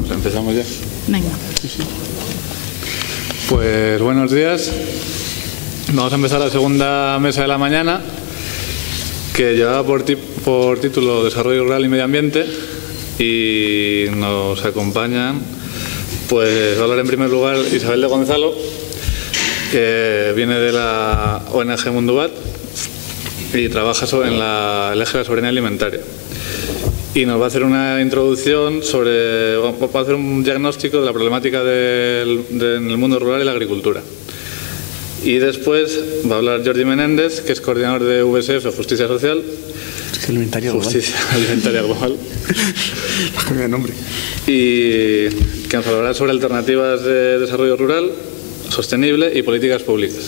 Bueno, pues empezamos ya. Venga. Pues buenos días. Vamos a empezar la segunda mesa de la mañana, que llevaba por título Desarrollo Rural y Medio Ambiente, y nos acompañan, pues va a hablar en primer lugar Isabel de Gonzalo, que viene de la ONG Mundubat y trabaja en el eje de la soberanía alimentaria. Y nos va a hacer una introducción va a hacer un diagnóstico de la problemática en el mundo rural y la agricultura. Y después va a hablar Jordi Menéndez, que es coordinador de VSF, Justicia Social. Justicia Alimentaria Global. Ha cambiado de nombre. Y que nos hablará sobre alternativas de desarrollo rural sostenible y políticas públicas.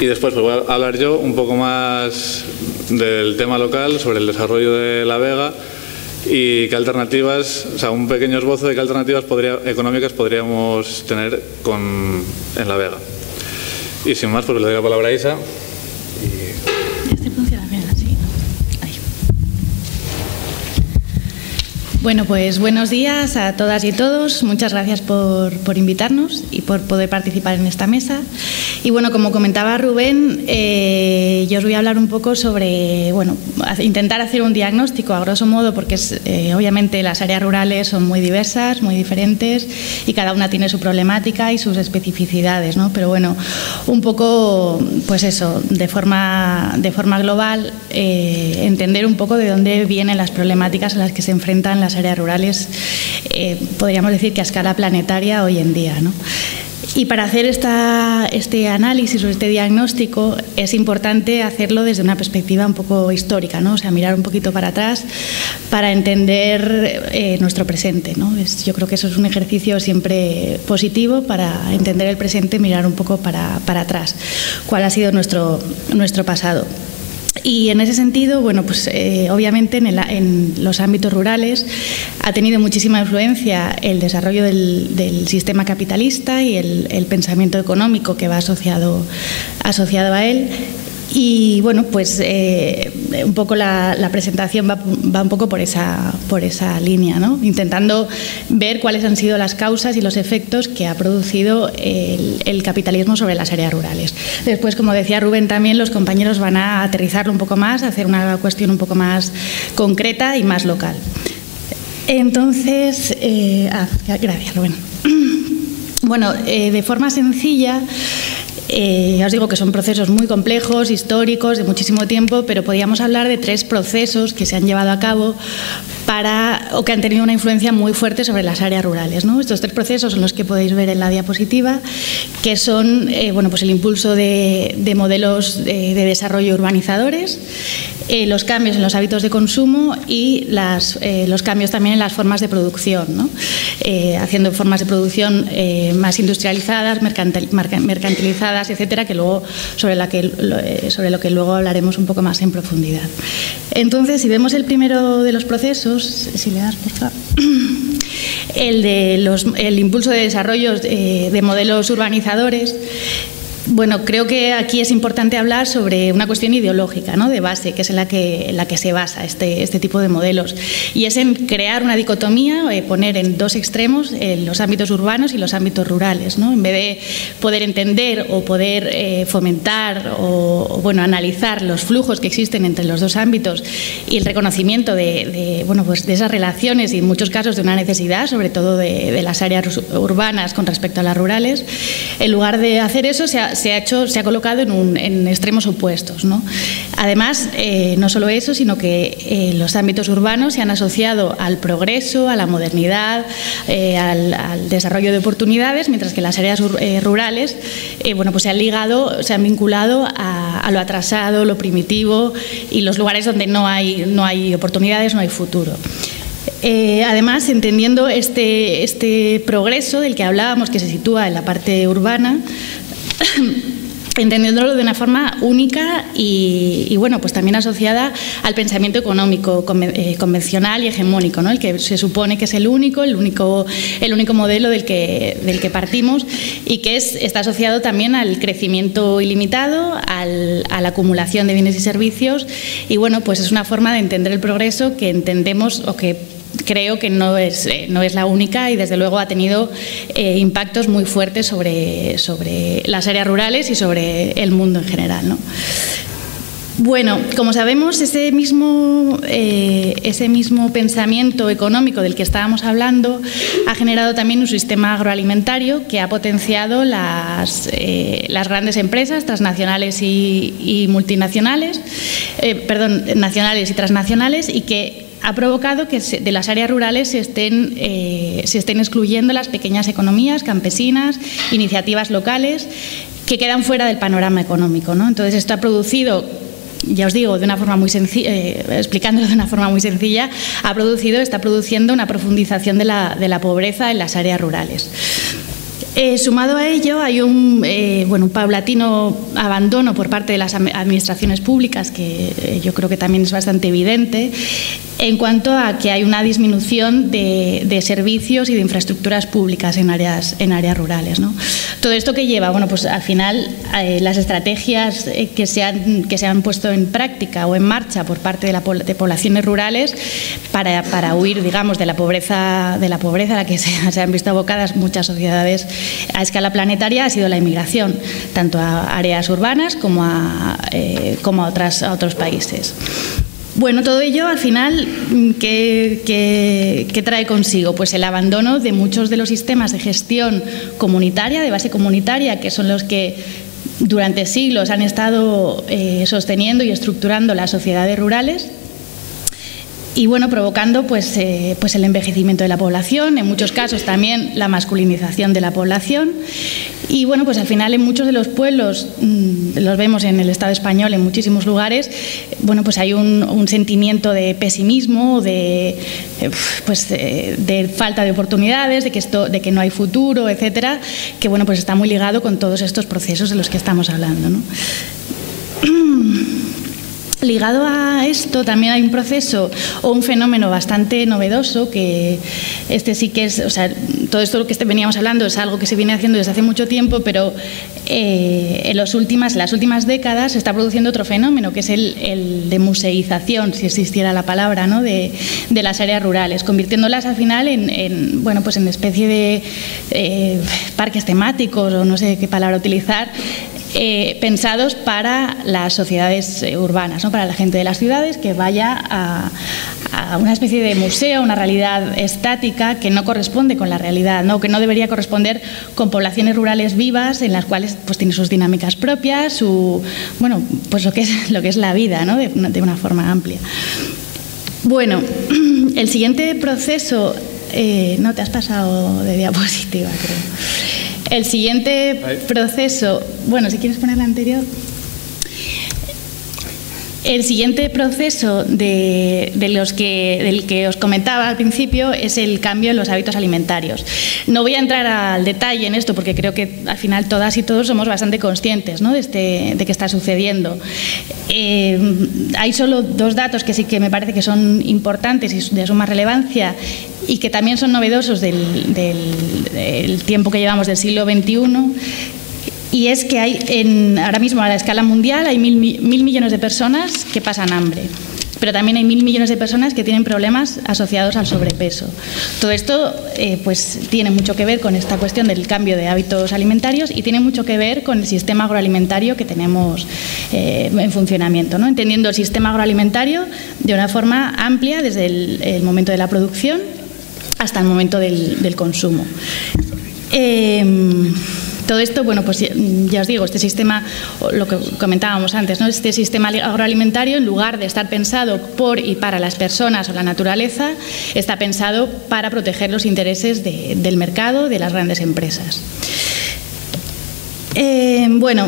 Y después pues voy a hablar yo un poco más del tema local, sobre el desarrollo de La Vega y qué alternativas, o sea, un pequeño esbozo de qué alternativas económicas podríamos tener en La Vega. Y sin más, pues le doy la palabra a Isa. Este funciona bien así. Ahí. Bueno, pues buenos días a todas y todos. Muchas gracias por invitarnos y por poder participar en esta mesa. Y bueno, como comentaba Rubén, yo os voy a hablar un poco sobre, bueno, intentar hacer un diagnóstico a grosso modo, porque obviamente las áreas rurales son muy diversas, muy diferentes, y cada una tiene su problemática y sus especificidades, ¿no? Pero bueno, un poco, pues eso, de forma global, entender un poco de dónde vienen las problemáticas a las que se enfrentan las áreas rurales, podríamos decir que a escala planetaria hoy en día, ¿no? Y para hacer este análisis o este diagnóstico es importante hacerlo desde una perspectiva un poco histórica, ¿no? O sea, mirar un poquito para atrás para entender nuestro presente, ¿no? Yo creo que eso es un ejercicio siempre positivo para entender el presente, mirar un poco para atrás, cuál ha sido nuestro pasado. Y en ese sentido, bueno, pues obviamente en los ámbitos rurales ha tenido muchísima influencia el desarrollo del sistema capitalista y el pensamiento económico que va asociado a él. Y bueno, pues un poco la presentación va un poco por esa línea, ¿no? Intentando ver cuáles han sido las causas y los efectos que ha producido el capitalismo sobre las áreas rurales. Después, como decía Rubén también, los compañeros van a aterrizarlo un poco más, a hacer una cuestión un poco más concreta y más local. Entonces, gracias, Rubén. Bueno, de forma sencilla, ya os digo que son procesos muy complejos, históricos, de muchísimo tiempo, pero podríamos hablar de 3 procesos que se han llevado a cabo o que han tenido una influencia muy fuerte sobre las áreas rurales, ¿no? Estos 3 procesos son los que podéis ver en la diapositiva, que son bueno, pues el impulso de modelos de desarrollo urbanizadores, los cambios en los hábitos de consumo y los cambios también en las formas de producción, ¿no? Haciendo formas de producción más industrializadas, mercantilizadas, etcétera, que luego sobre lo que luego hablaremos un poco más en profundidad. Entonces, si vemos el primero de los procesos, si le das, por favor, el impulso de desarrollo de modelos urbanizadores. Bueno, creo que aquí es importante hablar sobre una cuestión ideológica, ¿no? De base, que es en la que se basa este tipo de modelos, y es en crear una dicotomía, poner en 2 extremos los ámbitos urbanos y los ámbitos rurales, ¿no? En vez de poder entender o poder fomentar o bueno, analizar los flujos que existen entre los 2 ámbitos y el reconocimiento bueno, pues de esas relaciones y en muchos casos de una necesidad, sobre todo de las áreas urbanas con respecto a las rurales, en lugar de hacer eso se ha colocado en extremos opuestos, ¿no? Además, no solo eso, sino que los ámbitos urbanos se han asociado al progreso, a la modernidad, al desarrollo de oportunidades, mientras que las áreas rurales bueno, pues se han vinculado a lo atrasado, lo primitivo y los lugares donde no hay oportunidades, no hay futuro. Además, entendiendo este progreso del que hablábamos, que se sitúa en la parte urbana, entendiéndolo de una forma única y bueno, pues también asociada al pensamiento económico convencional y hegemónico, ¿no? El que se supone que es el único modelo del que partimos y que está asociado también al crecimiento ilimitado, a la acumulación de bienes y servicios, y bueno, pues es una forma de entender el progreso que entendemos o que creo que no es la única y desde luego ha tenido impactos muy fuertes sobre las áreas rurales y sobre el mundo en general, ¿no? Bueno, como sabemos, ese mismo pensamiento económico del que estábamos hablando ha generado también un sistema agroalimentario que ha potenciado las grandes empresas transnacionales y multinacionales, nacionales y transnacionales, y que ha provocado que de las áreas rurales se estén excluyendo las pequeñas economías campesinas, iniciativas locales que quedan fuera del panorama económico, ¿no? Entonces, esto ha producido, ya os digo, de una forma muy sencilla, explicándolo de una forma muy sencilla, está produciendo una profundización de la pobreza en las áreas rurales. Sumado a ello, hay un paulatino abandono por parte de las administraciones públicas, que yo creo que también es bastante evidente, en cuanto a que hay una disminución de servicios y de infraestructuras públicas en áreas rurales, ¿no? Todo esto que lleva, bueno, pues al final las estrategias que se han puesto en práctica o en marcha por parte de poblaciones rurales para huir, digamos, de la pobreza a la que se han visto abocadas muchas sociedades a escala planetaria, ha sido la inmigración, tanto a áreas urbanas como a otros países. Bueno, todo ello al final, ¿qué trae consigo? Pues el abandono de muchos de los sistemas de gestión comunitaria, de base comunitaria, que son los que durante siglos han estado sosteniendo y estructurando las sociedades rurales. Y bueno, provocando pues el envejecimiento de la población, en muchos casos también la masculinización de la población. Y bueno, pues al final en muchos de los pueblos, los vemos en el Estado español, en muchísimos lugares, bueno, pues hay un sentimiento de pesimismo, de falta de oportunidades, de que no hay futuro, etcétera, que bueno, pues está muy ligado con todos estos procesos de los que estamos hablando, ¿no? Ligado a esto también hay un proceso o un fenómeno bastante novedoso, que sí que es, o sea, todo esto que veníamos hablando es algo que se viene haciendo desde hace mucho tiempo, pero en las últimas décadas se está produciendo otro fenómeno, que es el de museización, si existiera la palabra, ¿no?, de las áreas rurales, convirtiéndolas al final en especie de parques temáticos, o no sé qué palabra utilizar, pensados para las sociedades urbanas, ¿no?, para la gente de las ciudades, que vaya a una especie de museo, una realidad estática que no corresponde con la realidad, ¿no?, que no debería corresponder con poblaciones rurales vivas en las cuales pues tiene sus dinámicas propias, pues lo que es la vida, ¿no?, de una forma amplia. Bueno, el siguiente proceso, no te has pasado de diapositiva, creo. El siguiente proceso, bueno, si quieres poner la anterior. El siguiente proceso del que os comentaba al principio es el cambio en los hábitos alimentarios. No voy a entrar al detalle en esto porque creo que al final todas y todos somos bastante conscientes, ¿no?, de que está sucediendo. Hay solo dos datos que sí que me parece que son importantes y de suma relevancia, y que también son novedosos del tiempo que llevamos, del siglo XXI. Y es que hay ahora mismo a la escala mundial hay mil millones de personas que pasan hambre, pero también hay 1.000 millones de personas que tienen problemas asociados al sobrepeso. Todo esto pues tiene mucho que ver con esta cuestión del cambio de hábitos alimentarios y tiene mucho que ver con el sistema agroalimentario que tenemos en funcionamiento, ¿no?, entendiendo el sistema agroalimentario de una forma amplia desde el momento de la producción hasta el momento del consumo. Todo esto, bueno, pues ya os digo, este sistema, lo que comentábamos antes, ¿no?, este sistema agroalimentario, en lugar de estar pensado por y para las personas o la naturaleza, está pensado para proteger los intereses del mercado, de las grandes empresas. Bueno,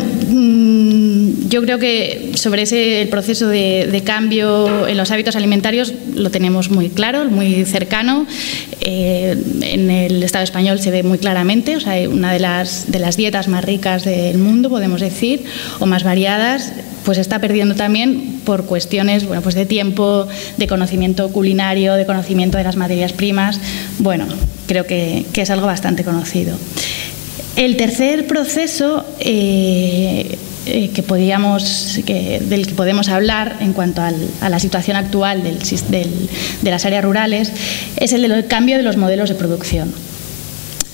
yo creo que sobre el proceso de cambio en los hábitos alimentarios lo tenemos muy claro, muy cercano. En el Estado español se ve muy claramente, o sea, una de las dietas más ricas del mundo, podemos decir, o más variadas, pues está perdiendo también por cuestiones, bueno, pues de tiempo, de conocimiento culinario, de conocimiento de las materias primas. Bueno, creo que es algo bastante conocido. El tercer proceso del que podemos hablar en cuanto a la situación actual de las áreas rurales es el del cambio de los modelos de producción.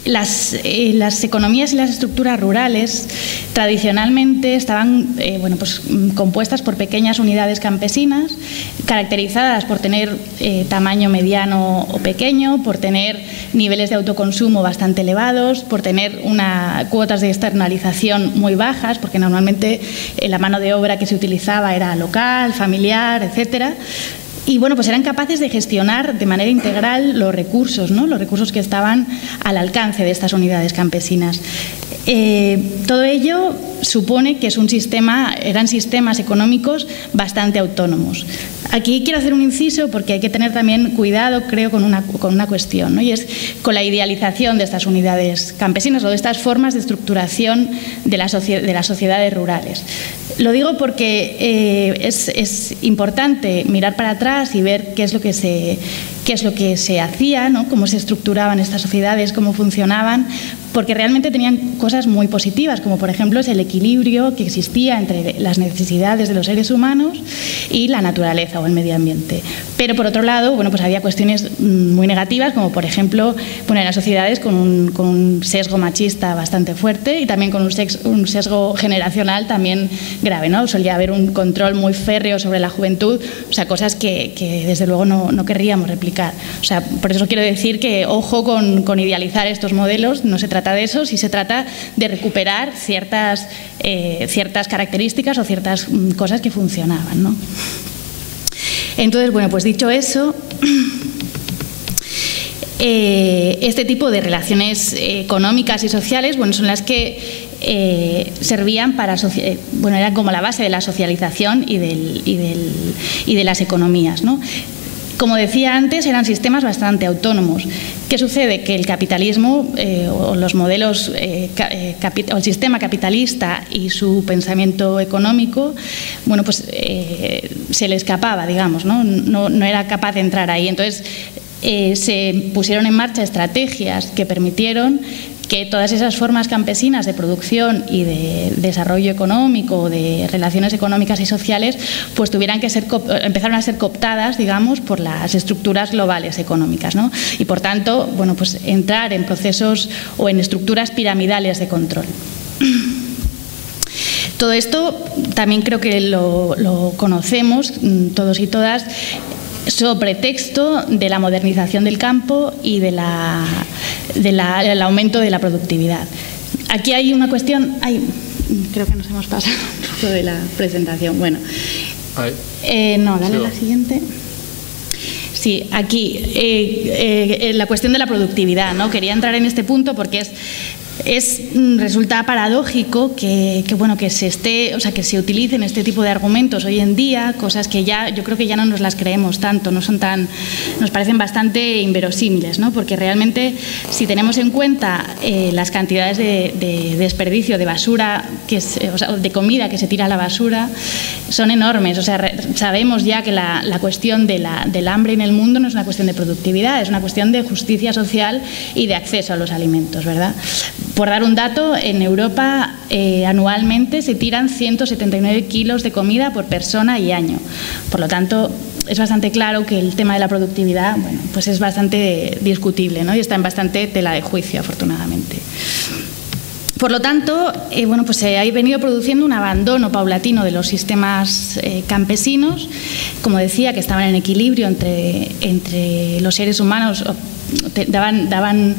Las economías y las estructuras rurales tradicionalmente estaban compuestas por pequeñas unidades campesinas, caracterizadas por tener tamaño mediano o pequeño, por tener niveles de autoconsumo bastante elevados, por tener cuotas de externalización muy bajas, porque normalmente la mano de obra que se utilizaba era local, familiar, etcétera. Y bueno, pues eran capaces de gestionar de manera integral los recursos, ¿no? Los recursos que estaban al alcance de estas unidades campesinas. Todo ello supone que eran sistemas económicos bastante autónomos. Aquí quiero hacer un inciso porque hay que tener también cuidado, creo, con una cuestión, ¿no? Y es con la idealización de estas unidades campesinas o de estas formas de estructuración de las sociedades rurales. Lo digo porque es importante mirar para atrás y ver qué es lo que se hacía, ¿no? Cómo se estructuraban estas sociedades, cómo funcionaban, porque realmente tenían cosas muy positivas, como por ejemplo es el equilibrio que existía entre las necesidades de los seres humanos y la naturaleza o el medio ambiente. Pero por otro lado, bueno, pues había cuestiones muy negativas, como por ejemplo, bueno, en las sociedades con un sesgo machista bastante fuerte y también con un sesgo generacional también grave, ¿no? Solía haber un control muy férreo sobre la juventud, o sea, cosas que desde luego no querríamos replicar. O sea, por eso quiero decir que ojo con idealizar estos modelos, no se trata de eso, sí se trata de recuperar ciertas características o ciertas cosas que funcionaban, ¿no? Entonces, bueno, pues dicho eso, este tipo de relaciones económicas y sociales, bueno, son las que servían para, bueno, eran como la base de la socialización y de las economías, ¿no? Como decía antes, eran sistemas bastante autónomos. ¿Qué sucede? Que el capitalismo o los modelos o el sistema capitalista y su pensamiento económico, bueno, pues se le escapaba, digamos, ¿no? No era capaz de entrar ahí. Entonces se pusieron en marcha estrategias que permitieron que todas esas formas campesinas de producción y de desarrollo económico, de relaciones económicas y sociales, pues empezaron a ser cooptadas, digamos, por las estructuras globales económicas, ¿no? Y por tanto, bueno, pues entrar en procesos o en estructuras piramidales de control. Todo esto también creo que lo conocemos todos y todas, sobre texto de la modernización del campo y del aumento de la productividad. Aquí hay una cuestión, creo que nos hemos pasado un poco de la presentación. Bueno, no, dale a la siguiente. Sí, aquí la cuestión de la productividad, ¿no? Quería entrar en este punto porque resulta paradójico que se utilicen este tipo de argumentos hoy en día, cosas que yo creo que ya no nos las creemos tanto, nos parecen bastante inverosímiles, ¿no? Porque realmente, si tenemos en cuenta las cantidades de desperdicio de basura, de comida que se tira a la basura, son enormes. O sea, sabemos ya que la cuestión del hambre en el mundo no es una cuestión de productividad, es una cuestión de justicia social y de acceso a los alimentos, ¿verdad? Por dar un dato, en Europa anualmente se tiran 179 kilos de comida por persona y año. Por lo tanto, es bastante claro que el tema de la productividad, bueno, pues es bastante discutible, ¿no? Y está en bastante tela de juicio, afortunadamente. Por lo tanto, bueno, pues se ha venido produciendo un abandono paulatino de los sistemas campesinos, como decía, que estaban en equilibrio entre los seres humanos, daban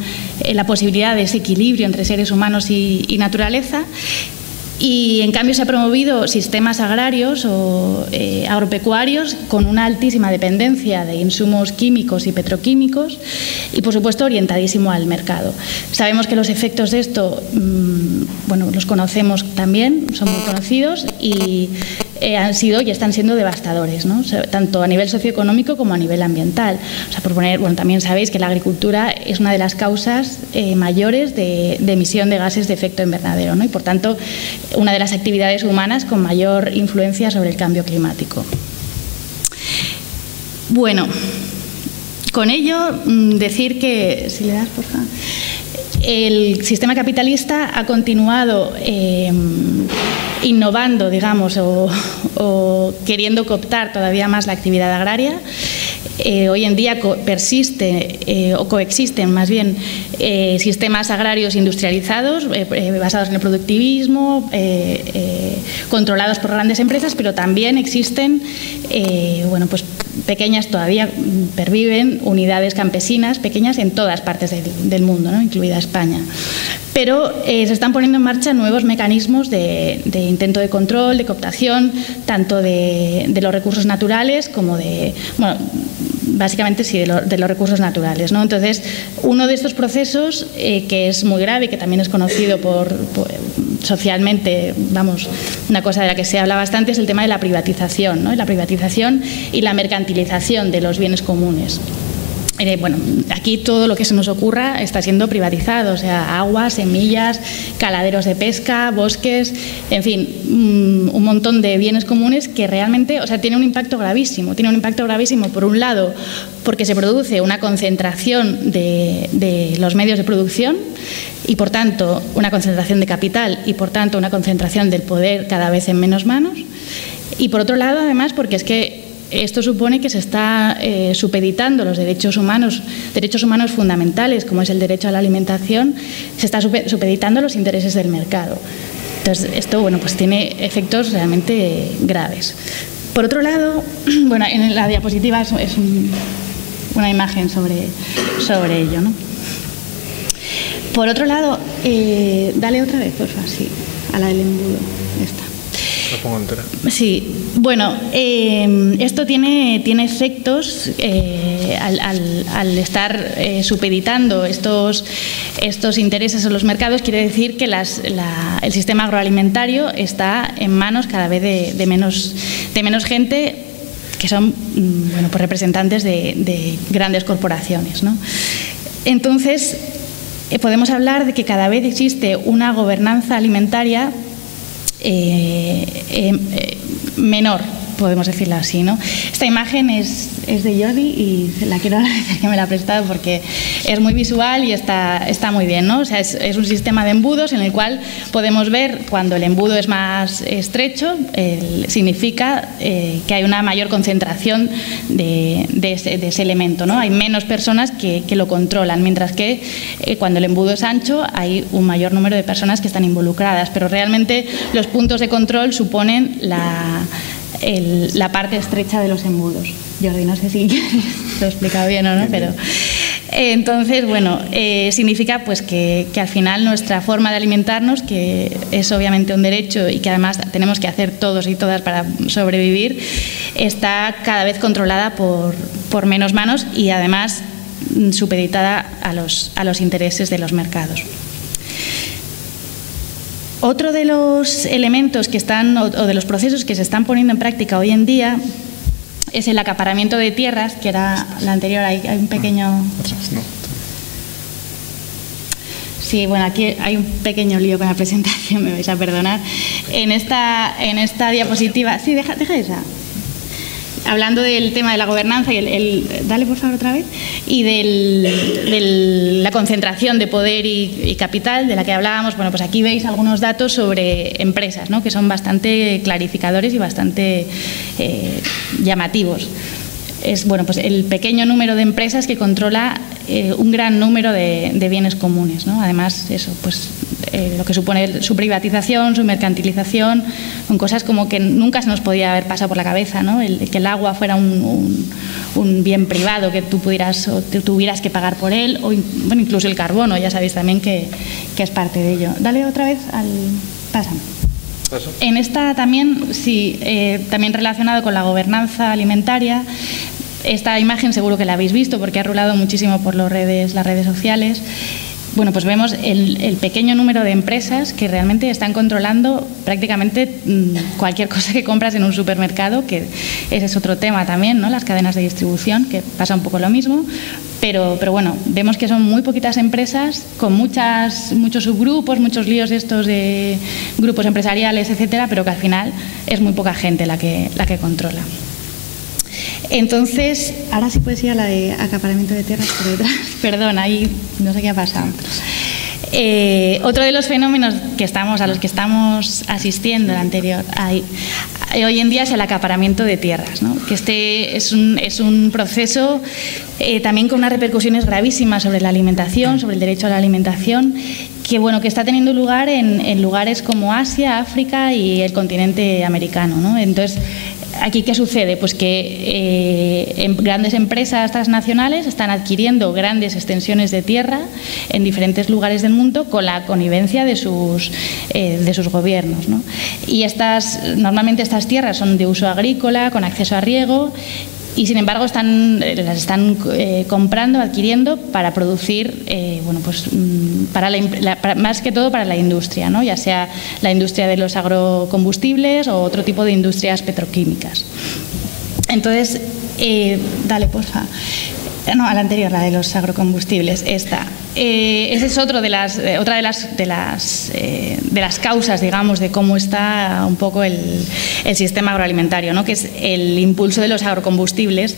la posibilidad de ese equilibrio entre seres humanos y naturaleza. Y en cambio se ha promovido sistemas agrarios o agropecuarios con una altísima dependencia de insumos químicos y petroquímicos y, por supuesto, orientadísimo al mercado. Sabemos que los efectos de esto, bueno, los conocemos también, son muy conocidos y han sido y están siendo devastadores, ¿no? Tanto a nivel socioeconómico como a nivel ambiental. O sea, por poner, bueno, también sabéis que la agricultura es una de las causas mayores de emisión de gases de efecto invernadero, ¿no? Y por tanto, una de las actividades humanas con mayor influencia sobre el cambio climático. Bueno, con ello decir que, si le das, por favor, El sistema capitalista ha continuado innovando, digamos, o queriendo cooptar todavía más la actividad agraria. Hoy en día persiste o coexisten más bien sistemas agrarios industrializados basados en el productivismo, controlados por grandes empresas, pero también existen bueno, pues pequeñas, todavía perviven unidades campesinas pequeñas en todas partes del mundo, ¿no? Incluida España. Pero se están poniendo en marcha nuevos mecanismos de intento de control, de cooptación, tanto de los recursos naturales como de, bueno, básicamente sí, de los recursos naturales, ¿no? Entonces, uno de estos procesos que es muy grave y que también es conocido por socialmente, vamos, una cosa de la que se habla bastante es el tema de la privatización, ¿no? La privatización y la mercantilización de los bienes comunes. Bueno, aquí todo lo que se nos ocurra está siendo privatizado, o sea, agua, semillas, caladeros de pesca, bosques, en fin, un montón de bienes comunes que realmente, o sea, tiene un impacto gravísimo. Tiene un impacto gravísimo, por un lado, porque se produce una concentración de los medios de producción y, por tanto, una concentración de capital y, por tanto, una concentración del poder cada vez en menos manos. Y, por otro lado, además, porque es que esto supone que se está supeditando los derechos humanos fundamentales, como es el derecho a la alimentación, se está supeditando los intereses del mercado. Entonces, esto, bueno, pues tiene efectos realmente graves. Por otro lado, bueno, en la diapositiva es una imagen sobre ello, ¿no? Por otro lado, dale otra vez, por favor, sí, a la del embudo, esta. La pongo entera. Sí, bueno, esto tiene efectos al estar supeditando estos intereses en los mercados. Quiere decir que el sistema agroalimentario está en manos cada vez de menos gente, que son, bueno, pues representantes de grandes corporaciones, ¿no? Entonces, podemos hablar de que cada vez existe una gobernanza alimentaria menor, podemos decirlo así, ¿no? Esta imagen es de Jordi y la quiero agradecer que me la ha prestado porque es muy visual y está muy bien, ¿no? O sea, es un sistema de embudos en el cual podemos ver cuando el embudo es más estrecho, significa que hay una mayor concentración de ese elemento, ¿no? Hay menos personas que lo controlan, mientras que cuando el embudo es ancho hay un mayor número de personas que están involucradas, pero realmente los puntos de control suponen la parte estrecha de los embudos. Jordi, no sé si lo he explicado bien o no, pero entonces, bueno, significa pues que al final nuestra forma de alimentarnos, que es obviamente un derecho y que además tenemos que hacer todos y todas para sobrevivir, está cada vez controlada por menos manos y además supeditada a los intereses de los mercados. Otro de los elementos que están, o de los procesos que se están poniendo en práctica hoy en día, es el acaparamiento de tierras, que era la anterior. Hay un pequeño... Sí, bueno, aquí hay un pequeño lío con la presentación, me vais a perdonar. En esta diapositiva... Sí, deja esa. Hablando del tema de la gobernanza y dale por favor otra vez, y de la concentración de poder y capital de la que hablábamos, bueno, pues aquí veis algunos datos sobre empresas, ¿no? Que son bastante clarificadores y bastante llamativos. Es, bueno, pues el pequeño número de empresas que controla un gran número de bienes comunes, ¿no? Además, eso, pues lo que supone su privatización, su mercantilización, son cosas como que nunca se nos podía haber pasado por la cabeza, ¿no? Que el agua fuera un bien privado, que tú pudieras o tuvieras que pagar por él, o bueno, incluso el carbono, ya sabéis también que es parte de ello. Dale otra vez al... Pásame. En esta también, sí, también relacionado con la gobernanza alimentaria, esta imagen seguro que la habéis visto porque ha rulado muchísimo por las redes sociales. Bueno, pues vemos el pequeño número de empresas que realmente están controlando prácticamente cualquier cosa que compras en un supermercado, que ese es otro tema también, ¿no? Las cadenas de distribución, que pasa un poco lo mismo. Pero bueno, vemos que son muy poquitas empresas con muchos subgrupos, muchos líos estos de grupos empresariales, etcétera, pero que al final es muy poca gente la que controla. Entonces, ahora sí puedes ir a la de acaparamiento de tierras por detrás. Perdón, ahí no sé qué ha pasado. Otro de los fenómenos a los que estamos asistiendo, el anterior, hoy en día es el acaparamiento de tierras, ¿no? Que este es un proceso también con unas repercusiones gravísimas sobre la alimentación, sobre el derecho a la alimentación, que está teniendo lugar en lugares como Asia, África y el continente americano, ¿no? Entonces, ¿aquí qué sucede? Pues que grandes empresas transnacionales están adquiriendo grandes extensiones de tierra en diferentes lugares del mundo con la connivencia de sus gobiernos, ¿no? Y normalmente estas tierras son de uso agrícola, con acceso a riego, y sin embargo las están comprando, adquiriendo para producir, más que todo para la industria, ¿no? Ya sea la industria de los agrocombustibles o otro tipo de industrias petroquímicas. Entonces, dale, porfa. No, a la anterior, la de los agrocombustibles, esta. Esa es otra de las causas, digamos, de cómo está un poco el sistema agroalimentario, ¿no? Que es el impulso de los agrocombustibles,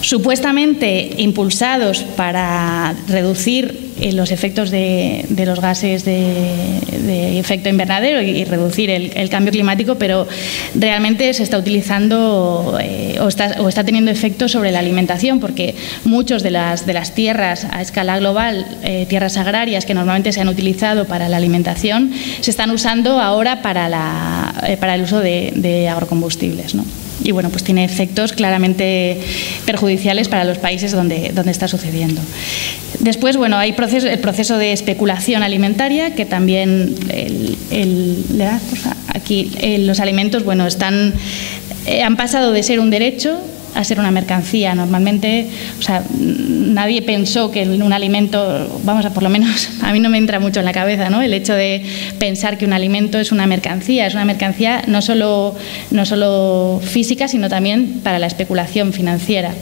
supuestamente impulsados para reducir los efectos de los gases de efecto invernadero y reducir el cambio climático, pero realmente se está utilizando o está teniendo efectos sobre la alimentación, porque muchos de las tierras a escala global, tierras agrarias que normalmente se han utilizado para la alimentación, se están usando ahora para el uso de agrocombustibles, ¿no? Y bueno, pues tiene efectos claramente perjudiciales para los países donde está sucediendo. Después, bueno, hay el proceso de especulación alimentaria, que también aquí los alimentos, bueno, han pasado de ser un derecho a ser una mercancía. Normalmente, nadie pensó que un alimento, por lo menos a mí no me entra mucho en la cabeza, ¿no? El hecho de pensar que un alimento es una mercancía no solo física, sino también para la especulación financiera.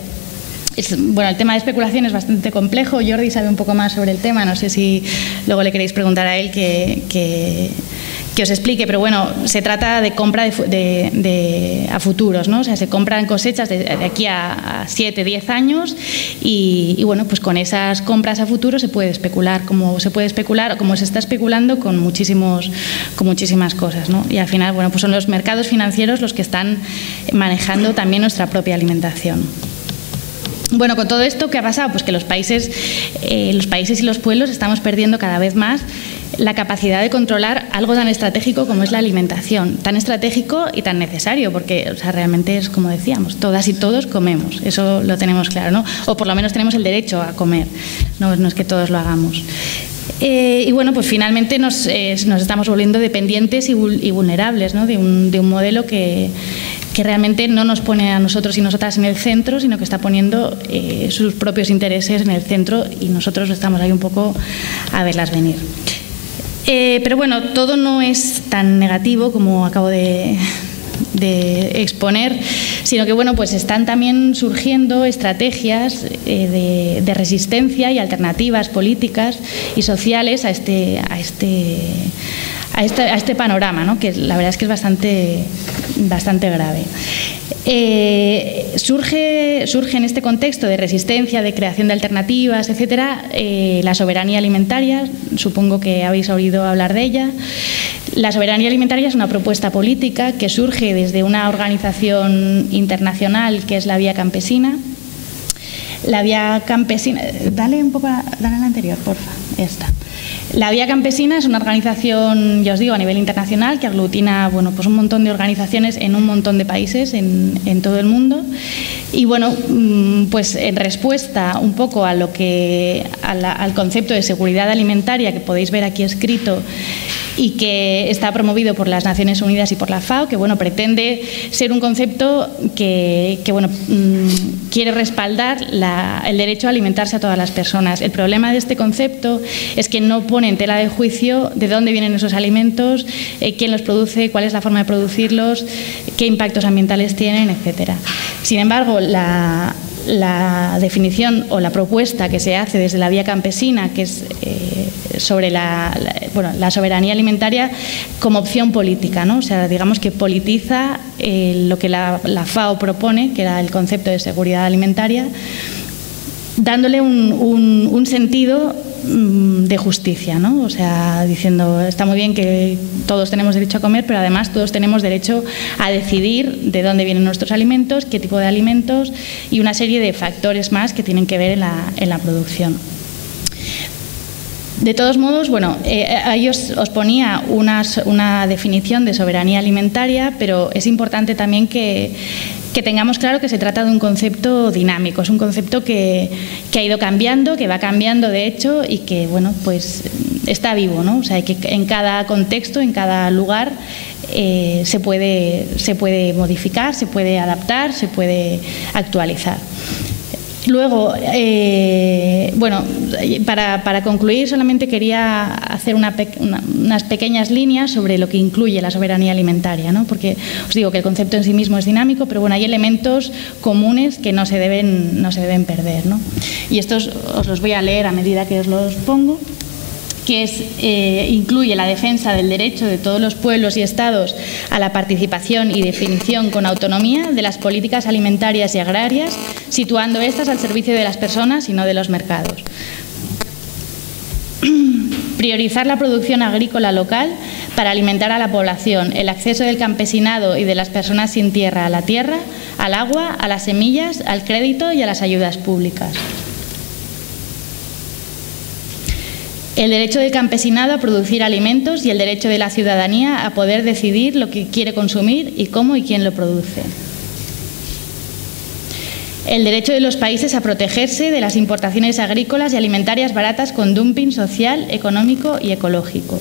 El tema de especulación es bastante complejo. Jordi sabe un poco más sobre el tema, no sé si luego le queréis preguntar a él que os explique, pero bueno, se trata de compra a futuros, ¿no? O sea, se compran cosechas de aquí a 7, 10 años y bueno, pues con esas compras a futuro se puede especular, como se está especulando con muchísimas cosas, ¿no? Y al final, bueno, pues son los mercados financieros los que están manejando también nuestra propia alimentación. Bueno, con todo esto, ¿qué ha pasado? Pues que los países y los pueblos estamos perdiendo cada vez más la capacidad de controlar algo tan estratégico como es la alimentación, tan estratégico y tan necesario, porque realmente es como decíamos, todas y todos comemos, eso lo tenemos claro, ¿no? O por lo menos tenemos el derecho a comer, no es que todos lo hagamos. Y bueno, pues finalmente nos estamos volviendo dependientes y vulnerables, ¿no? de un modelo que realmente no nos pone a nosotros y nosotras en el centro, sino que está poniendo sus propios intereses en el centro y nosotros estamos ahí un poco a verlas venir. Pero bueno, todo no es tan negativo como acabo de exponer, sino que bueno, pues están también surgiendo estrategias de resistencia y alternativas políticas y sociales a este panorama, ¿no? Que la verdad es que es bastante grave. Surge en este contexto de resistencia, de creación de alternativas, etcétera, la soberanía alimentaria. Supongo que habéis oído hablar de ella. La soberanía alimentaria es una propuesta política que surge desde una organización internacional que es la Vía Campesina. La Vía Campesina, dale a la anterior, porfa, esta. La Vía Campesina es una organización, ya os digo, a nivel internacional que aglutina, bueno, pues un montón de organizaciones en un montón de países en todo el mundo. Y bueno, pues en respuesta un poco a al concepto de seguridad alimentaria que podéis ver aquí escrito y que está promovido por las Naciones Unidas y por la FAO, que bueno, pretende ser un concepto que bueno, quiere respaldar el derecho a alimentarse a todas las personas. El problema de este concepto es que no pone en tela de juicio de dónde vienen esos alimentos, quién los produce, cuál es la forma de producirlos, qué impactos ambientales tienen, etcétera. Sin embargo, la la definición o la propuesta que se hace desde la vía campesina, que es sobre la soberanía alimentaria como opción política, ¿no? O sea, digamos que politiza lo que la FAO propone, que era el concepto de seguridad alimentaria, dándole un sentido de justicia, ¿no? O sea, diciendo, está muy bien que todos tenemos derecho a comer, pero además todos tenemos derecho a decidir de dónde vienen nuestros alimentos, qué tipo de alimentos y una serie de factores más que tienen que ver en la producción. De todos modos, bueno, ahí os ponía una definición de soberanía alimentaria, pero es importante también que tengamos claro que se trata de un concepto dinámico, es un concepto que ha ido cambiando, que va cambiando de hecho y que, bueno, pues está vivo, ¿no? O sea, que en cada contexto, en cada lugar se puede modificar, se puede adaptar, se puede actualizar. Luego, bueno, para concluir solamente quería hacer unas pequeñas líneas sobre lo que incluye la soberanía alimentaria, ¿no? Porque os digo que el concepto en sí mismo es dinámico, pero bueno, hay elementos comunes que no se deben perder, ¿no? Y estos os los voy a leer a medida que os los pongo, que incluye la defensa del derecho de todos los pueblos y estados a la participación y definición con autonomía de las políticas alimentarias y agrarias, situando estas al servicio de las personas y no de los mercados. Priorizar la producción agrícola local para alimentar a la población, el acceso del campesinado y de las personas sin tierra a la tierra, al agua, a las semillas, al crédito y a las ayudas públicas. El derecho del campesinado a producir alimentos y el derecho de la ciudadanía a poder decidir lo que quiere consumir y cómo y quién lo produce. El derecho de los países a protegerse de las importaciones agrícolas y alimentarias baratas con dumping social, económico y ecológico.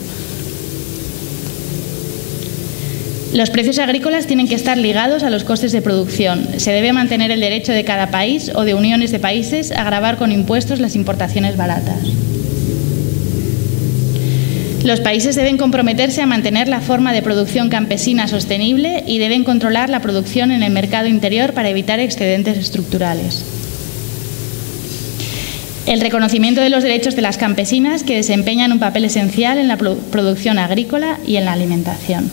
Los precios agrícolas tienen que estar ligados a los costes de producción. Se debe mantener el derecho de cada país o de uniones de países a gravar con impuestos las importaciones baratas. Los países deben comprometerse a mantener la forma de producción campesina sostenible y deben controlar la producción en el mercado interior para evitar excedentes estructurales. El reconocimiento de los derechos de las campesinas que desempeñan un papel esencial en la producción agrícola y en la alimentación.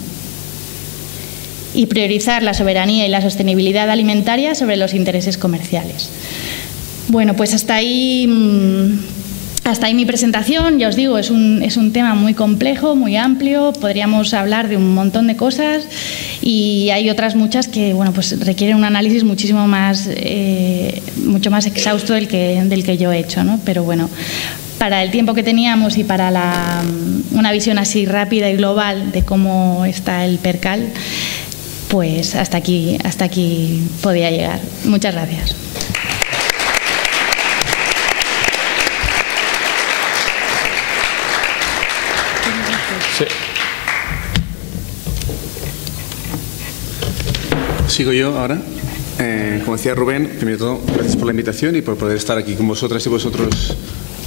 Y priorizar la soberanía y la sostenibilidad alimentaria sobre los intereses comerciales. Bueno, pues hasta ahí mi presentación. Ya os digo, es un tema muy complejo, muy amplio, podríamos hablar de un montón de cosas y hay otras muchas que, bueno, pues requieren un análisis mucho más exhausto del que yo he hecho, ¿no? Pero bueno, para el tiempo que teníamos y para una visión así rápida y global de cómo está el percal, pues hasta aquí podía llegar. Muchas gracias. Sí. Sigo yo ahora. Como decía Rubén, primero de todo, gracias por la invitación y por poder estar aquí con vosotras y vosotros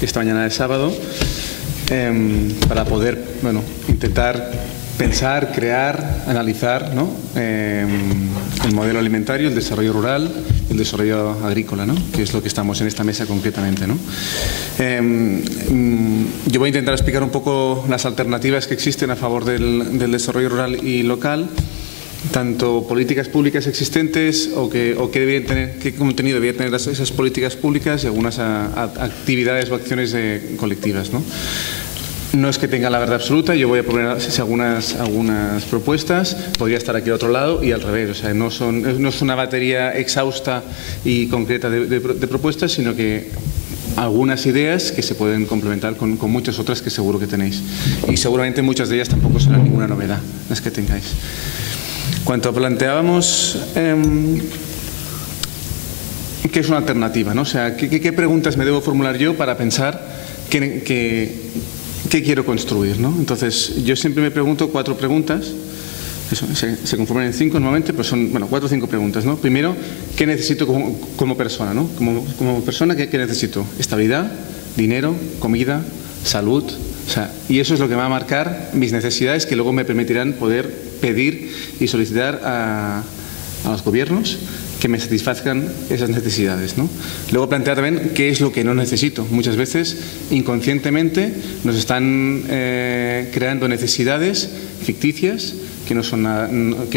esta mañana de sábado para poder, bueno, intentar pensar, crear, analizar, ¿no? El modelo alimentario, el desarrollo rural, el desarrollo agrícola, ¿no? Que es lo que estamos en esta mesa concretamente, ¿no? Yo voy a intentar explicar un poco las alternativas que existen a favor del desarrollo rural y local, tanto políticas públicas existentes o qué contenido deberían tener esas políticas públicas y algunas actividades o acciones colectivas, ¿no? No es que tenga la verdad absoluta, yo voy a poner algunas propuestas, podría estar aquí al otro lado y al revés, o sea, no es una batería exhausta y concreta de propuestas, sino que algunas ideas que se pueden complementar con muchas otras que seguro que tenéis. Y seguramente muchas de ellas tampoco serán ninguna novedad, las que tengáis. Cuanto planteábamos, ¿qué es una alternativa, ¿no? O sea, ¿qué preguntas me debo formular yo para pensar qué quiero construir, ¿no? Entonces, yo siempre me pregunto 4 preguntas. Eso, se conforman en 5 normalmente, pero son 4 o 5 preguntas, ¿no? Primero, ¿qué necesito como persona, ¿no? Como persona, ¿qué necesito? Estabilidad, dinero, comida, salud. O sea, y eso es lo que va a marcar mis necesidades que luego me permitirán poder pedir y solicitar a los gobiernos que me satisfazcan esas necesidades, ¿no? Luego plantear también qué es lo que no necesito. Muchas veces, inconscientemente, nos están creando necesidades ficticias que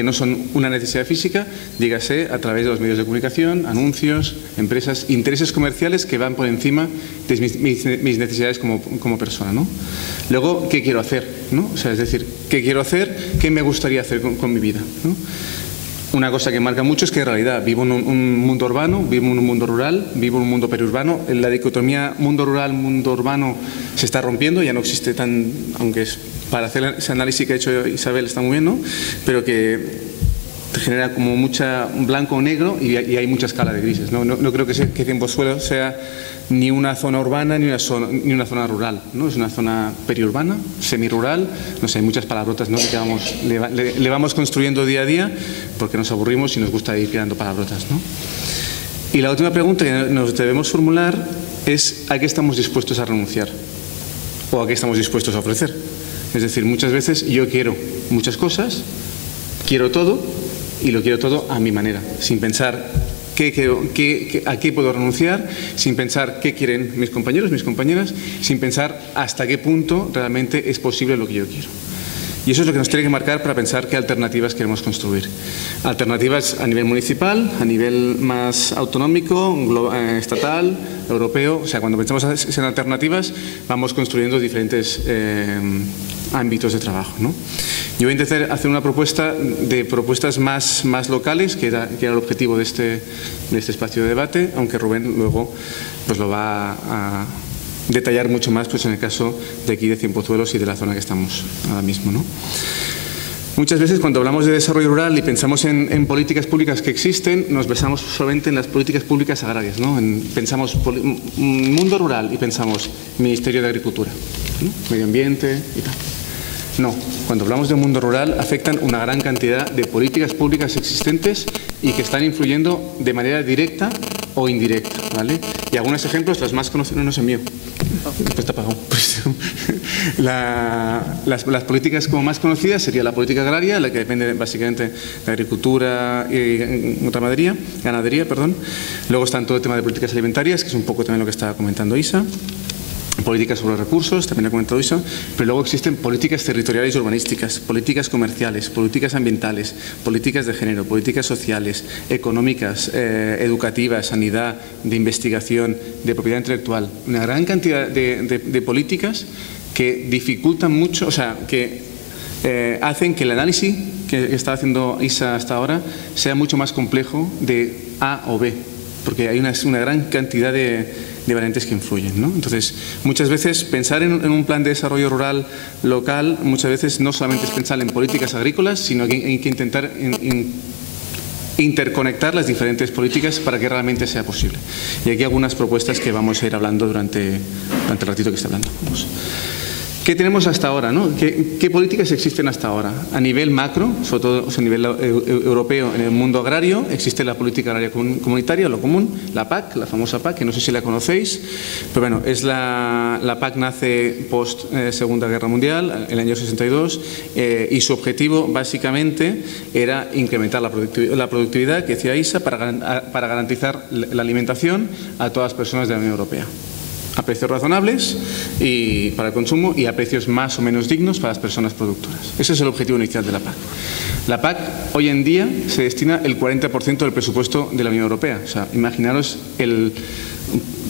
no son una necesidad física, dígase a través de los medios de comunicación, anuncios, empresas, intereses comerciales que van por encima de mis necesidades como persona, ¿no? Luego, ¿qué quiero hacer, ¿no? O sea, es decir, ¿qué quiero hacer? ¿Qué me gustaría hacer con mi vida, ¿no? Una cosa que marca mucho es que en realidad vivo en un mundo urbano, vivo en un mundo rural, vivo en un mundo periurbano. La dicotomía mundo rural, mundo urbano se está rompiendo, ya no existe tan, aunque es para hacer ese análisis que ha hecho Isabel está muy bien, ¿no? Pero que genera como mucha blanco o negro y hay mucha escala de grises, ¿no? No creo que Cienfuegzuelos sea ni una zona urbana ni una zona rural, ¿no? Es una zona periurbana, semirural, no sé, hay muchas palabrotas, ¿no? Que le vamos construyendo día a día porque nos aburrimos y nos gusta ir creando palabrotas, ¿no? Y la última pregunta que nos debemos formular es ¿a qué estamos dispuestos a renunciar? ¿O a qué estamos dispuestos a ofrecer? Es decir, muchas veces yo quiero muchas cosas, quiero todo y lo quiero todo a mi manera, sin pensar a qué puedo renunciar, sin pensar qué quieren mis compañeros, mis compañeras, sin pensar hasta qué punto realmente es posible lo que yo quiero. Y eso es lo que nos tiene que marcar para pensar qué alternativas queremos construir. Alternativas a nivel municipal, a nivel más autonómico, estatal, europeo. O sea, cuando pensamos en alternativas, vamos construyendo diferentes ámbitos de trabajo, ¿no? Yo voy a intentar hacer una propuesta de propuestas más locales, que era el objetivo de este espacio de debate, aunque Rubén luego pues lo va a detallar mucho más pues en el caso de aquí de Cienfuegzuelos y de la zona que estamos ahora mismo, ¿no? Muchas veces cuando hablamos de desarrollo rural y pensamos en políticas públicas que existen, nos basamos solamente en las políticas públicas agrarias, ¿no? Pensamos mundo rural y pensamos Ministerio de Agricultura, ¿no? Medio ambiente y tal. No, cuando hablamos de un mundo rural afectan una gran cantidad de políticas públicas existentes y que están influyendo de manera directa o indirecta, ¿vale? Y algunos ejemplos, los más conocidos, no es el mío, después está apagado. Pues, las políticas como más conocidas sería la política agraria, la que depende básicamente de agricultura y ganadería, perdón. Luego está todo el tema de políticas alimentarias, que es un poco también lo que estaba comentando Isa. Políticas sobre recursos, también ha comentado eso, pero luego existen políticas territoriales y urbanísticas, políticas comerciales, políticas ambientales, políticas de género, políticas sociales, económicas, educativas, sanidad, de investigación, de propiedad intelectual. Una gran cantidad de políticas que dificultan mucho, o sea, que hacen que el análisis que está haciendo Isa hasta ahora sea mucho más complejo de A o B, porque hay una gran cantidad de variantes que influyen, ¿no? Entonces, muchas veces pensar en un plan de desarrollo rural local, muchas veces no solamente es pensar en políticas agrícolas, sino que hay que intentar interconectar las diferentes políticas para que realmente sea posible. Y aquí algunas propuestas que vamos a ir hablando durante el ratito que está hablando. Vamos. ¿Qué tenemos hasta ahora, ¿no? ¿Qué políticas existen hasta ahora? A nivel macro, sobre todo a nivel europeo, en el mundo agrario, existe la política agraria comunitaria, lo común, la PAC, la famosa PAC, que no sé si la conocéis, pero bueno, la PAC nace post Segunda Guerra Mundial, el año 62, y su objetivo básicamente era incrementar la productividad, que decía Isa, para garantizar la alimentación a todas las personas de la Unión Europea, a precios razonables y para el consumo y a precios más o menos dignos para las personas productoras. Ese es el objetivo inicial de la PAC. La PAC hoy en día se destina el 40% del presupuesto de la Unión Europea. O sea, imaginaros el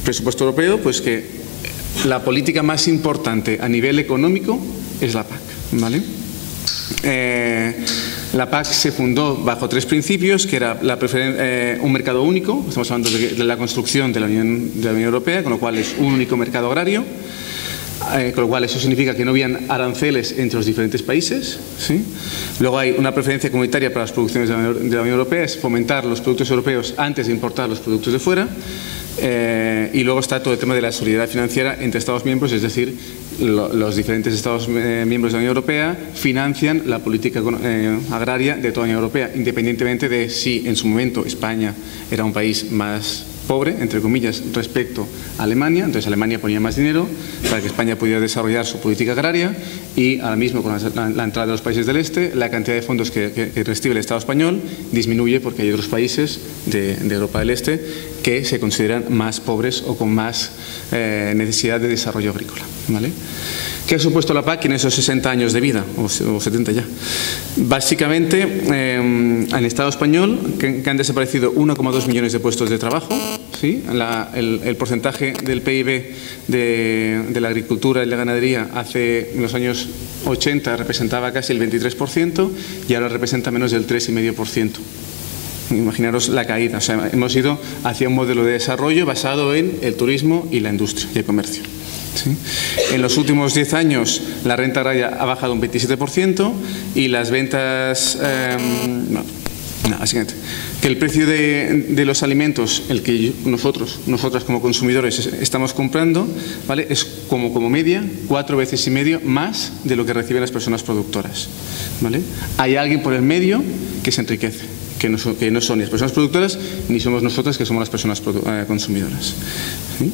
presupuesto europeo, pues que la política más importante a nivel económico es la PAC, ¿vale? La PAC se fundó bajo 3 principios, que era un mercado único, estamos hablando de la construcción de la Unión Europea, con lo cual es un único mercado agrario, con lo cual eso significa que no habían aranceles entre los diferentes países, ¿sí? Luego hay una preferencia comunitaria para las producciones de la Unión Europea, es fomentar los productos europeos antes de importar los productos de fuera. Y luego está todo el tema de la solidaridad financiera entre Estados miembros, es decir, los diferentes Estados miembros de la Unión Europea financian la política agraria de toda la Unión Europea, independientemente de si en su momento España era un país más pobre, entre comillas, respecto a Alemania. Entonces Alemania ponía más dinero para que España pudiera desarrollar su política agraria, y ahora mismo con la entrada de los países del este, la cantidad de fondos que recibe el Estado español disminuye porque hay otros países de Europa del Este que se consideran más pobres o con más necesidad de desarrollo agrícola, ¿vale? ¿Qué ha supuesto la PAC en esos 60 años de vida, o 70 ya? Básicamente, en el Estado español, que han desaparecido 1,2 millones de puestos de trabajo, ¿sí? El porcentaje del PIB de la agricultura y la ganadería en los años 80 representaba casi el 23% y ahora representa menos del 3,5%. Imaginaros la caída. O sea, hemos ido hacia un modelo de desarrollo basado en el turismo y la industria y el comercio. ¿Sí? En los últimos 10 años la renta agraria ha bajado un 27% y las ventas, básicamente, que el precio de los alimentos, el que nosotras como consumidores estamos comprando, ¿vale?, es como media 4,5 veces más de lo que reciben las personas productoras, ¿vale? Hay alguien por el medio que se enriquece, que no son ni las personas productoras ni somos nosotras, que somos las personas consumidoras, ¿sí?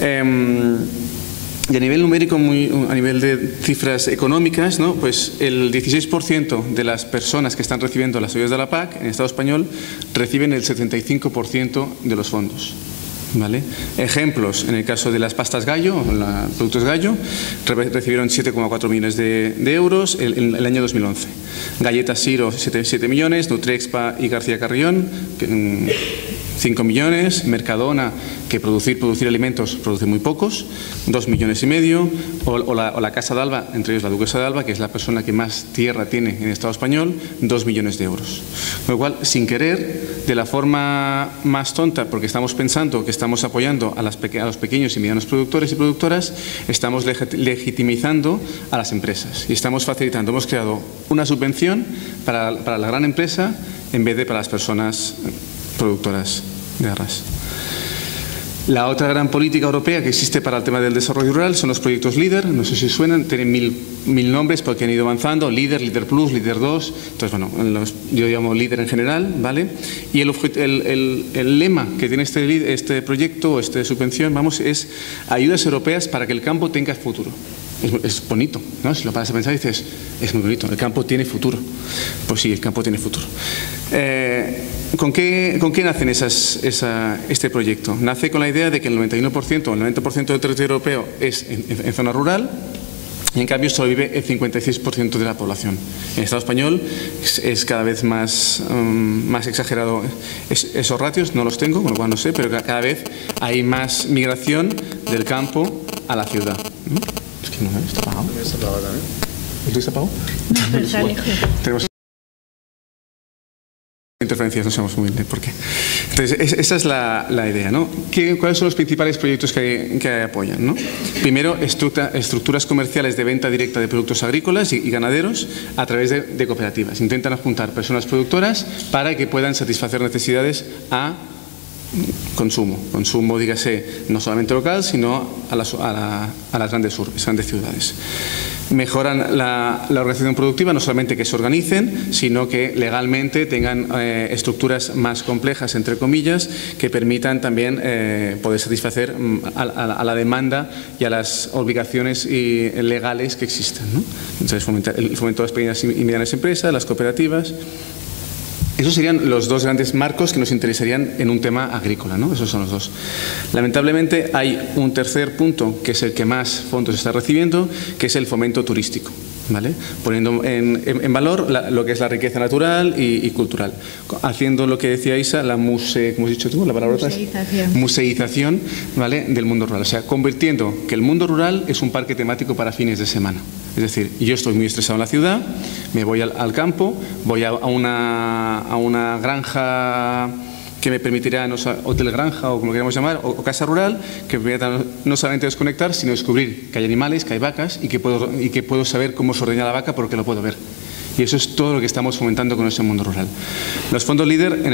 Y a nivel numérico, a nivel de cifras económicas, ¿no?, pues el 16% de las personas que están recibiendo las ayudas de la PAC en el Estado español reciben el 75% de los fondos, ¿vale? Ejemplos: en el caso de las pastas Gallo, productos Gallo, recibieron 7,4 millones de euros en el año 2011. Galletas Siro, 7 millones, Nutrexpa y García Carrión, 5 millones, Mercadona, que producir alimentos produce muy pocos, 2,5 millones, o la Casa de Alba, entre ellos la Duquesa de Alba, que es la persona que más tierra tiene en el Estado español, 2 millones de euros. Con lo cual, sin querer, de la forma más tonta, porque estamos pensando que estamos apoyando a los pequeños y medianos productores y productoras, estamos legitimizando a las empresas y estamos facilitando. Hemos creado una subvención para la gran empresa en vez de para las personas productoras de arras. La otra gran política europea que existe para el tema del desarrollo rural son los proyectos LEADER. No sé si suenan, tienen mil nombres porque han ido avanzando: LEADER, LEADER Plus, LEADER 2. Entonces, bueno, yo llamo LEADER en general, ¿vale? Y el lema que tiene este proyecto, esta subvención, es ayudas europeas para que el campo tenga futuro. Es bonito, ¿no? Si lo paras a pensar y dices, es muy bonito, el campo tiene futuro. Pues sí, el campo tiene futuro. ¿Con qué nacen este proyecto? Nace con la idea de que el 91% o el 90% del territorio europeo es en zona rural, y en cambio solo vive el 56% de la población. En el Estado español es cada vez más exagerado esos ratios, no los tengo, con lo cual no sé, pero cada vez hay más migración del campo a la ciudad. Es que no, está apagado. Está apagado también. ¿Tú está apagado? No, pero está lejos. Tenemos interferencias, no sabemos muy bien por qué. Entonces, esa es la idea, ¿no? ¿Cuáles son los principales proyectos que apoyan, ¿no? Primero, estructuras comerciales de venta directa de productos agrícolas y ganaderos a través de cooperativas. Intentan juntar personas productoras para que puedan satisfacer necesidades a consumo, dígase, no solamente local, sino a las grandes urbes, grandes ciudades. Mejoran la organización productiva, no solamente que se organicen, sino que legalmente tengan estructuras más complejas, entre comillas, que permitan también poder satisfacer a la demanda y a las obligaciones legales que existen, ¿no? Entonces, el fomento de las pequeñas y medianas empresas, las cooperativas. Esos serían los dos grandes marcos que nos interesarían en un tema agrícola, ¿no? Esos son los dos. Lamentablemente hay un tercer punto, que es el que más fondos está recibiendo, que es el fomento turístico, ¿vale? Poniendo en valor lo que es la riqueza natural y cultural. Haciendo lo que decía Isa, ¿cómo has dicho tú? La palabra museización, ¿vale?, del mundo rural. O sea, convirtiendo que el mundo rural es un parque temático para fines de semana. Es decir, yo estoy muy estresado en la ciudad, me voy al campo, voy a una granja que me permitirá, hotel granja o como lo queramos llamar, o casa rural, que me permita no solamente desconectar, sino descubrir que hay animales, que hay vacas y que puedo saber cómo se ordeña la vaca porque lo puedo ver. Y eso es todo lo que estamos fomentando con ese mundo rural. Los fondos LEADER, en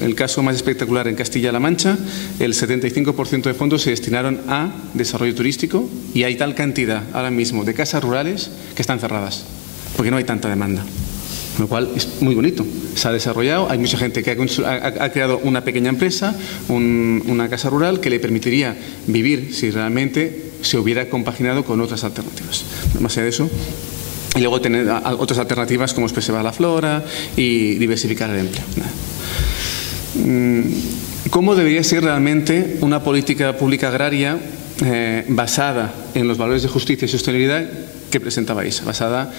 el caso más espectacular en Castilla-La Mancha, el 75% de fondos se destinaron a desarrollo turístico, y hay tal cantidad ahora mismo de casas rurales que están cerradas, porque no hay tanta demanda. lo cual es muy bonito. Se ha desarrollado, hay mucha gente que ha creado una pequeña empresa, una casa rural que le permitiría vivir si realmente se hubiera compaginado con otras alternativas. Más allá de eso, y luego tener otras alternativas como preservar la flora y diversificar el empleo. ¿Cómo debería ser realmente una política pública agraria basada en los valores de justicia y sostenibilidad que presentaba Isa, basada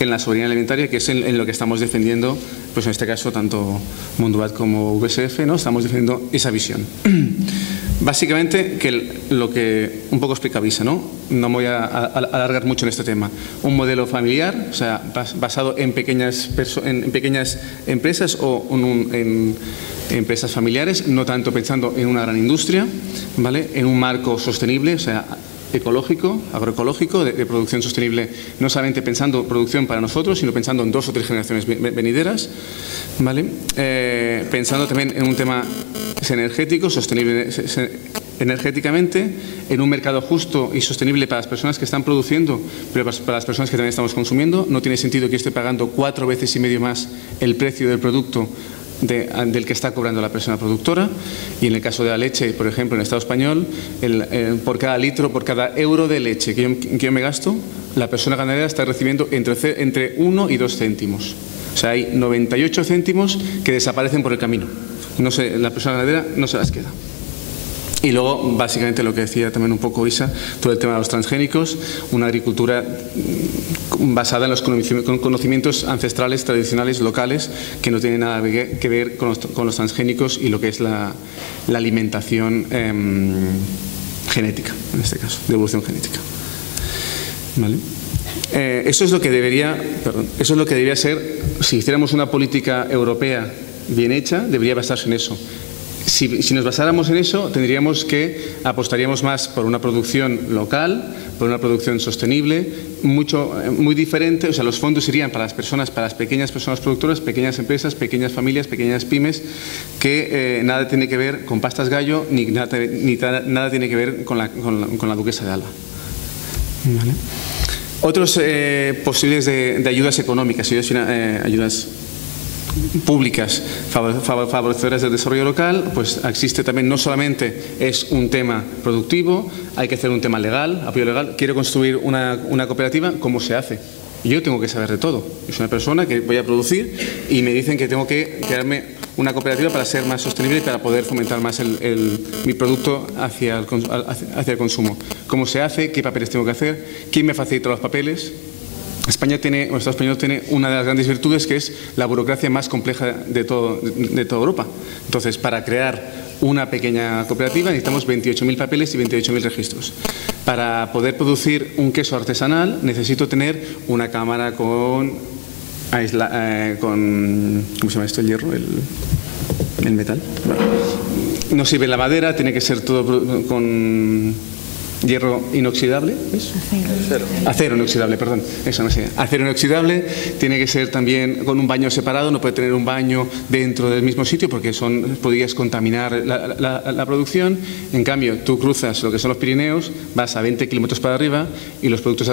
en la soberanía alimentaria, que es en lo que estamos defendiendo, pues en este caso tanto Mundubat como VSF, ¿no? Estamos defendiendo esa visión. Básicamente, lo que un poco explicaba Isa, ¿no? No me voy a alargar mucho en este tema. Un modelo familiar, o sea, basado en pequeñas empresas o en empresas familiares, no tanto pensando en una gran industria, ¿vale? En un marco sostenible, o sea, ecológico, agroecológico, de producción sostenible, no solamente pensando producción para nosotros, sino pensando en 2 o 3 generaciones venideras, ¿vale? Pensando también en un tema energético, sostenible energéticamente, en un mercado justo y sostenible para las personas que están produciendo, pero para las personas que también estamos consumiendo. No tiene sentido que yo esté pagando 4,5 veces más el precio del producto del que está cobrando la persona productora. Y en el caso de la leche, por ejemplo, en el Estado español, por cada litro, por cada euro de leche que yo me gasto, la persona ganadera está recibiendo entre 1 y 2 céntimos. O sea, hay 98 céntimos que desaparecen por el camino. La persona ganadera no se las queda. Y luego, básicamente, lo que decía también un poco Isa, todo el tema de los transgénicos, una agricultura basada en los conocimientos ancestrales, tradicionales, locales, que no tienen nada que ver con los transgénicos y lo que es la alimentación genética, en este caso, de evolución genética. ¿Vale? Eso es lo que debería ser, si hiciéramos una política europea bien hecha, debería basarse en eso. Si nos basáramos en eso, apostaríamos más por una producción local, por una producción sostenible, muy diferente. O sea, los fondos irían para las pequeñas personas productoras, pequeñas empresas, pequeñas familias, pequeñas pymes, que nada tiene que ver con pastas gallo, ni nada tiene que ver con la duquesa de Alba. ¿Vale? Otros posibles de ayudas económicas, ayudas públicas favorecedoras del desarrollo local, pues existe también, no solamente es un tema productivo, hay que hacer un tema legal, apoyo legal. Quiero construir una cooperativa, ¿cómo se hace? Yo tengo que saber de todo. Yo soy una persona que voy a producir y me dicen que tengo que crearme una cooperativa para ser más sostenible y para poder fomentar más mi producto hacia el consumo. ¿Cómo se hace? ¿Qué papeles tengo que hacer? ¿Quién me facilita los papeles? el Estado español tiene una de las grandes virtudes, que es la burocracia más compleja de toda Europa. Entonces, para crear una pequeña cooperativa necesitamos 28.000 papeles y 28.000 registros. Para poder producir un queso artesanal necesito tener una cámara con ¿cómo se llama esto? El hierro, el metal. No sirve la madera, tiene que ser todo con hierro inoxidable, ¿ves? Acero inoxidable, perdón. Eso no sé. Acero inoxidable, tiene que ser también con un baño separado, no puede tener un baño dentro del mismo sitio porque podrías contaminar la producción. En cambio, tú cruzas lo que son los Pirineos, vas a 20 kilómetros para arriba y los quesos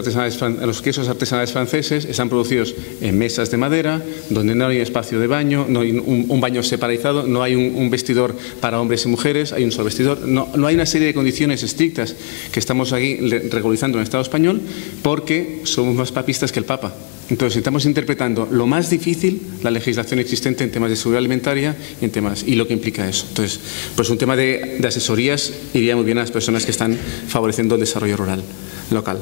artesanales franceses están producidos en mesas de madera, donde no hay espacio de baño, no hay un baño separizado, no hay un vestidor para hombres y mujeres, hay un solo vestidor. No hay una serie de condiciones estrictas que estamos aquí regularizando en el Estado español porque somos más papistas que el Papa. Entonces estamos interpretando lo más difícil, la legislación existente en temas de seguridad alimentaria y lo que implica eso. Entonces, pues un tema de asesorías iría muy bien a las personas que están favoreciendo el desarrollo rural local.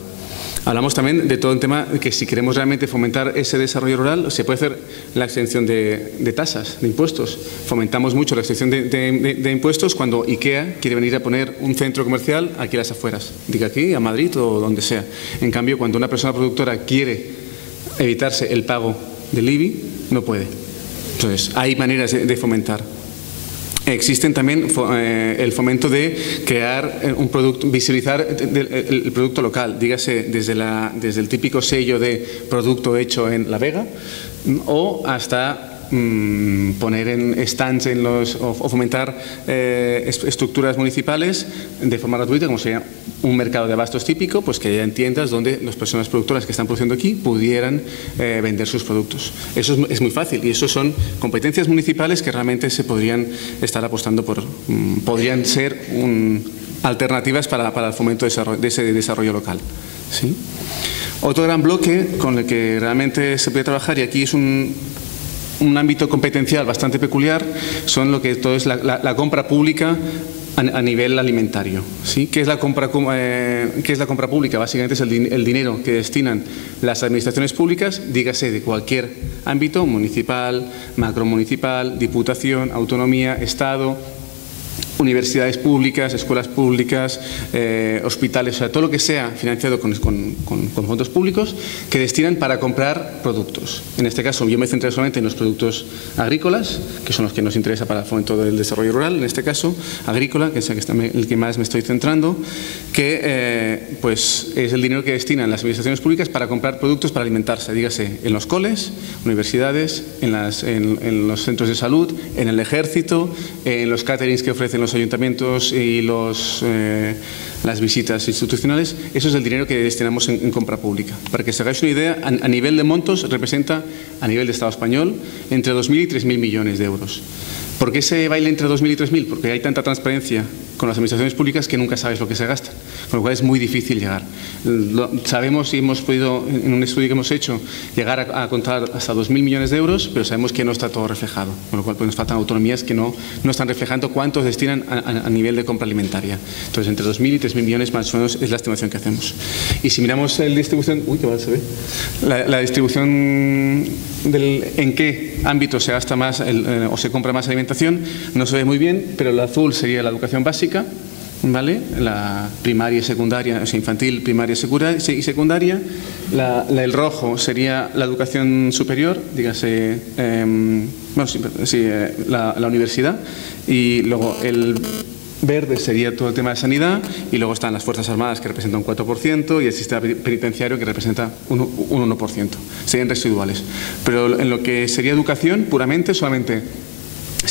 Hablamos también de todo el tema que si queremos realmente fomentar ese desarrollo rural, se puede hacer la exención de tasas, de impuestos. Fomentamos mucho la exención de impuestos cuando IKEA quiere venir a poner un centro comercial aquí a las afueras, diga aquí, a Madrid o donde sea. En cambio, cuando una persona productora quiere evitarse el pago del IBI, no puede. Entonces, hay maneras de fomentar. Existen también el fomento de crear un producto, visibilizar el producto local, dígase desde el típico sello de producto hecho en La Vega o hasta poner en stands o fomentar estructuras municipales de forma gratuita, como sería un mercado de abastos típico, pues que haya tiendas donde las personas productoras que están produciendo aquí pudieran vender sus productos. Eso es muy fácil y eso son competencias municipales que realmente se podrían estar apostando por, podrían ser alternativas para el fomento de ese desarrollo local. ¿Sí? Otro gran bloque con el que realmente se puede trabajar, y aquí es un ámbito competencial bastante peculiar, son lo que todo es la compra pública a nivel alimentario. ¿Sí? ¿Qué es la compra pública? Básicamente es el dinero que destinan las administraciones públicas, dígase de cualquier ámbito, municipal, macromunicipal, diputación, autonomía, Estado, universidades públicas, escuelas públicas, hospitales, o sea, todo lo que sea financiado con fondos públicos que destinan para comprar productos. En este caso, yo me centré solamente en los productos agrícolas, que son los que nos interesa para el fomento del desarrollo rural, en este caso, agrícola, que es el que más me estoy centrando, que pues es el dinero que destinan las administraciones públicas para comprar productos para alimentarse, dígase, en los coles, universidades, en los centros de salud, en el ejército, en los caterings que ofrecen los ayuntamientos y las visitas institucionales. Eso es el dinero que destinamos en compra pública. Para que os hagáis una idea, a nivel de montos representa, a nivel de Estado español, entre 2.000 y 3.000 millones de euros. ¿Por qué se baila entre 2.000 y 3.000? Porque hay tanta transparencia con las administraciones públicas que nunca sabes lo que se gasta, con lo cual es muy difícil llegar. Sabemos y hemos podido, en un estudio que hemos hecho, llegar a contar hasta 2.000 millones de euros, pero sabemos que no está todo reflejado, con lo cual pues, nos faltan autonomías que no están reflejando cuántos destinan a nivel de compra alimentaria. Entonces, entre 2.000 y 3.000 millones más o menos es la estimación que hacemos. Y si miramos la distribución, uy, qué mal se ve, la distribución en qué ámbito se gasta más o se compra más alimentación, no se ve muy bien, pero el azul sería la educación básica, ¿vale? La primaria y secundaria, o sea, infantil, primaria y secundaria. El rojo sería la educación superior, dígase, la universidad. Y luego el verde sería todo el tema de sanidad, y luego están las Fuerzas Armadas, que representan un 4%, y el sistema penitenciario, que representa un 1%. Serían residuales. Pero en lo que sería educación, puramente, solamente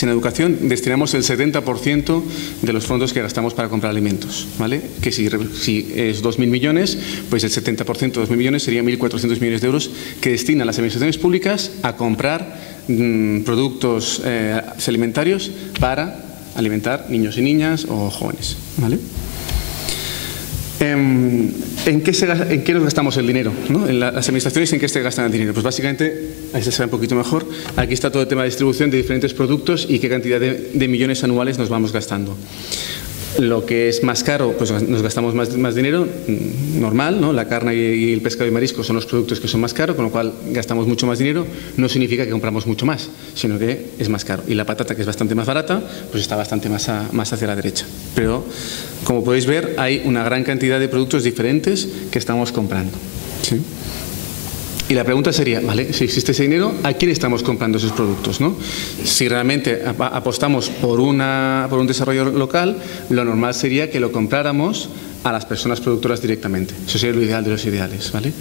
en educación destinamos el 70% de los fondos que gastamos para comprar alimentos, ¿vale? Que si es 2.000 millones, pues el 70% de 2.000 millones sería 1.400 millones de euros que destinan las administraciones públicas a comprar productos alimentarios para alimentar niños y niñas o jóvenes, ¿vale? ¿En qué nos gastamos el dinero? ¿No? En las administraciones, ¿en qué se gastan el dinero? Pues básicamente, ahí se sabe un poquito mejor, aquí está todo el tema de distribución de diferentes productos y qué cantidad de millones anuales nos vamos gastando. Lo que es más caro, pues nos gastamos más dinero, normal, ¿no? La carne y el pescado y marisco son los productos que son más caros, con lo cual gastamos mucho más dinero. No significa que compramos mucho más, sino que es más caro. Y la patata, que es bastante más barata, pues está bastante más hacia la derecha. Pero, como podéis ver, hay una gran cantidad de productos diferentes que estamos comprando, ¿sí? Y la pregunta sería, ¿vale? Si existe ese dinero, ¿a quién estamos comprando esos productos, ¿no? Si realmente apostamos por un desarrollo local, lo normal sería que lo compráramos a las personas productoras directamente. Eso sería lo ideal de los ideales, ¿vale?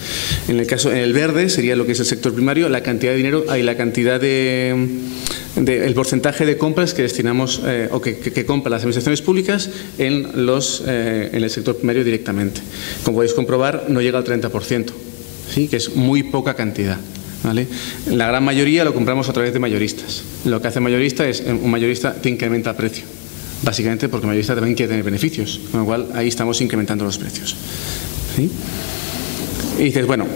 En el verde sería lo que es el sector primario, la cantidad de dinero y la cantidad el porcentaje de compras que destinamos o que compran las administraciones públicas en el sector primario directamente. Como podéis comprobar, no llega al 30%. ¿Sí? Que es muy poca cantidad, ¿vale? La gran mayoría lo compramos a través de mayoristas. Lo que hace mayorista es, un mayorista te incrementa el precio, básicamente porque el mayorista también quiere tener beneficios, con lo cual ahí estamos incrementando los precios, ¿sí? Y dices, bueno,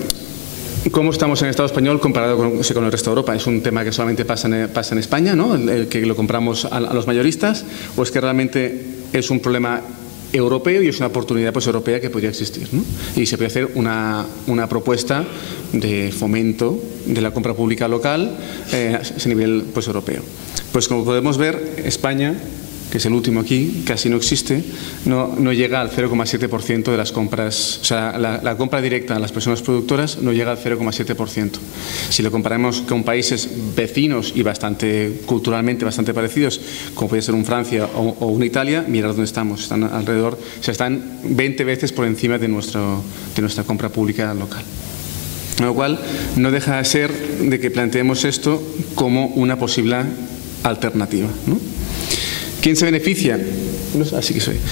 ¿cómo estamos en el Estado español comparado con el resto de Europa? ¿Es un tema que solamente pasa en España, ¿no? El que lo compramos a los mayoristas, o es que realmente es un problema europeo y es una oportunidad pues europea que podría existir, ¿no? Y se puede hacer una propuesta de fomento de la compra pública local a nivel pues europeo. Pues como podemos ver, España, que es el último aquí, casi no existe, no llega al 0,7% de las compras, o sea, la compra directa a las personas productoras no llega al 0,7%. Si lo comparamos con países vecinos y culturalmente bastante parecidos, como puede ser un Francia o una Italia, mirad dónde estamos, están alrededor, o sea, están 20 veces por encima de nuestra compra pública local. Con lo cual, no deja de ser de que planteemos esto como una posible alternativa, ¿no? ¿Quién se beneficia?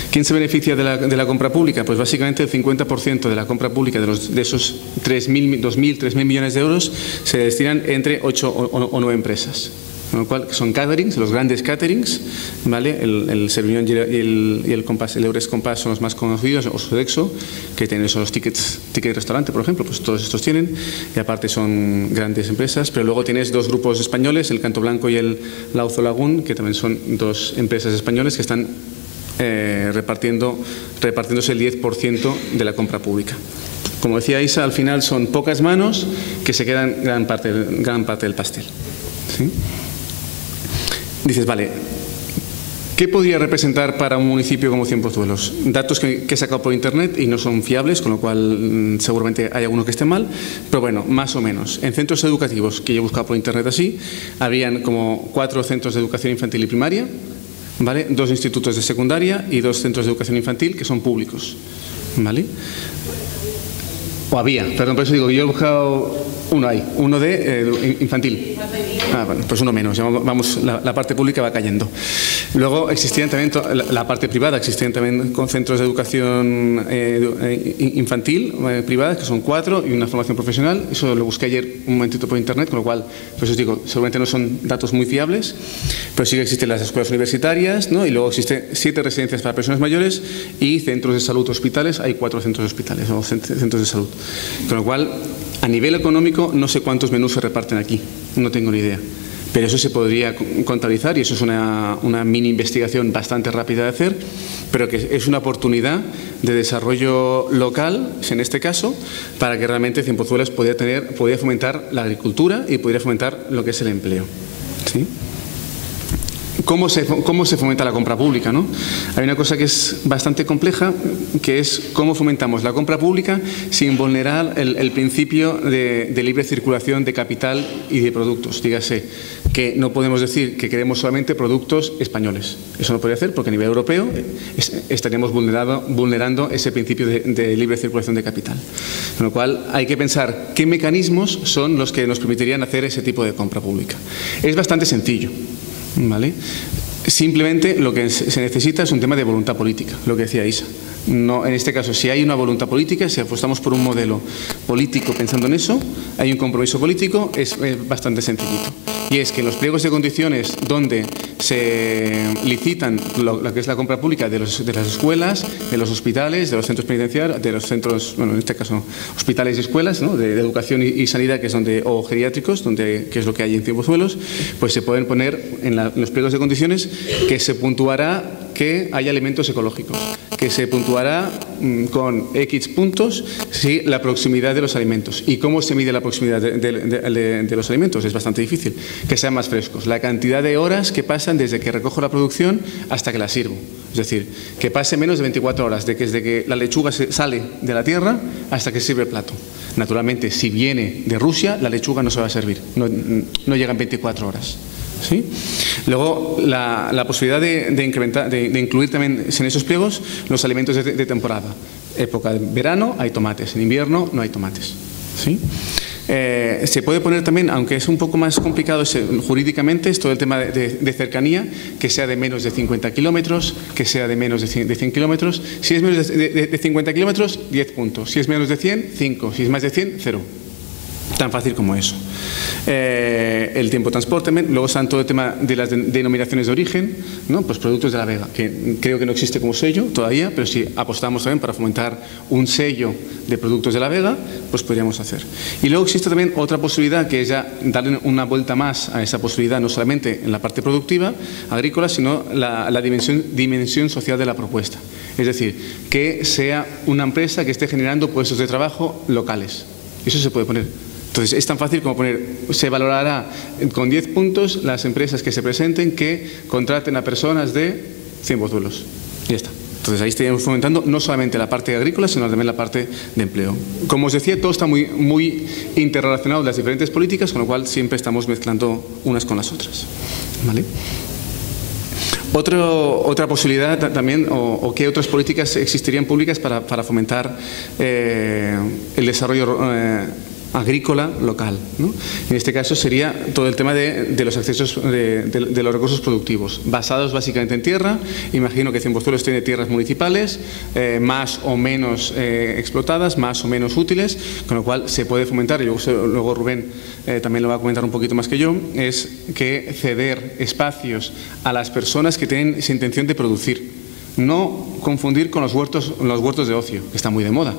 ¿Quién se beneficia de la compra pública? Pues básicamente el 50% de la compra pública de esos 2.000, 3.000 millones de euros se destinan entre 8 o 9 empresas. Con lo cual son caterings, los grandes caterings, ¿vale? El Serviñón y el Compass, el Eures Compass son los más conocidos, o Sodexo, que tienen esos tickets restaurante, por ejemplo, pues todos estos tienen, y aparte son grandes empresas, pero luego tienes dos grupos españoles, el Canto Blanco y el Lauzo Lagún, que también son dos empresas españoles que están repartiéndose el 10% de la compra pública. Como decía Isa, al final son pocas manos que se quedan gran parte del pastel, ¿sí? Dices, vale, ¿qué podría representar para un municipio como Cienpozuelos? Datos que he sacado por internet y no son fiables, con lo cual seguramente hay alguno que esté mal, pero bueno, más o menos. En centros educativos, que yo he buscado por internet así, habían como 4 centros de educación infantil y primaria, ¿vale? 2 institutos de secundaria y 2 centros de educación infantil que son públicos, ¿vale? O había, perdón, por eso digo, yo he buscado uno de infantil. Bueno, pues uno menos, vamos, la parte pública va cayendo. Luego existían también la parte privada, existían también con centros de educación infantil privadas, que son 4, y una formación profesional. Eso lo busqué ayer un momentito por internet, con lo cual, pues os digo, seguramente no son datos muy fiables, pero sí que existen las escuelas universitarias, ¿no? Y luego existen 7 residencias para personas mayores y centros de salud, hospitales. Hay 4 centros de hospitales o centros de salud. Con lo cual, a nivel económico, no sé cuántos menús se reparten aquí, no tengo ni idea. Pero eso se podría contabilizar y eso es una mini investigación bastante rápida de hacer, pero que es una oportunidad de desarrollo local, en este caso, para que realmente Cienpozuelos podría fomentar la agricultura y podría fomentar lo que es el empleo, ¿sí? ¿Cómo se fomenta la compra pública, ¿no? Hay una cosa que es bastante compleja, que es cómo fomentamos la compra pública sin vulnerar el principio de libre circulación de capital y de productos. Dígase que no podemos decir que queremos solamente productos españoles. Eso no podría hacer porque a nivel europeo estaríamos vulnerando ese principio de libre circulación de capital. Con lo cual hay que pensar qué mecanismos son los que nos permitirían hacer ese tipo de compra pública. Es bastante sencillo, ¿vale? Simplemente lo que se necesita es un tema de voluntad política, lo que decía Isa. No, en este caso, si hay una voluntad política, si apostamos por un modelo político pensando en eso, hay un compromiso político, es bastante sencillito. Y es que en los pliegos de condiciones donde se licitan lo que es la compra pública de las escuelas, de los hospitales, de los centros penitenciarios, de los centros, bueno, en este caso, hospitales y escuelas, ¿no? de educación y sanidad, que es donde, o geriátricos, que es lo que hay en Cienpozuelos, pues se pueden poner en los pliegos de condiciones que se puntuará que haya alimentos ecológicos, que se puntuará con X puntos si la proximidad de los alimentos. ¿Y cómo se mide la proximidad de los alimentos? Es bastante difícil. Que sean más frescos. La cantidad de horas que pasan desde que recojo la producción hasta que la sirvo. Es decir, que pase menos de 24 horas, desde que la lechuga sale de la tierra hasta que sirve el plato. Naturalmente, si viene de Rusia, la lechuga no se va a servir. No llegan 24 horas. ¿Sí? Luego, la posibilidad de incluir también en esos pliegos los alimentos de temporada. Época de verano hay tomates, en invierno no hay tomates. ¿Sí? Se puede poner también, aunque es un poco más complicado jurídicamente, es todo el tema de cercanía, que sea de menos de 50 kilómetros, que sea de menos de 100 kilómetros. Si es menos de 50 kilómetros, 10 puntos. Si es menos de 100, 5. Si es más de 100, 0. Tan fácil como eso. El tiempo de transporte, luego están todo el tema de las denominaciones de origen, ¿no? Pues productos de la Vega, que creo que no existe como sello todavía, pero si apostamos también para fomentar un sello de productos de la Vega, pues podríamos hacer. Y luego existe también otra posibilidad, que es ya darle una vuelta más a esa posibilidad, no solamente en la parte productiva, agrícola, sino la dimensión social de la propuesta. Es decir, que sea una empresa que esté generando puestos de trabajo locales. Eso se puede poner. Entonces, es tan fácil como poner, se valorará con 10 puntos las empresas que se presenten que contraten a personas de Cienpozuelos. Y ya está. Entonces, ahí estaríamos fomentando no solamente la parte agrícola, sino también la parte de empleo. Como os decía, todo está muy interrelacionado, las diferentes políticas, con lo cual siempre estamos mezclando unas con las otras. ¿Vale? Otra posibilidad también, o qué otras políticas existirían públicas para fomentar el desarrollo agrícola local, ¿no? En este caso sería todo el tema de los accesos de los recursos productivos, basados básicamente en tierra. Imagino que Cienpozuelos tiene tierras municipales, más o menos explotadas, más o menos útiles, con lo cual se puede fomentar, y luego Rubén también lo va a comentar un poquito más que yo, es que ceder espacios a las personas que tienen esa intención de producir. No confundir con los huertos de ocio, que está muy de moda,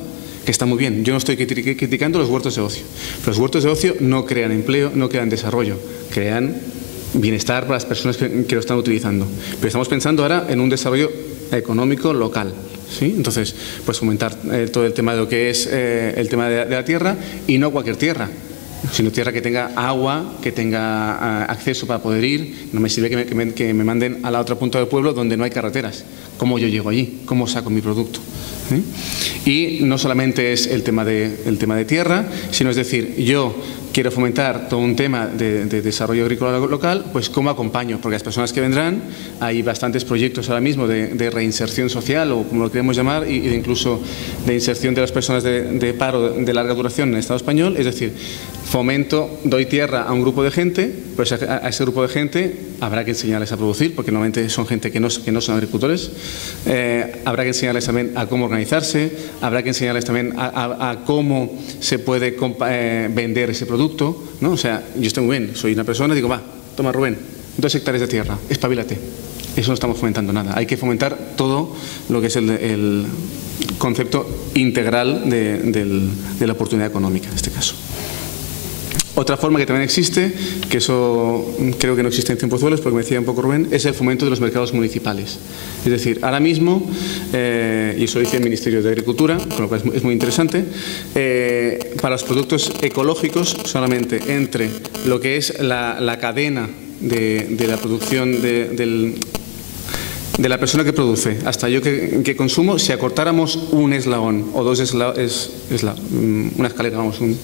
que está muy bien. Yo no estoy criticando los huertos de ocio. Pero los huertos de ocio no crean empleo, no crean desarrollo, crean bienestar para las personas que lo están utilizando. Pero estamos pensando ahora en un desarrollo económico local, ¿sí? Entonces, pues fomentar todo el tema de lo que es el tema de la tierra, y no cualquier tierra, sino tierra que tenga agua, que tenga acceso para poder ir. No me sirve que me manden a la otra punta del pueblo donde no hay carreteras. ¿Cómo yo llego allí? ¿Cómo saco mi producto? Y no solamente es el tema de tierra, sino es decir, yo quiero fomentar todo un tema de desarrollo agrícola local, pues ¿cómo acompaño? Porque las personas que vendrán, hay bastantes proyectos ahora mismo de reinserción social, o como lo queremos llamar, y de incluso de inserción de las personas de paro de larga duración en el Estado español. Es decir, fomento, doy tierra a un grupo de gente, pues a ese grupo de gente habrá que enseñarles a producir, porque normalmente son gente que no son agricultores. Habrá que enseñarles también a cómo organizarse, habrá que enseñarles también a cómo se puede vender ese producto, ¿no? O sea, yo estoy muy bien, soy una persona, digo, va, toma Rubén, 2 hectáreas de tierra, espabilate. Eso no estamos fomentando nada. Hay que fomentar todo lo que es el concepto integral de la oportunidad económica, en este caso. Otra forma que también existe, que eso creo que no existe en Cienpozuelos, porque me decía un poco Rubén, es el fomento de los mercados municipales. Es decir, ahora mismo, y eso dice el Ministerio de Agricultura, con lo cual es muy interesante, para los productos ecológicos, solamente entre lo que es la cadena de la producción de la persona que produce hasta yo que consumo, si acortáramos un eslabón o 2 eslabones, una escalera, vamos, un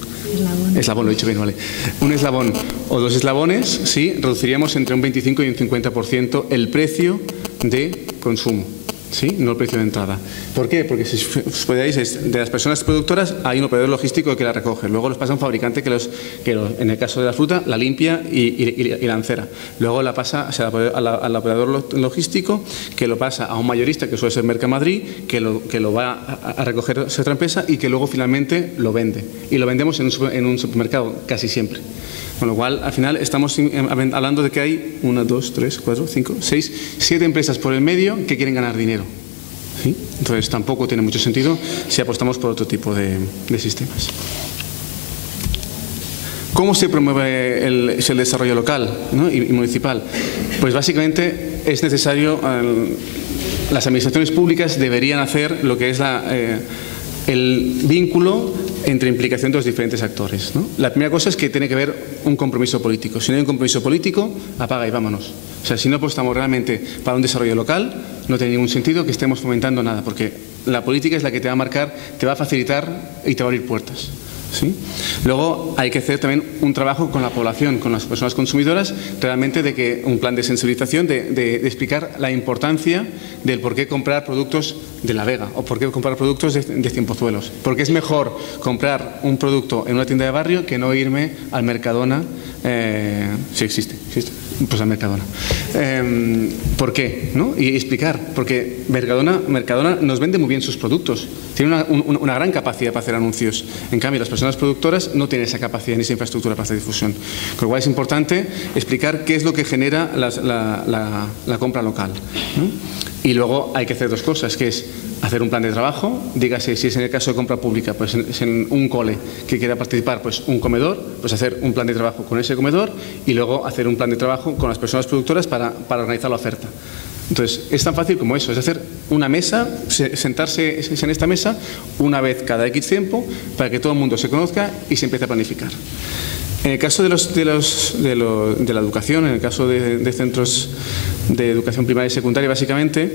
eslabón, lo he dicho bien, vale. Un eslabón o 2 eslabones, sí, reduciríamos entre un 25 y un 50% el precio de consumo. ¿Sí? No el precio de entrada. ¿Por qué? Porque si os podáis, de las personas productoras hay un operador logístico que la recoge, luego los pasa a un fabricante que en el caso de la fruta la limpia y la encera, luego la pasa al operador logístico, que lo pasa a un mayorista, que suele ser Mercamadrid, que lo va a recoger esa otra empresa y que luego finalmente lo vende, y lo vendemos en un supermercado casi siempre. Con lo cual, al final, estamos hablando de que hay 1, 2, 3, 4, 5, 6, 7 empresas por el medio que quieren ganar dinero. ¿Sí? Entonces, tampoco tiene mucho sentido si apostamos por otro tipo de sistemas. ¿Cómo se promueve el desarrollo local, ¿no? y municipal? Pues básicamente es necesario, las administraciones públicas deberían hacer lo que es el vínculo entre implicación de los diferentes actores, ¿no? La primera cosa es que tiene que haber un compromiso político. Si no hay un compromiso político, apaga y vámonos. O sea, si no apostamos realmente para un desarrollo local, no tiene ningún sentido que estemos fomentando nada, porque la política es la que te va a marcar, te va a facilitar y te va a abrir puertas. ¿Sí? Luego hay que hacer también un trabajo con la población, con las personas consumidoras, realmente de que un plan de sensibilización, de explicar la importancia del por qué comprar productos de La Vega o por qué comprar productos de Cienpozuelos. Porque es mejor comprar un producto en una tienda de barrio que no irme al Mercadona, si existe, pues al Mercadona. ¿Por qué? ¿No? Y explicar, porque Mercadona nos vende muy bien sus productos, tiene una gran capacidad para hacer anuncios. En cambio, las personas productoras no tienen esa capacidad ni esa infraestructura para hacer difusión. Con lo cual es importante explicar qué es lo que genera la compra local, ¿no? Y luego hay que hacer 2 cosas, que es hacer un plan de trabajo, dígase si es en el caso de compra pública, pues es en un cole que quiera participar, pues un comedor, pues hacer un plan de trabajo con ese comedor y luego hacer un plan de trabajo con las personas productoras para organizar la oferta. Entonces, es tan fácil como eso, es hacer una mesa, sentarse en esta mesa una vez cada X tiempo para que todo el mundo se conozca y se empiece a planificar. En el caso de la educación, en el caso de centros de educación primaria y secundaria, básicamente,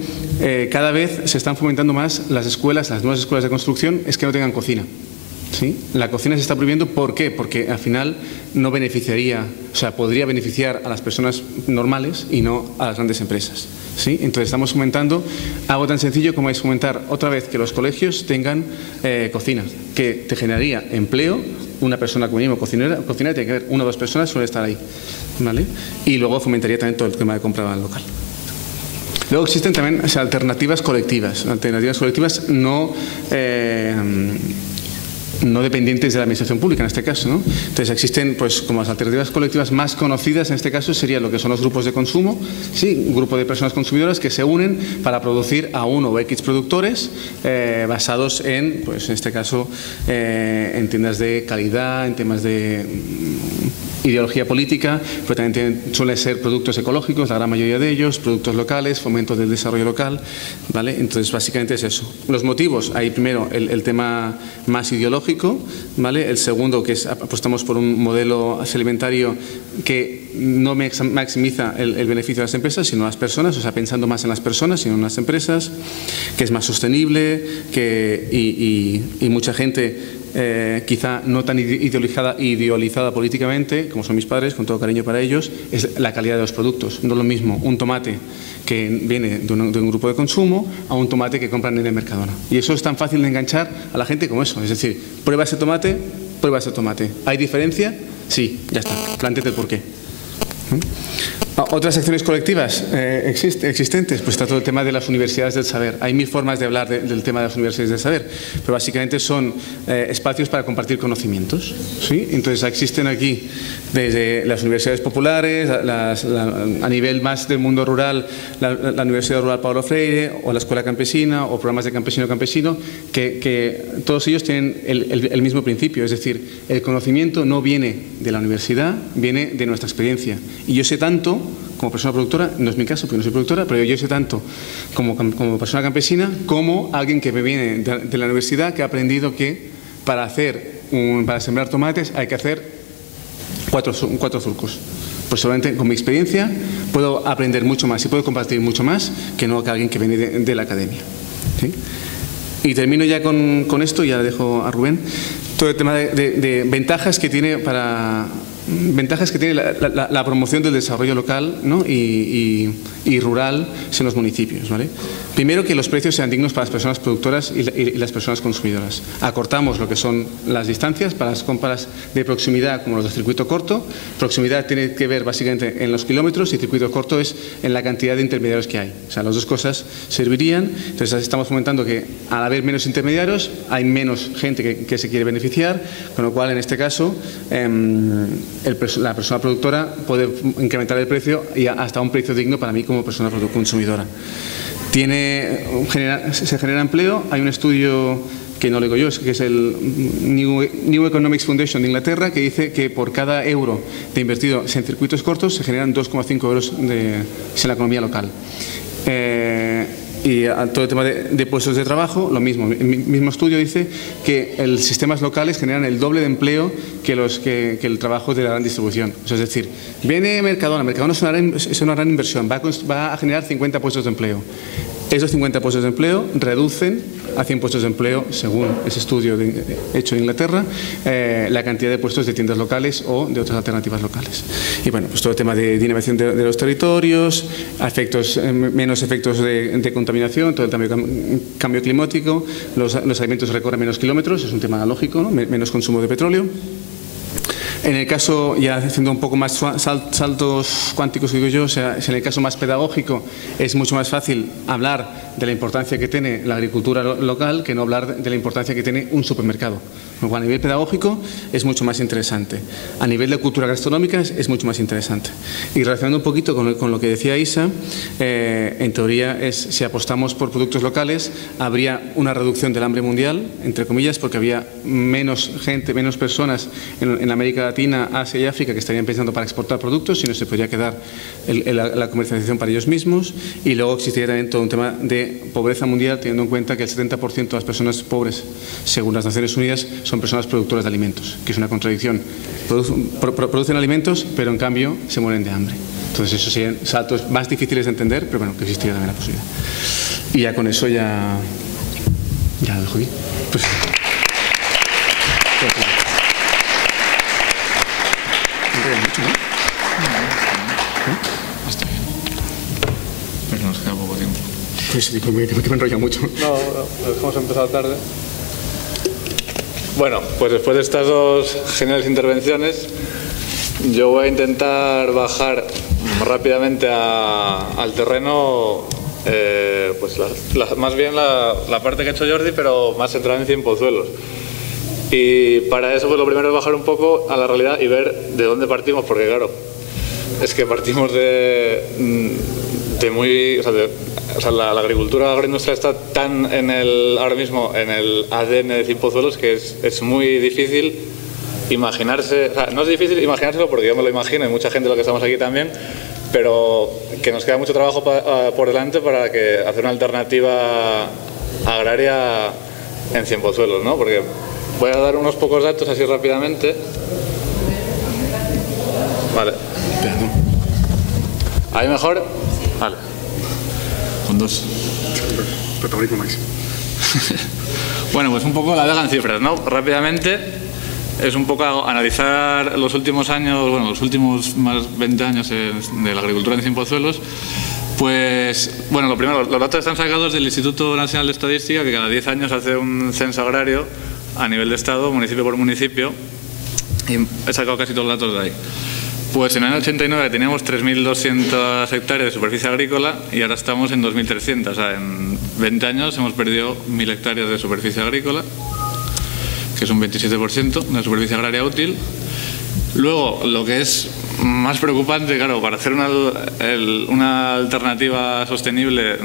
cada vez se están fomentando más las nuevas escuelas de construcción, es que no tengan cocina. ¿Sí? La cocina se está prohibiendo, ¿por qué? Porque al final no beneficiaría, o sea, podría beneficiar a las personas normales y no a las grandes empresas. ¿Sí? Entonces estamos fomentando algo tan sencillo como es fomentar otra vez que los colegios tengan cocinas, que te generaría empleo una persona como mínimo cocinera tiene que haber 1 o 2 personas, suele estar ahí, ¿vale? Y luego fomentaría también todo el tema de compra local. Luego existen también alternativas colectivas no dependientes de la administración pública en este caso, ¿no? Entonces existen, pues, como las alternativas colectivas más conocidas en este caso serían lo que son los grupos de consumo, ¿sí? Un grupo de personas consumidoras que se unen para producir a 1 o X productores basados en, pues en este caso, en tiendas de calidad, en temas de ideología política, pero también suelen ser productos ecológicos, la gran mayoría de ellos, productos locales, fomento del desarrollo local, ¿vale? Entonces, básicamente es eso. Los motivos, hay primero el tema más ideológico, ¿vale? El segundo, que es apostamos por un modelo alimentario que no maximiza el beneficio de las empresas, sino las personas, o sea, pensando más en las personas, sino en las empresas, que es más sostenible, y mucha gente quizá no tan idealizada políticamente, como son mis padres, con todo cariño para ellos, es la calidad de los productos. No es lo mismo un tomate que viene de un grupo de consumo a un tomate que compran en el Mercadona. Y eso es tan fácil de enganchar a la gente como eso. Es decir, prueba ese tomate. ¿Hay diferencia? Sí, ya está. Plantéate el porqué. Otras acciones colectivas existentes, pues está todo el tema de las universidades del saber. Hay 1000 formas de hablar del tema de las universidades del saber, pero básicamente son espacios para compartir conocimientos, ¿sí? Entonces existen aquí desde las universidades populares, a nivel más del mundo rural, la Universidad Rural Paulo Freire o la Escuela Campesina o programas de campesino, que todos ellos tienen el mismo principio, es decir, el conocimiento no viene de la universidad, viene de nuestra experiencia. Y yo sé tanto como persona productora, no es mi caso porque no soy productora, pero yo sé tanto como persona campesina como alguien que me viene de la universidad, que ha aprendido que para sembrar tomates hay que hacer 4 surcos. Pues solamente con mi experiencia puedo aprender mucho más y puedo compartir mucho más que no que alguien que viene de la academia, ¿sí? Y termino ya con esto, ya le dejo a Rubén, todo el tema de ventajas que tiene la promoción del desarrollo local, ¿no? y rural en los municipios, ¿vale? Primero, que los precios sean dignos para las personas productoras y las personas consumidoras. Acortamos lo que son las distancias para las compras de proximidad, como los de circuito corto. Proximidad tiene que ver básicamente en los kilómetros y circuito corto es en la cantidad de intermediarios que hay. O sea, las dos cosas servirían. Entonces, estamos fomentando que al haber menos intermediarios hay menos gente que se quiere beneficiar, con lo cual, en este caso, la persona productora puede incrementar el precio y hasta un precio digno para mí como persona consumidora. Se genera empleo. Hay un estudio que no lo digo yo, que es el New Economics Foundation de Inglaterra, que dice que por cada euro de invertido en circuitos cortos se generan 2,5 euros en la economía local. Y todo el tema de puestos de trabajo, lo mismo. El mismo estudio dice que los sistemas locales generan el doble de empleo que el trabajo de la gran distribución. O sea, es decir, viene Mercadona es una gran inversión, va a generar 50 puestos de empleo. Esos 50 puestos de empleo reducen a 100 puestos de empleo, según ese estudio hecho en Inglaterra, la cantidad de puestos de tiendas locales o de otras alternativas locales. Y bueno, pues todo el tema de dinamización de los territorios, menos efectos de contaminación, todo el cambio climático, los alimentos recorren menos kilómetros, es un tema lógico, ¿no? Menos consumo de petróleo. En el caso, ya haciendo un poco más saltos cuánticos, digo yo, o sea, en el caso más pedagógico es mucho más fácil hablar de la importancia que tiene la agricultura local que no hablar de la importancia que tiene un supermercado. A nivel pedagógico es mucho más interesante. A nivel de cultura gastronómica es mucho más interesante. Y relacionando un poquito con lo que decía Isa, en teoría si apostamos por productos locales, habría una reducción del hambre mundial, entre comillas, porque había menos gente, menos personas en América Latina, Asia y África que estarían pensando para exportar productos, sino se podría quedar la comercialización para ellos mismos. Y luego existiría también todo un tema de pobreza mundial, teniendo en cuenta que el 70% de las personas pobres, según las Naciones Unidas, son personas productoras de alimentos, que es una contradicción. Producen alimentos, pero en cambio se mueren de hambre. Entonces, esos serían saltos más difíciles de entender, pero bueno, que existiría también la posibilidad. Y ya con eso ya lo dejo aquí. Pues, mucho, ¿no? Está bien. Pero nos queda poco tiempo. Pues que me enrolla mucho. No, lo dejamos empezado tarde. Bueno, pues después de estas dos geniales intervenciones, yo voy a intentar bajar rápidamente al terreno, pues más bien la parte que ha hecho Jordi, pero más centrada en Cienpozuelos. Y para eso, pues lo primero es bajar un poco a la realidad y ver de dónde partimos, porque claro, es que partimos de muy... O sea, la agricultura agroindustrial está tan ahora mismo en el ADN de Cienpozuelos que es muy difícil imaginarse, o sea, no es difícil imaginárselo porque yo me lo imagino y mucha gente de los que estamos aquí también, pero que nos queda mucho trabajo por delante para hacer una alternativa agraria en Cienpozuelos, ¿no? Porque voy a dar unos pocos datos así rápidamente. Vale. ¿Ahí mejor? Vale. Con dos. Protagonismo máximo. Bueno, pues un poco la Vega en cifras, ¿no? Rápidamente es un poco analizar los últimos años, bueno, los últimos más 20 años de la agricultura en Cienpozuelos. Pues, bueno, lo primero, los datos están sacados del Instituto Nacional de Estadística, que cada 10 años hace un censo agrario a nivel de Estado, municipio por municipio, y he sacado casi todos los datos de ahí. Pues en el año 89 teníamos 3.200 hectáreas de superficie agrícola y ahora estamos en 2.300. O sea, en 20 años hemos perdido 1.000 hectáreas de superficie agrícola, que es un 27% de la superficie agraria útil. Luego, lo que es más preocupante, claro, para hacer una alternativa sostenible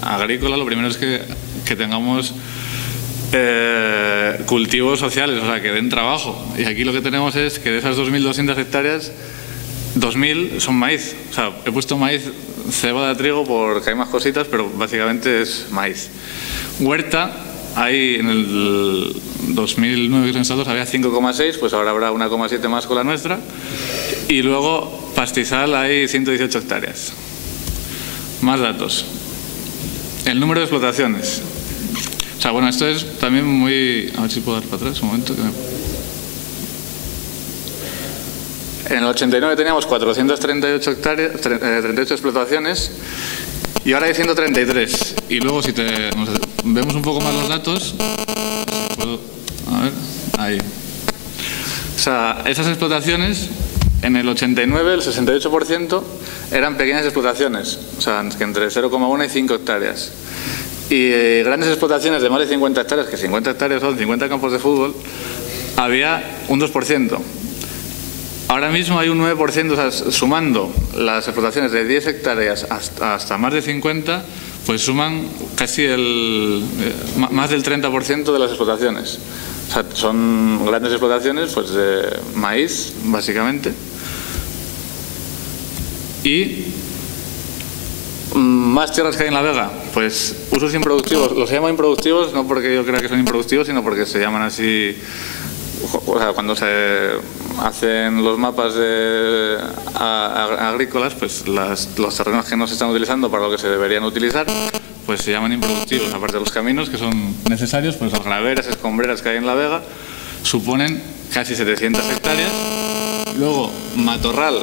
agrícola, lo primero es que tengamos cultivos sociales, o sea, que den trabajo. Y aquí lo que tenemos es que de esas 2.200 hectáreas, 2.000 son maíz. O sea, he puesto maíz, cebada, trigo porque hay más cositas, pero básicamente es maíz. Huerta, hay en el 2009 que son estados había 5,6, pues ahora habrá 1,7 más con la nuestra. Y luego pastizal hay 118 hectáreas. Más datos. El número de explotaciones. O sea, bueno, esto es también muy... A ver si puedo dar para atrás un momento. En el 89 teníamos 438 hectáreas, 38 explotaciones y ahora hay 133. Y luego si vemos un poco más los datos, a ver, ahí. O sea, esas explotaciones, en el 89 el 68% eran pequeñas explotaciones, o sea, que entre 0,1 y 5 hectáreas. Y grandes explotaciones de más de 50 hectáreas, que 50 hectáreas son 50 campos de fútbol, había un 2%. Ahora mismo hay un 9%, o sea, sumando las explotaciones de 10 hectáreas hasta más de 50, pues suman casi más del 30% de las explotaciones. O sea, son grandes explotaciones pues de maíz, básicamente. Y más tierras que hay en la Vega, pues usos improductivos. Los llamo improductivos no porque yo crea que son improductivos, sino porque se llaman así. O sea, cuando se hacen los mapas agrícolas, pues los terrenos que no se están utilizando para lo que se deberían utilizar, pues se llaman improductivos. Aparte de los caminos que son necesarios, pues las graveras, escombreras que hay en la Vega suponen casi 700 hectáreas. Luego, matorral.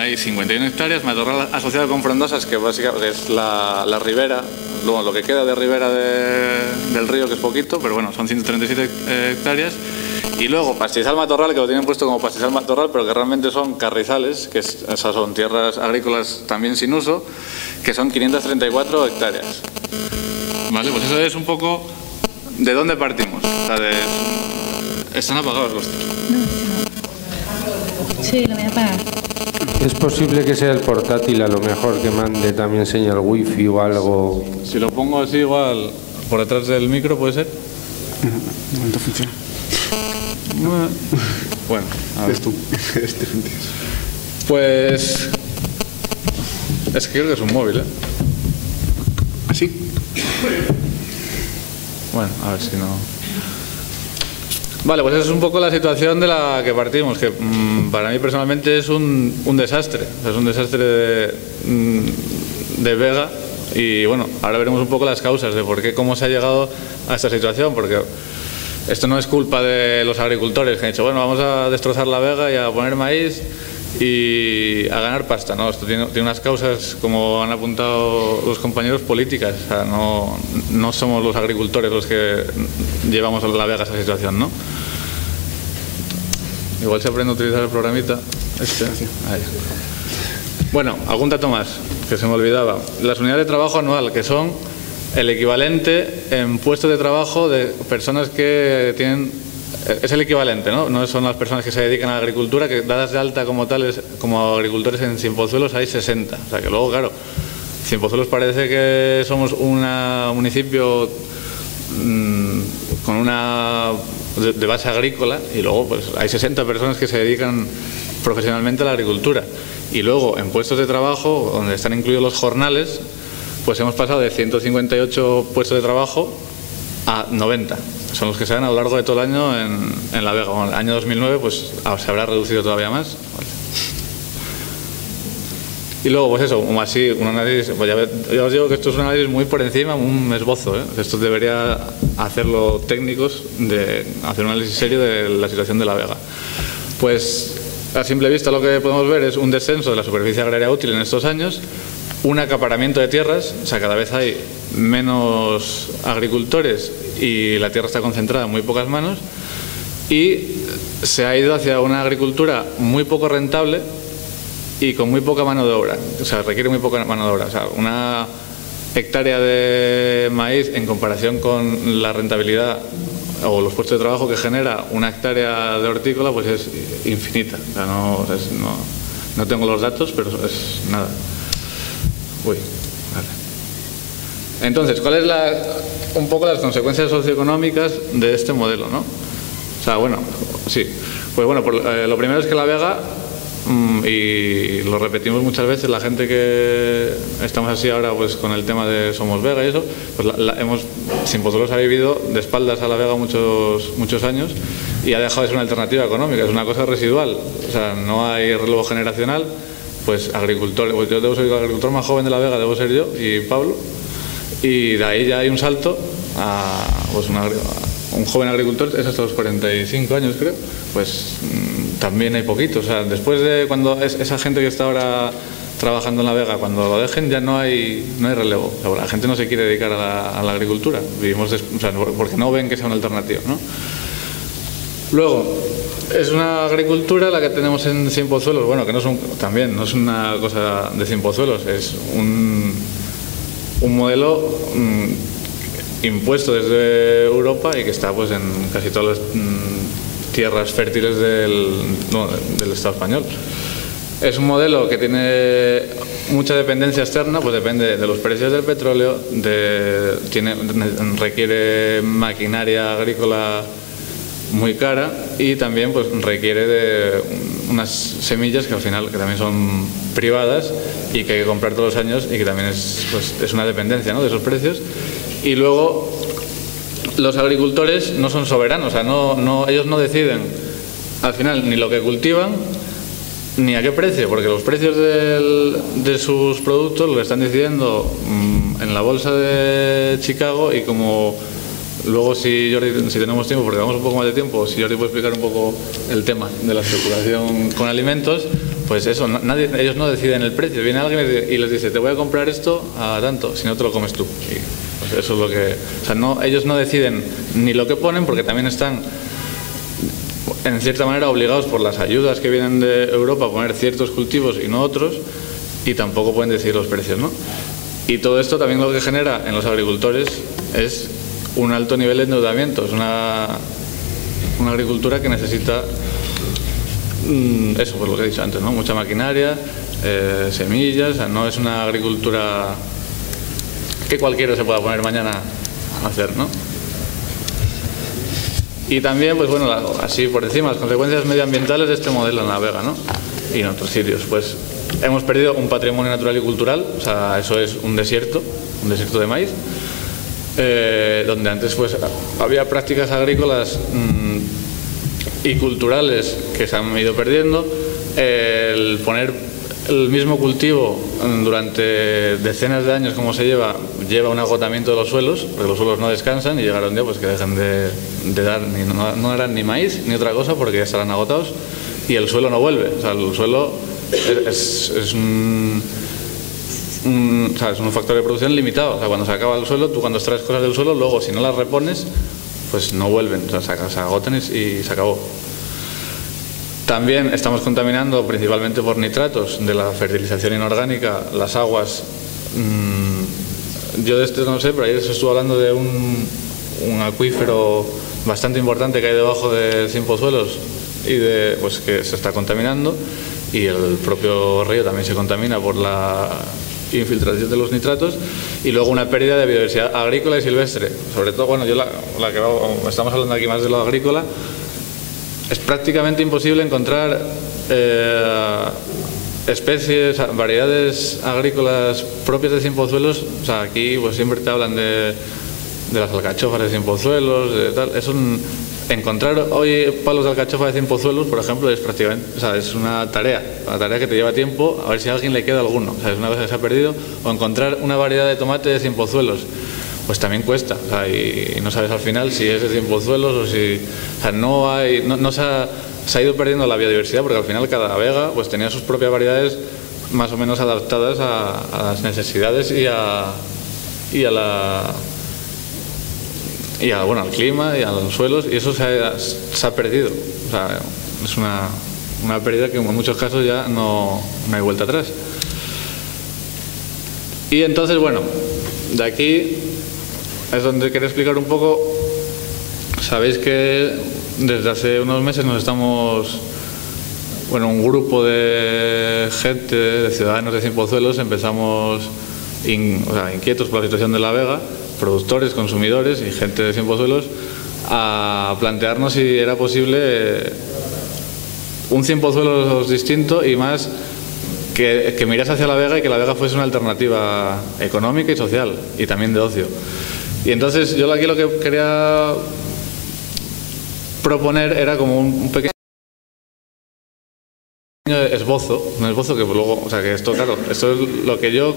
Hay 51 hectáreas, matorral asociado con frondosas, que básicamente es la ribera, luego lo que queda de ribera del río, que es poquito, pero bueno, son 137 hectáreas. Y luego pastizal matorral, que lo tienen puesto como pastizal matorral, pero que realmente son carrizales, que esas son tierras agrícolas también sin uso, que son 534 hectáreas. Vale, pues eso es un poco de dónde partimos. O sea, están apagados los tíos. Sí, lo voy a apagar. ¿Es posible que sea el portátil a lo mejor que mande también señal wifi o algo? Si lo pongo así igual por detrás del micro, ¿puede ser? De momento funciona. Bueno, a ver. Es tú. Pues es que creo que es un móvil, ¿eh? ¿Así? Bueno, a ver si no... Vale, pues esa es un poco la situación de la que partimos, que para mí personalmente es un desastre. O sea, es un desastre de Vega y bueno, ahora veremos un poco las causas de por qué, cómo se ha llegado a esta situación, porque esto no es culpa de los agricultores que han dicho, bueno, vamos a destrozar la Vega y a poner maíz y a ganar pasta, ¿no? Esto tiene unas causas, como han apuntado los compañeros, políticas. O sea, no somos los agricultores los que llevamos a La Vega a esa situación, ¿no? Igual se aprende a utilizar el programita. Ahí. Bueno, algún dato más que se me olvidaba. Las unidades de trabajo anual, que son el equivalente en puestos de trabajo de personas que tienen... Es el equivalente, ¿no? No son las personas que se dedican a la agricultura, que dadas de alta como tales, como agricultores en Cienpozuelos hay 60. O sea que luego, claro, Cienpozuelos parece que somos un municipio con una de base agrícola, y luego pues hay 60 personas que se dedican profesionalmente a la agricultura. Y luego en puestos de trabajo, donde están incluidos los jornales, pues hemos pasado de 158 puestos de trabajo a 90. Son los que se dan a lo largo de todo el año en La Vega. Bueno, el año 2009 pues se habrá reducido todavía más. Vale. Y luego, pues eso, así, un análisis, pues ya os digo que esto es un análisis muy por encima, un esbozo, ¿eh? Esto debería hacerlo técnicos, de hacer un análisis serio de la situación de La Vega. Pues a simple vista lo que podemos ver es un descenso de la superficie agraria útil en estos años, un acaparamiento de tierras, o sea, cada vez hay menos agricultores y la tierra está concentrada en muy pocas manos, y se ha ido hacia una agricultura muy poco rentable y con muy poca mano de obra. O sea, requiere muy poca mano de obra. O sea, una hectárea de maíz en comparación con la rentabilidad o los puestos de trabajo que genera una hectárea de hortícola, pues es infinita. O sea, no tengo los datos, pero es nada. Uy, vale. Entonces, ¿cuáles un poco las consecuencias socioeconómicas de este modelo, ¿no? O sea, bueno, sí. Pues bueno, lo primero es que La Vega, y lo repetimos muchas veces, la gente que estamos así ahora pues con el tema de Somos Vega y eso, pues Cienpozuelos ha vivido de espaldas a La Vega muchos años y ha dejado de ser una alternativa económica, es una cosa residual. O sea, no hay relevo generacional. Pues agricultor, pues yo debo ser el agricultor más joven de La Vega, debo ser yo y Pablo, y de ahí ya hay un salto a pues un joven agricultor, es hasta los 45 años creo, pues también hay poquito. O sea, después de cuando esa gente que está ahora trabajando en La Vega, cuando lo dejen ya no hay relevo. O sea, la gente no se quiere dedicar a la agricultura, vivimos o sea, porque no ven que sea una alternativa, ¿no? Luego, es una agricultura la que tenemos en Cienpozuelos, bueno, que no es una cosa de Cienpozuelos, es un modelo impuesto desde Europa y que está pues en casi todas las tierras fértiles del Estado español. Es un modelo que tiene mucha dependencia externa, pues depende de los precios del petróleo, requiere maquinaria agrícola muy cara y también pues requiere de unas semillas que al final que también son privadas y que hay que comprar todos los años y que también es una dependencia, ¿no?, de esos precios. Y luego los agricultores no son soberanos, o sea, ellos no deciden al final ni lo que cultivan ni a qué precio, porque los precios de sus productos lo están decidiendo en la bolsa de Chicago. Y como luego, si tenemos tiempo, porque vamos un poco más de tiempo, si Jordi puede explicar un poco el tema de la especulación con alimentos, pues eso, ellos no deciden el precio. Viene alguien y les dice, te voy a comprar esto a tanto, si no te lo comes tú. Y pues eso es lo que... O sea, ellos no deciden ni lo que ponen, porque también están, en cierta manera, obligados por las ayudas que vienen de Europa a poner ciertos cultivos y no otros, y tampoco pueden decidir los precios, ¿no? Y todo esto también lo que genera en los agricultores es un alto nivel de endeudamiento. Es una agricultura que necesita eso, pues lo que he dicho antes, ¿no? Mucha maquinaria, semillas. O sea, no es una agricultura que cualquiera se pueda poner mañana a hacer, ¿no? Y también, pues bueno, así por encima, las consecuencias medioambientales de este modelo en La Vega, ¿no?, y en otros sitios. Pues hemos perdido un patrimonio natural y cultural. O sea, eso es un desierto de maíz, donde antes pues había prácticas agrícolas y culturales que se han ido perdiendo. El poner el mismo cultivo durante decenas de años como se lleva un agotamiento de los suelos, porque los suelos no descansan y llegará un día pues que dejan de dar, no harán ni maíz ni otra cosa porque ya estarán agotados. y el suelo no vuelve. O sea, el suelo es un factor de producción limitado. O sea, cuando se acaba el suelo, tú cuando extraes cosas del suelo, luego si no las repones, pues no vuelven, o sea, se agotan y se acabó. También estamos contaminando principalmente por nitratos de la fertilización inorgánica las aguas. Yo de esto no sé, pero ayer se estuvo hablando de un acuífero bastante importante que hay debajo de Cienpozuelos y pues que se está contaminando, y el propio río también se contamina por la infiltración de los nitratos, y luego una pérdida de biodiversidad agrícola y silvestre. Sobre todo, bueno, estamos hablando aquí más de lo agrícola. Es prácticamente imposible encontrar especies, variedades agrícolas propias de Cienpozuelos. O sea, aquí pues siempre te hablan de las alcachofas de Cienpozuelos, de tal. Encontrar hoy palos de alcachofa de Cienpozuelos, por ejemplo, es prácticamente, o sea, es una tarea que te lleva tiempo, a ver si a alguien le queda alguno. O sea, es una cosa que se ha perdido. O encontrar una variedad de tomate de Cienpozuelos, pues también cuesta. O sea, y no sabes al final si es de Cienpozuelos o si... O sea, no se ha ido perdiendo la biodiversidad, porque al final cada vega pues tenía sus propias variedades más o menos adaptadas a las necesidades y al clima y a los suelos, y eso se ha perdido. O sea, es una pérdida que en muchos casos ya no hay vuelta atrás. Y entonces, bueno, de aquí es donde quería explicar un poco. Sabéis que desde hace unos meses un grupo de gente, de ciudadanos de Cienpozuelos, empezamos inquietos por la situación de la vega, productores, consumidores y gente de Cienpozuelos, a plantearnos si era posible un Cienpozuelos distinto y más que mirase hacia la vega, y que la vega fuese una alternativa económica y social y también de ocio. Y entonces yo aquí lo que quería proponer era como un pequeño esbozo, un esbozo que luego, o sea, que esto, claro, esto es lo que yo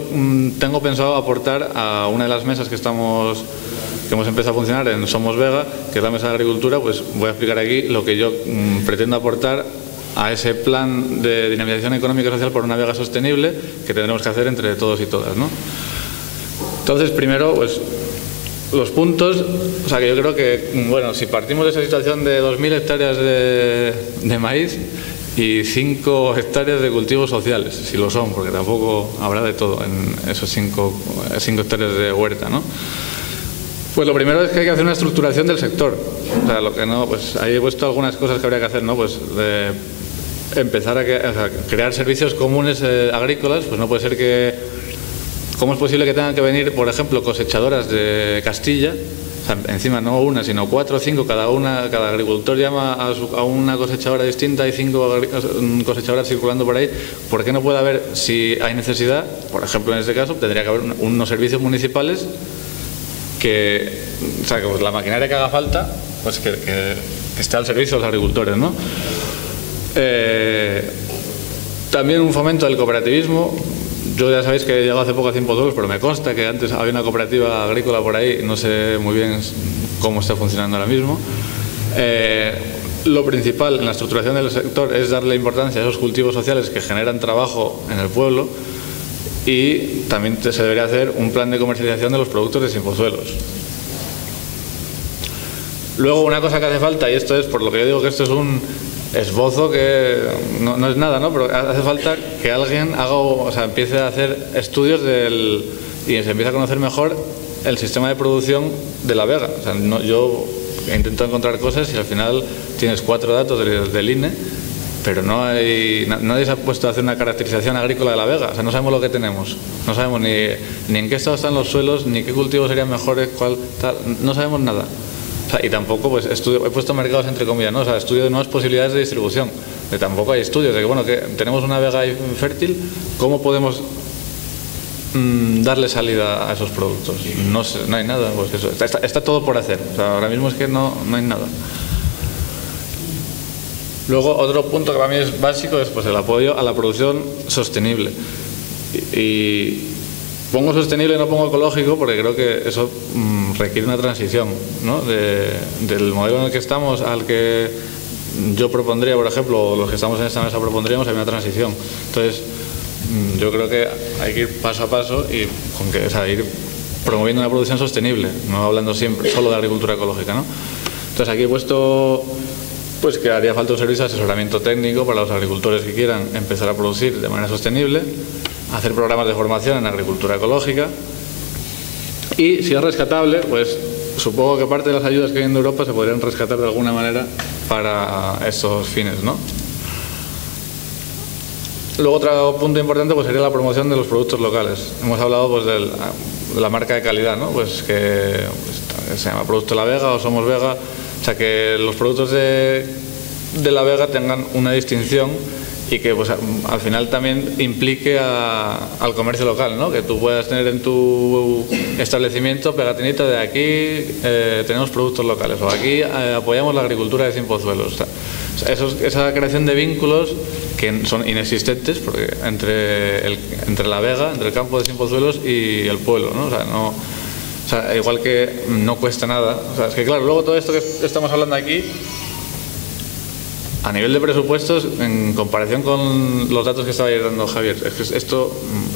tengo pensado aportar a una de las mesas que hemos empezado a funcionar en Somos Vega, que es la mesa de agricultura. Pues voy a explicar aquí lo que yo pretendo aportar a ese plan de dinamización económica y social por una vega sostenible que tendremos que hacer entre todos y todas, ¿no? Entonces, primero, pues los puntos, o sea, que yo creo que, bueno, si partimos de esa situación de 2.000 hectáreas de maíz y 5 hectáreas de cultivos sociales, si lo son, porque tampoco habrá de todo en esos 5 hectáreas de huerta, ¿no? Pues lo primero es que hay que hacer una estructuración del sector. O sea, lo que no, pues ahí he puesto algunas cosas que habría que hacer, ¿no? Pues empezar a crear servicios comunes agrícolas. Pues no puede ser que... ¿Cómo es posible que tengan que venir, por ejemplo, cosechadoras de Castilla? O sea, encima no una, sino 4 o 5, cada agricultor llama a una cosechadora distinta, hay 5 cosechadoras circulando por ahí. ¿Por qué no puede haber, si hay necesidad, por ejemplo en este caso, tendría que haber unos servicios municipales que pues la maquinaria que haga falta, pues que esté al servicio de los agricultores, ¿no? También un fomento del cooperativismo. Yo ya sabéis que he llegado hace poco a Cienpozuelos, pero me consta que antes había una cooperativa agrícola por ahí, no sé muy bien cómo está funcionando ahora mismo. Lo principal en la estructuración del sector es darle importancia a esos cultivos sociales que generan trabajo en el pueblo, y también se debería hacer un plan de comercialización de los productos de Cienpozuelos. Luego, una cosa que hace falta, y esto es por lo que yo digo que esto es un esbozo que no es nada, ¿no? Pero hace falta que alguien empiece a hacer estudios y se empiece a conocer mejor el sistema de producción de la vega. O sea, yo he intentado encontrar cosas y al final tienes 4 datos del INE, pero nadie se ha puesto a hacer una caracterización agrícola de la vega. O sea, no sabemos lo que tenemos, no sabemos ni en qué estado están los suelos, ni qué cultivos serían mejores, no sabemos nada. O sea, y tampoco, pues, he puesto mercados entre comillas, ¿no? O sea, estudio de nuevas posibilidades de distribución. Tampoco hay estudios de que, bueno, que tenemos una vega fértil, ¿cómo podemos darle salida a esos productos? No sé, no hay nada, pues eso, está todo por hacer. O sea, ahora mismo es que no hay nada. Luego, otro punto que para mí es básico es, pues, el apoyo a la producción sostenible. Y pongo sostenible, no pongo ecológico, porque creo que eso requiere una transición, ¿no? Del modelo en el que estamos al que yo propondría, por ejemplo, los que estamos en esta mesa propondríamos, hay una transición. Entonces, yo creo que hay que ir paso a paso y ir promoviendo una producción sostenible, no hablando siempre solo de agricultura ecológica, ¿no? Entonces, aquí he puesto pues que haría falta un servicio de asesoramiento técnico para los agricultores que quieran empezar a producir de manera sostenible, hacer programas de formación en agricultura ecológica y, si es rescatable, pues supongo que parte de las ayudas que hay en Europa se podrían rescatar de alguna manera para estos fines, ¿no? Luego, otro punto importante pues sería la promoción de los productos locales. Hemos hablado pues de la marca de calidad, ¿no? Pues que se llama Producto La Vega o Somos Vega. O sea, que los productos de La Vega tengan una distinción y que pues al final también implique al comercio local, ¿no? Que tú puedas tener en tu establecimiento pegatinita de aquí tenemos productos locales o aquí apoyamos la agricultura de Cienpozuelos. O sea, esa creación de vínculos que son inexistentes porque entre La Vega, entre el campo de Cienpozuelos y el pueblo, ¿no? O sea, igual que no cuesta nada. O sea, es que claro, luego todo esto que estamos hablando aquí, a nivel de presupuestos, en comparación con los datos que estaba dando Javier, es que esto,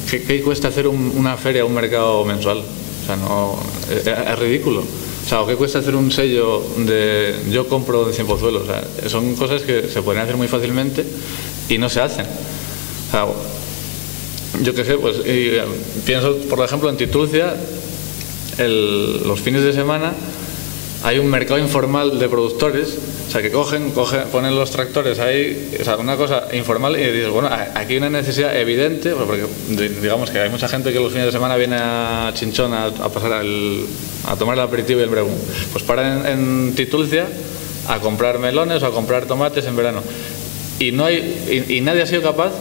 ¿qué cuesta hacer una feria, un mercado mensual? O sea, no, es ridículo. O sea, ¿o qué cuesta hacer un sello de yo compro de Cienpozuelos? O sea, son cosas que se podrían hacer muy fácilmente y no se hacen. O sea, yo qué sé, pues pienso, por ejemplo, en Titulcia, los fines de semana hay un mercado informal de productores, o sea, que ponen los tractores ahí, o sea, una cosa informal y dices, bueno, aquí hay una necesidad evidente, porque digamos que hay mucha gente que los fines de semana viene a Chinchón a pasar a tomar el aperitivo y el bregún. Pues paran en Titulcia a comprar melones o a comprar tomates en verano. Y nadie ha sido capaz,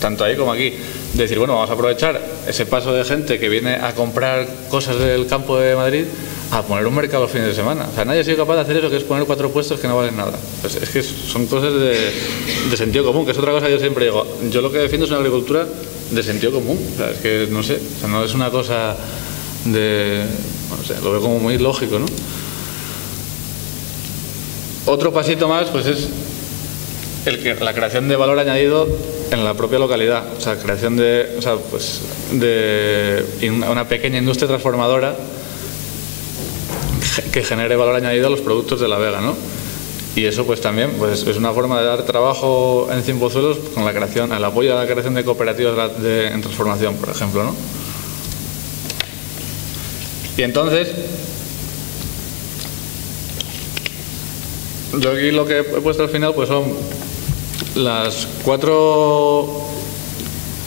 tanto ahí como aquí, de decir, bueno, vamos a aprovechar ese paso de gente que viene a comprar cosas del campo de Madrid a poner un mercado los fines de semana. O sea, nadie ha sido capaz de hacer eso, que es poner 4 puestos que no valen nada. Pues es que son cosas de sentido común, que es otra cosa que yo siempre digo. Yo lo que defiendo es una agricultura de sentido común. O sea, es que no sé, o sea, no es una cosa no sé, lo veo como muy lógico, ¿no? Otro pasito más, pues es la creación de valor añadido en la propia localidad, o sea, creación de una pequeña industria transformadora que genere valor añadido a los productos de La Vega, ¿no? Y eso pues también pues es una forma de dar trabajo en Cienpozuelos con el apoyo a la creación de cooperativas en transformación, por ejemplo, ¿no? Y entonces, yo aquí lo que he puesto al final pues son las 4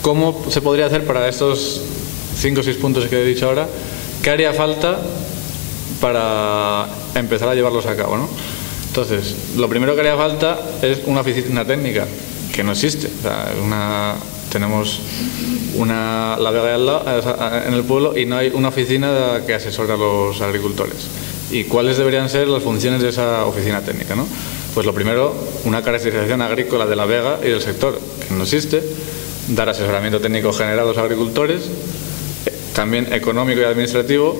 cómo se podría hacer para estos 5 o 6 puntos que he dicho ahora, qué haría falta para empezar a llevarlos a cabo, ¿no? Entonces, lo primero que haría falta es una oficina técnica, que no existe. O sea, tenemos La Vega al lado, en el pueblo, y no hay una oficina que asesore a los agricultores. ¿Y cuáles deberían ser las funciones de esa oficina técnica, ¿no? Pues lo primero, una caracterización agrícola de La Vega y del sector, que no existe, dar asesoramiento técnico general a los agricultores, también económico y administrativo,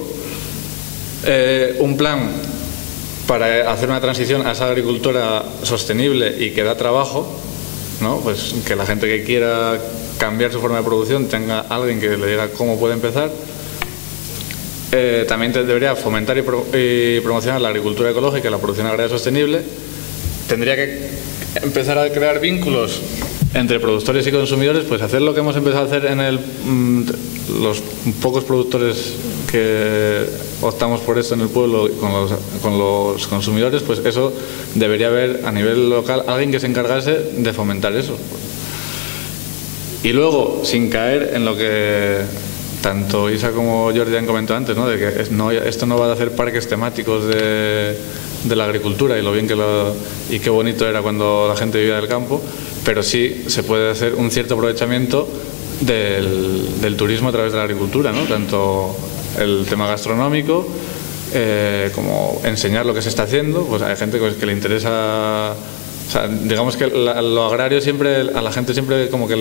un plan para hacer una transición a esa agricultura sostenible y que da trabajo, ¿no? Pues que la gente que quiera cambiar su forma de producción tenga alguien que le diga cómo puede empezar. También debería fomentar y promocionar la agricultura ecológica y la producción agraria sostenible. Tendría que empezar a crear vínculos entre productores y consumidores, pues hacer lo que hemos empezado a hacer en los pocos productores que optamos por esto en el pueblo con los consumidores, pues eso debería haber a nivel local alguien que se encargase de fomentar eso. Y luego, sin caer en lo que tanto Isa como Jordi han comentado antes, ¿no? De que esto no va a hacer parques temáticos de la agricultura y lo bien y qué bonito era cuando la gente vivía del campo, pero sí se puede hacer un cierto aprovechamiento del turismo a través de la agricultura, ¿no? Tanto el tema gastronómico como enseñar lo que se está haciendo. Pues hay gente que le interesa, o sea, digamos que lo agrario siempre, a la gente siempre como que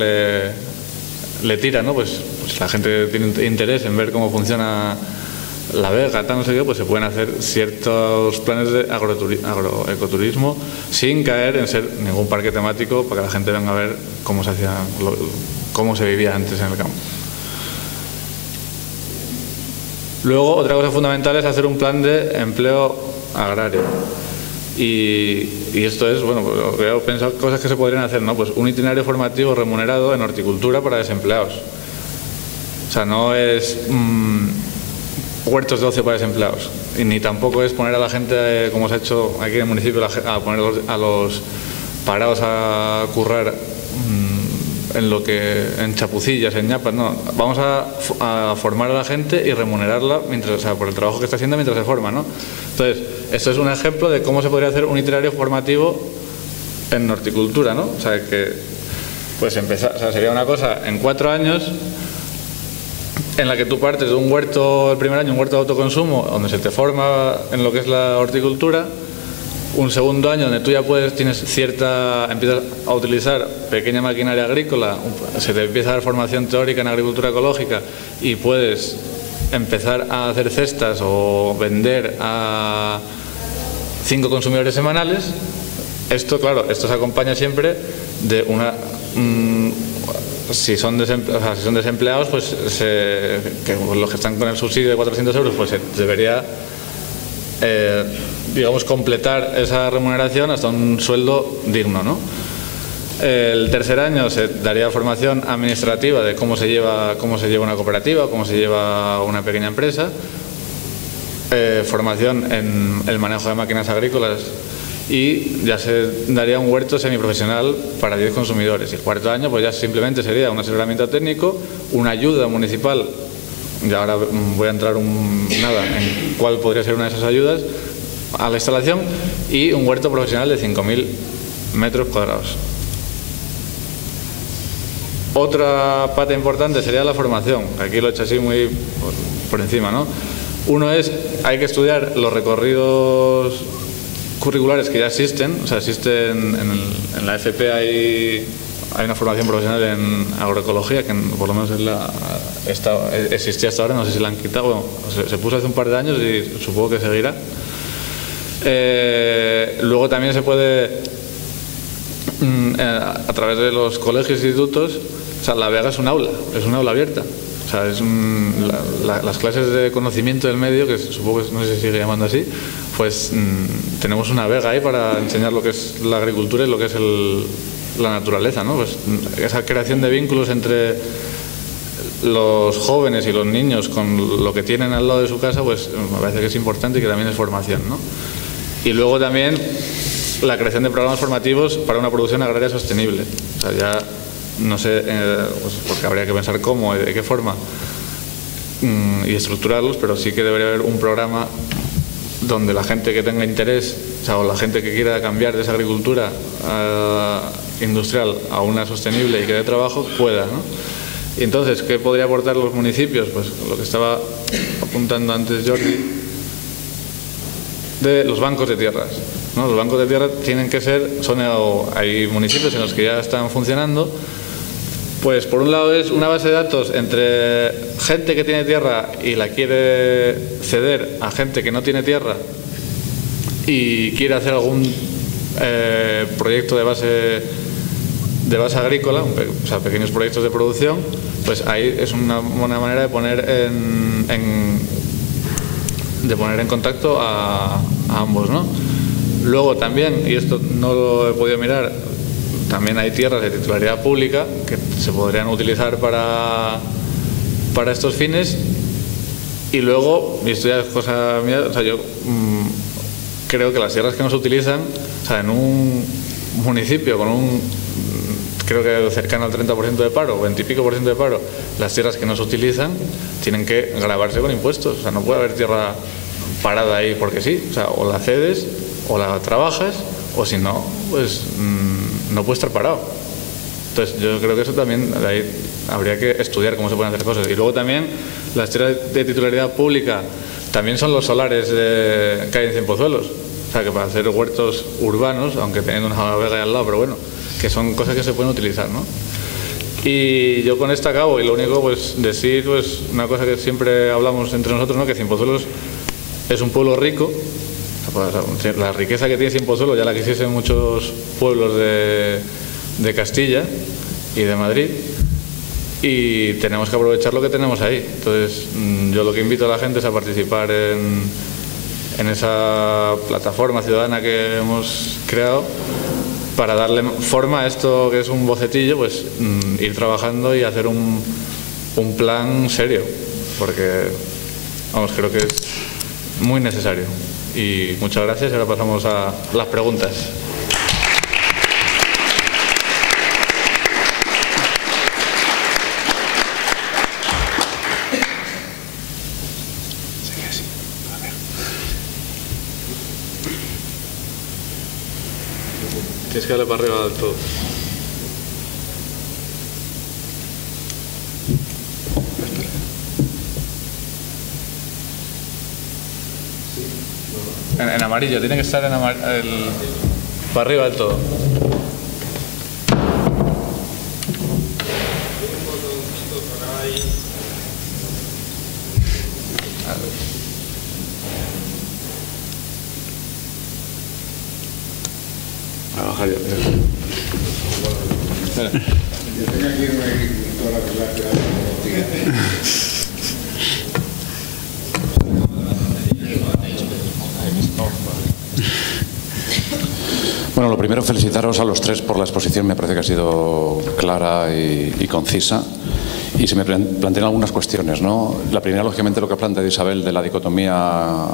le tira, ¿no? Pues la gente tiene interés en ver cómo funciona la vega, tal, no sé qué, pues se pueden hacer ciertos planes de agroecoturismo sin caer en ser ningún parque temático para que la gente venga a ver cómo se hacía, cómo se vivía antes en el campo. Luego, otra cosa fundamental es hacer un plan de empleo agrario. Y esto es, bueno, pues, he pensado cosas que se podrían hacer, ¿no? Pues un itinerario formativo remunerado en horticultura para desempleados. O sea, no es huertos de ocio para desempleados. Y ni tampoco es poner a la gente, como se ha hecho aquí en el municipio, a poner a los parados a currar en chapucillas, en ñapas. No, vamos a formar a la gente y remunerarla mientras, o sea, por el trabajo que está haciendo mientras se forma, ¿no? Entonces, esto es un ejemplo de cómo se podría hacer un itinerario formativo en horticultura, ¿no? O sea, que pues empezar, o sea, sería una cosa en 4 años en la que tú partes de un huerto el primer año, un huerto de autoconsumo, donde se te forma en lo que es la horticultura. Un segundo año donde tú ya empiezas a utilizar pequeña maquinaria agrícola, se te empieza a dar formación teórica en agricultura ecológica y puedes empezar a hacer cestas o vender a 5 consumidores semanales. Esto, claro, esto se acompaña siempre de una... si son desempleados, pues los que están con el subsidio de 400 euros, pues se debería... digamos, completar esa remuneración hasta un sueldo digno, ¿no? El tercer año se daría formación administrativa de cómo se lleva una cooperativa, cómo se lleva una pequeña empresa, formación en el manejo de máquinas agrícolas y ya se daría un huerto semiprofesional para 10 consumidores. Y el cuarto año pues ya simplemente sería un asesoramiento técnico, una ayuda municipal, y ahora voy a entrar en cuál podría ser una de esas ayudas a la instalación, y un huerto profesional de 5.000 metros cuadrados. Otra pata importante sería la formación. Aquí lo he hecho así muy por encima, ¿no? Uno es, hay que estudiar los recorridos curriculares que ya existen. O sea, existen en la FP hay una formación profesional en agroecología que por lo menos existía hasta ahora, no sé si la han quitado. Bueno, se puso hace un par de años y supongo que seguirá. Luego también se puede, a través de los colegios e institutos, o sea, la vega es un aula abierta. O sea, las clases de conocimiento del medio, que supongo que no sé si sigue llamando así, pues tenemos una vega ahí para enseñar lo que es la agricultura y lo que es la naturaleza, ¿no? Pues esa creación de vínculos entre los jóvenes y los niños con lo que tienen al lado de su casa, pues me parece que es importante y que también es formación, ¿no? Y luego también la creación de programas formativos para una producción agraria sostenible. O sea, ya no sé, pues porque habría que pensar cómo y de qué forma y estructurarlos, pero sí que debería haber un programa donde la gente que tenga interés, o sea, o la gente que quiera cambiar de esa agricultura industrial a una sostenible y que dé trabajo, pueda, ¿no? Y entonces, ¿qué podría aportar los municipios? Pues lo que estaba apuntando antes Jordi, de los bancos de tierras, ¿no? Los bancos de tierra tienen que ser, hay municipios en los que ya están funcionando. Pues por un lado es una base de datos entre gente que tiene tierra y la quiere ceder a gente que no tiene tierra y quiere hacer algún proyecto de base agrícola, o sea, pequeños proyectos de producción. Pues ahí es una buena manera de poner en contacto a ambos, ¿no? Luego también, y esto no lo he podido mirar, también hay tierras de titularidad pública que se podrían utilizar para estos fines. Y luego, y esto ya es cosa mía, o sea, yo creo que las tierras que no se utilizan, o sea, en un municipio con creo que cercano al 30% de paro, 20 y pico % de paro, las tierras que no se utilizan tienen que gravarse con impuestos. O sea, no puede haber tierra parada ahí porque sí. O sea, o la cedes o la trabajas, o si no, pues no puede estar parado. Entonces yo creo que eso también, de ahí habría que estudiar cómo se pueden hacer cosas. Y luego también las tierras de titularidad pública también son los solares que hay en Cienpozuelos. O sea, que para hacer huertos urbanos, aunque teniendo una vega ahí al lado, pero bueno, que son cosas que se pueden utilizar, ¿no? Y yo con esto acabo, y lo único, pues decir pues una cosa que siempre hablamos entre nosotros, ¿no? Que Cienpozuelos es un pueblo rico. La riqueza que tiene Cienpozuelos ya la quisiesen muchos pueblos de Castilla y de Madrid, y tenemos que aprovechar lo que tenemos ahí. Entonces yo lo que invito a la gente es a participar en esa plataforma ciudadana que hemos creado para darle forma a esto que es un bocetillo, pues ir trabajando y hacer un plan serio, porque vamos, creo que es muy necesario. Y muchas gracias, y ahora pasamos a las preguntas. Tienes que darle para arriba del todo. En amarillo, tiene que estar en para arriba del todo. A bajar yo. Espera. Yo tengo aquí una agricultora que la Bueno, lo primero, felicitaros a los tres por la exposición. Me parece que ha sido clara y concisa. Y se me plantean algunas cuestiones, ¿no? La primera, lógicamente, lo que ha planteado Isabel de la dicotomía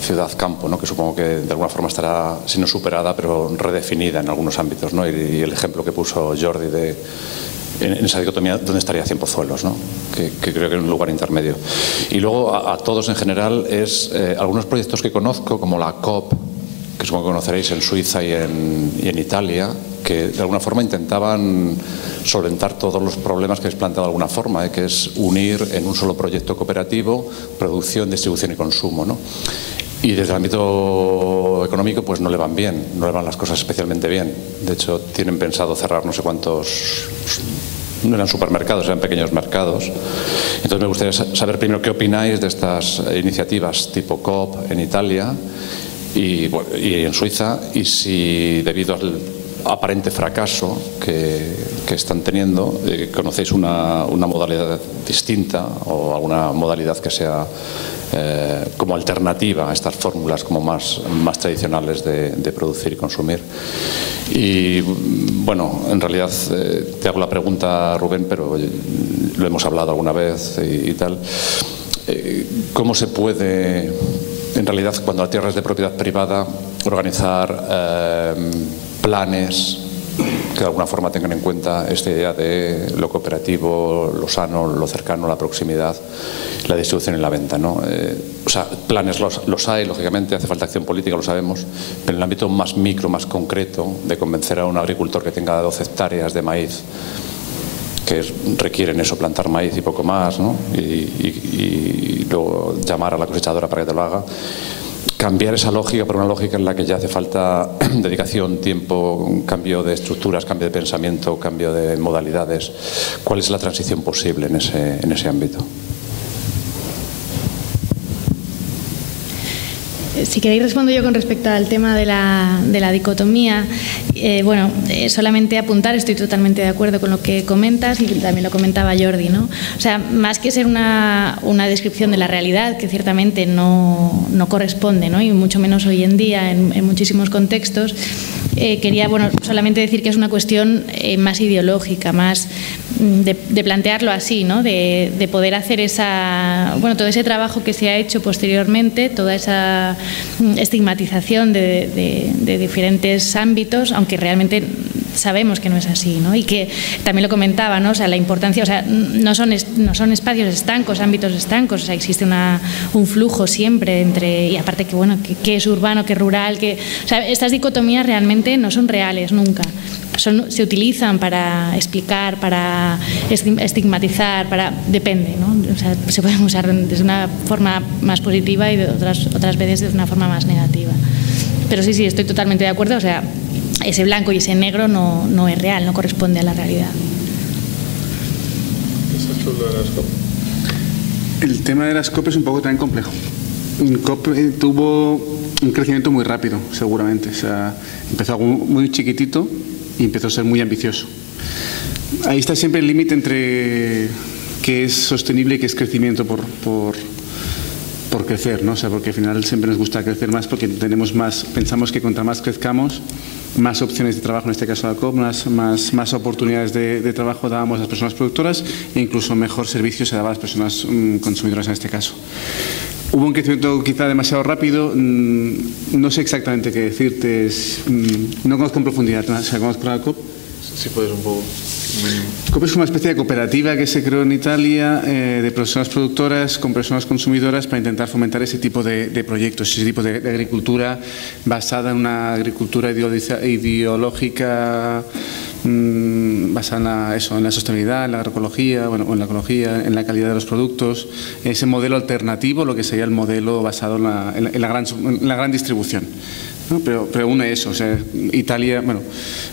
ciudad-campo, ¿no? Que supongo que de alguna forma estará, si no superada, pero redefinida en algunos ámbitos, ¿no? Y el ejemplo que puso Jordi en esa dicotomía, ¿dónde estaría Cienpozuelos, ¿no? Que creo que es un lugar intermedio. Y luego, a todos en general, algunos proyectos que conozco, como la COP, que supongo que conoceréis, en Suiza y en Italia, que de alguna forma intentaban solventar todos los problemas que habéis planteado de alguna forma, que es unir en un solo proyecto cooperativo producción, distribución y consumo, ¿no? Y desde el ámbito económico pues no le van bien, no le van las cosas especialmente bien. De hecho, tienen pensado cerrar no sé cuántos, no eran supermercados, eran pequeños mercados. Entonces me gustaría saber primero qué opináis de estas iniciativas tipo COP en Italia y en Suiza, y si debido al aparente fracaso que están teniendo, conocéis una modalidad distinta o alguna modalidad que sea como alternativa a estas fórmulas como más tradicionales de producir y consumir. Y bueno, en realidad te hago la pregunta, Rubén, pero lo hemos hablado alguna vez y tal. ¿Cómo se puede, en realidad, cuando la tierra es de propiedad privada, organizar planes que de alguna forma tengan en cuenta esta idea de lo cooperativo, lo sano, lo cercano, la proximidad, la distribución y la venta, ¿no? O sea, planes los hay, lógicamente, hace falta acción política, lo sabemos, pero en el ámbito más micro, más concreto, de convencer a un agricultor que tenga 12 hectáreas de maíz, que requieren eso, plantar maíz y poco más, ¿no? Y luego llamar a la cosechadora para que te lo haga. Cambiar esa lógica por una lógica en la que ya hace falta dedicación, tiempo, un cambio de estructuras, cambio de pensamiento, cambio de modalidades. ¿Cuál es la transición posible en ese ámbito? Si queréis respondo yo con respecto al tema de la dicotomía. Bueno, solamente apuntar, estoy totalmente de acuerdo con lo que comentas y también lo comentaba Jordi, ¿no? O sea, más que ser una descripción de la realidad, que ciertamente no corresponde, ¿no? Y mucho menos hoy en día en muchísimos contextos, quería solamente decir que es una cuestión más ideológica, más de plantearlo así, ¿no? De poder hacer todo ese trabajo que se ha hecho posteriormente, toda esa estigmatización de diferentes ámbitos, aunque realmente sabemos que no es así, ¿no? Y que también lo comentaba, ¿no? O sea, la importancia, o sea, no son espacios estancos, ámbitos estancos, o sea, existe un flujo siempre y aparte que es urbano, que es rural, o sea, estas dicotomías realmente no son reales nunca. Se utilizan para explicar, para estigmatizar, depende, ¿no? O sea, se pueden usar de una forma más positiva y de otras veces de una forma más negativa. Pero sí, estoy totalmente de acuerdo, o sea, ese blanco y ese negro no es real, no corresponde a la realidad. sobre las COP? El tema de las COP es un poco también complejo. COP tuvo un crecimiento muy rápido, seguramente. O sea, empezó algo muy chiquitito y empezó a ser muy ambicioso. Ahí está siempre el límite entre qué es sostenible y qué es crecimiento por crecer, ¿no? O sea, porque al final siempre nos gusta crecer más porque tenemos más, pensamos que contra más crezcamos, más opciones de trabajo, en este caso la COP, más oportunidades de trabajo dábamos a las personas productoras e incluso mejor servicio se daba a las personas consumidoras en este caso. Hubo un crecimiento quizá demasiado rápido, no sé exactamente qué decirte, no conozco en profundidad, o sea, conozco la COP. Si puedes un poco. COP es una especie de cooperativa que se creó en Italia de personas productoras con personas consumidoras para intentar fomentar ese tipo de proyectos, ese tipo de agricultura basada en una agricultura ideológica basada en la sostenibilidad, en la agroecología, bueno, en la ecología, en la calidad de los productos, ese modelo alternativo, lo que sería el modelo basado en la gran distribución. ¿No? Pero une eso, o sea, Italia, bueno,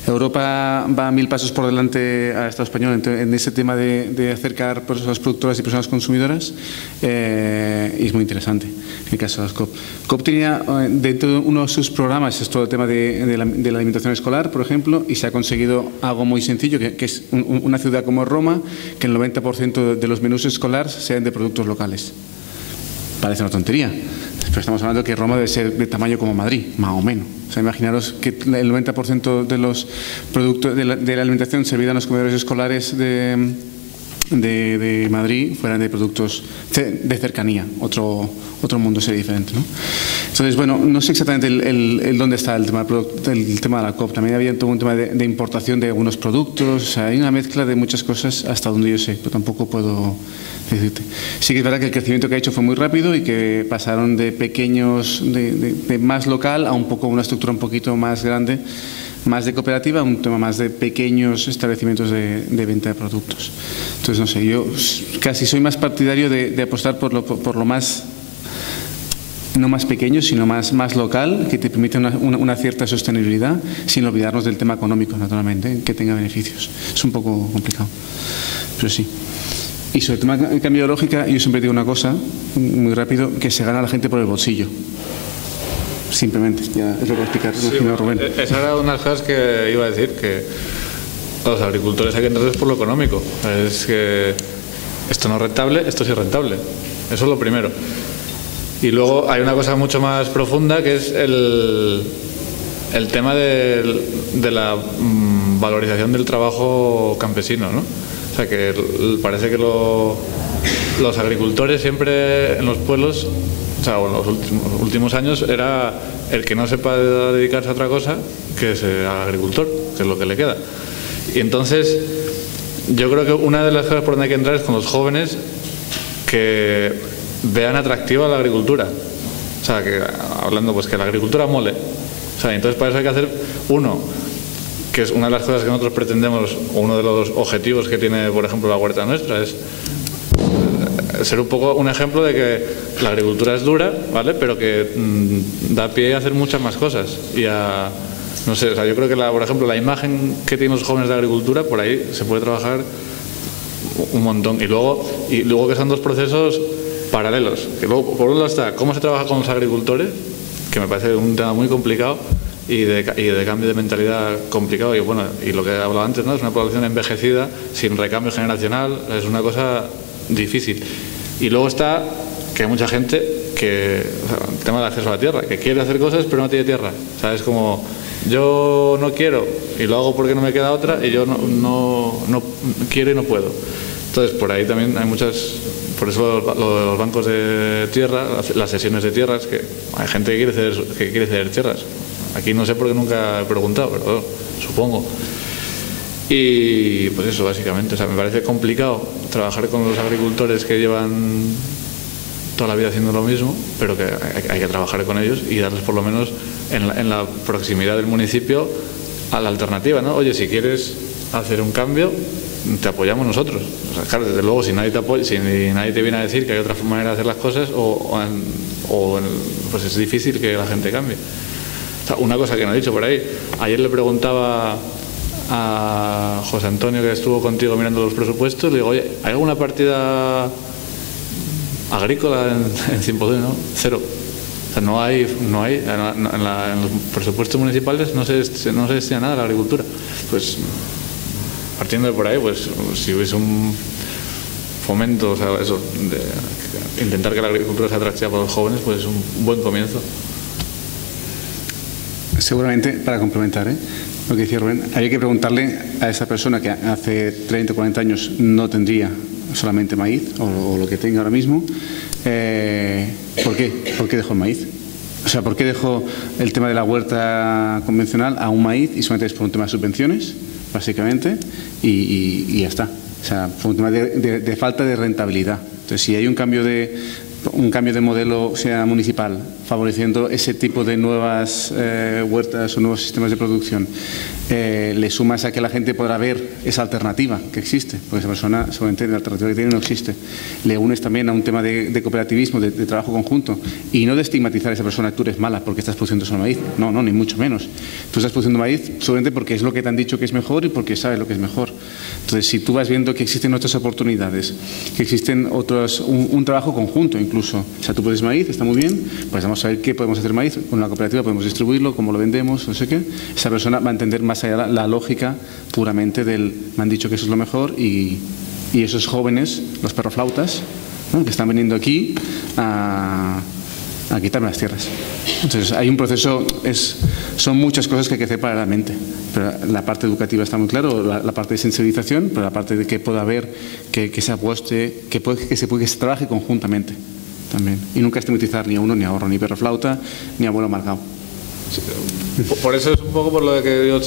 Europa va a 1000 pasos por delante a Estado español en ese tema de acercar personas productoras y personas consumidoras y es muy interesante en el caso de las COP. COP tenía dentro de uno de sus programas es todo el tema de la alimentación escolar, por ejemplo, y se ha conseguido algo muy sencillo, que es una ciudad como Roma, que el 90% de los menús escolares sean de productos locales. Parece una tontería. Pero estamos hablando de que Roma debe ser de tamaño como Madrid, más o menos. O sea, imaginaros que el 90% de los productos de la alimentación servida en los comedores escolares de Madrid fueran de productos de cercanía. Otro mundo sería diferente, ¿no? Entonces, bueno, no sé exactamente el dónde está el tema de la COP. También había todo un tema de importación de algunos productos. O sea, hay una mezcla de muchas cosas hasta donde yo sé, pero tampoco puedo decirte. Sí que es verdad que el crecimiento que ha hecho fue muy rápido y que pasaron de pequeños, de más local a un poco una estructura un poquito más grande, más de cooperativa, un tema más de pequeños establecimientos de venta de productos. Entonces, no sé, yo casi soy más partidario de apostar por lo más, no más pequeño, sino más local, que te permite una cierta sostenibilidad, sin olvidarnos del tema económico, naturalmente, que tenga beneficios. Es un poco complicado, pero sí. Y sobre el tema de cambio de lógica, yo siempre digo una cosa, muy rápido, que se gana la gente por el bolsillo. Simplemente, ya es lo que voy a explicar, sí, Rubén. Esa era una de las cosas que iba a decir, que los agricultores hay que entrarles por lo económico. Es que esto no es rentable, esto sí es rentable. Eso es lo primero. Y luego hay una cosa mucho más profunda, que es el tema de la valorización del trabajo campesino, ¿no? O sea, que parece que los agricultores siempre en los pueblos, o sea, en los últimos años, era el que no sepa dedicarse a otra cosa que sea agricultor, que es lo que le queda. Y entonces, yo creo que una de las cosas por donde hay que entrar es con los jóvenes que vean atractiva la agricultura. O sea, que hablando, pues que la agricultura mole. O sea, entonces para eso hay que hacer que es una de las cosas que nosotros pretendemos, o uno de los objetivos que tiene, por ejemplo, la huerta nuestra, es ser un poco un ejemplo de que la agricultura es dura, ¿vale? Pero que da pie a hacer muchas más cosas. Y no sé, o sea, yo creo que, por ejemplo, la imagen que tienen los jóvenes de agricultura, por ahí se puede trabajar un montón. Y luego que son dos procesos paralelos. Que luego, por un lado está cómo se trabaja con los agricultores, que me parece un tema muy complicado, y de cambio de mentalidad complicado, y bueno, y lo que he hablado antes, ¿no? Es una población envejecida, sin recambio generacional, es una cosa difícil. Y luego está que hay mucha gente que, o sea, el tema del acceso a la tierra, que quiere hacer cosas pero no tiene tierra. O sea, es como, yo no quiero y lo hago porque no me queda otra, y yo no quiero y no puedo. Entonces, por ahí también hay muchas, por eso los bancos de tierra, las sesiones de tierras, que hay gente que quiere ceder tierras. Aquí no sé por qué nunca he preguntado, pero supongo. Y pues eso, básicamente. O sea, me parece complicado trabajar con los agricultores que llevan toda la vida haciendo lo mismo, pero que hay que trabajar con ellos y darles por lo menos en la proximidad del municipio a la alternativa, ¿no? Oye, si quieres hacer un cambio, te apoyamos nosotros. O sea, claro, desde luego, si nadie te apoya, si nadie te viene a decir que hay otra manera de hacer las cosas, pues es difícil que la gente cambie. O sea, una cosa que no he dicho por ahí, ayer le preguntaba a José Antonio, que estuvo contigo mirando los presupuestos, le digo, oye, ¿hay alguna partida agrícola en Cienpozuelos? No, cero. O sea, no hay en los presupuestos municipales no se destina nada a la agricultura. Pues partiendo de por ahí, pues si hubiese un fomento, o sea, eso, de intentar que la agricultura sea atractiva para los jóvenes, pues es un buen comienzo. Seguramente, para complementar lo que decía Rubén, había que preguntarle a esa persona que hace 30 o 40 años no tendría solamente maíz, o lo que tenga ahora mismo, ¿por qué? ¿Por qué dejó el maíz? O sea, ¿por qué dejó el tema de la huerta convencional a un maíz? Y solamente es por un tema de subvenciones, básicamente, y ya está. O sea, por un tema de falta de rentabilidad. Entonces, si hay un cambio de modelo, sea municipal, favoreciendo ese tipo de nuevas huertas o nuevos sistemas de producción, le sumas a que la gente podrá ver esa alternativa que existe, porque esa persona seguramente la alternativa que tiene no existe. Le unes también a un tema de cooperativismo, de trabajo conjunto, y no de estigmatizar a esa persona, tú eres mala porque estás produciendo solo maíz. No, ni mucho menos. Tú estás produciendo maíz seguramente porque es lo que te han dicho que es mejor y porque sabes lo que es mejor. Entonces, si tú vas viendo que existen otras oportunidades, que existen un trabajo conjunto incluso, o sea, tú produces maíz, está muy bien, pues vamos a ver qué podemos hacer maíz, con la cooperativa podemos distribuirlo, cómo lo vendemos, no sé qué. Esa persona va a entender más allá la lógica puramente del, me han dicho que eso es lo mejor, y esos jóvenes, los perroflautas, ¿no?, que están viniendo aquí a quitarme las tierras. Entonces hay un proceso, son muchas cosas que hay que hacer paralelamente, pero la parte educativa está muy claro, la parte de sensibilización, pero la parte de que pueda haber, que se apueste, que se trabaje conjuntamente también, y nunca estigmatizar ni a uno ni a otro, ni perroflauta ni abuelo amargado. Por eso es un poco por lo de que yo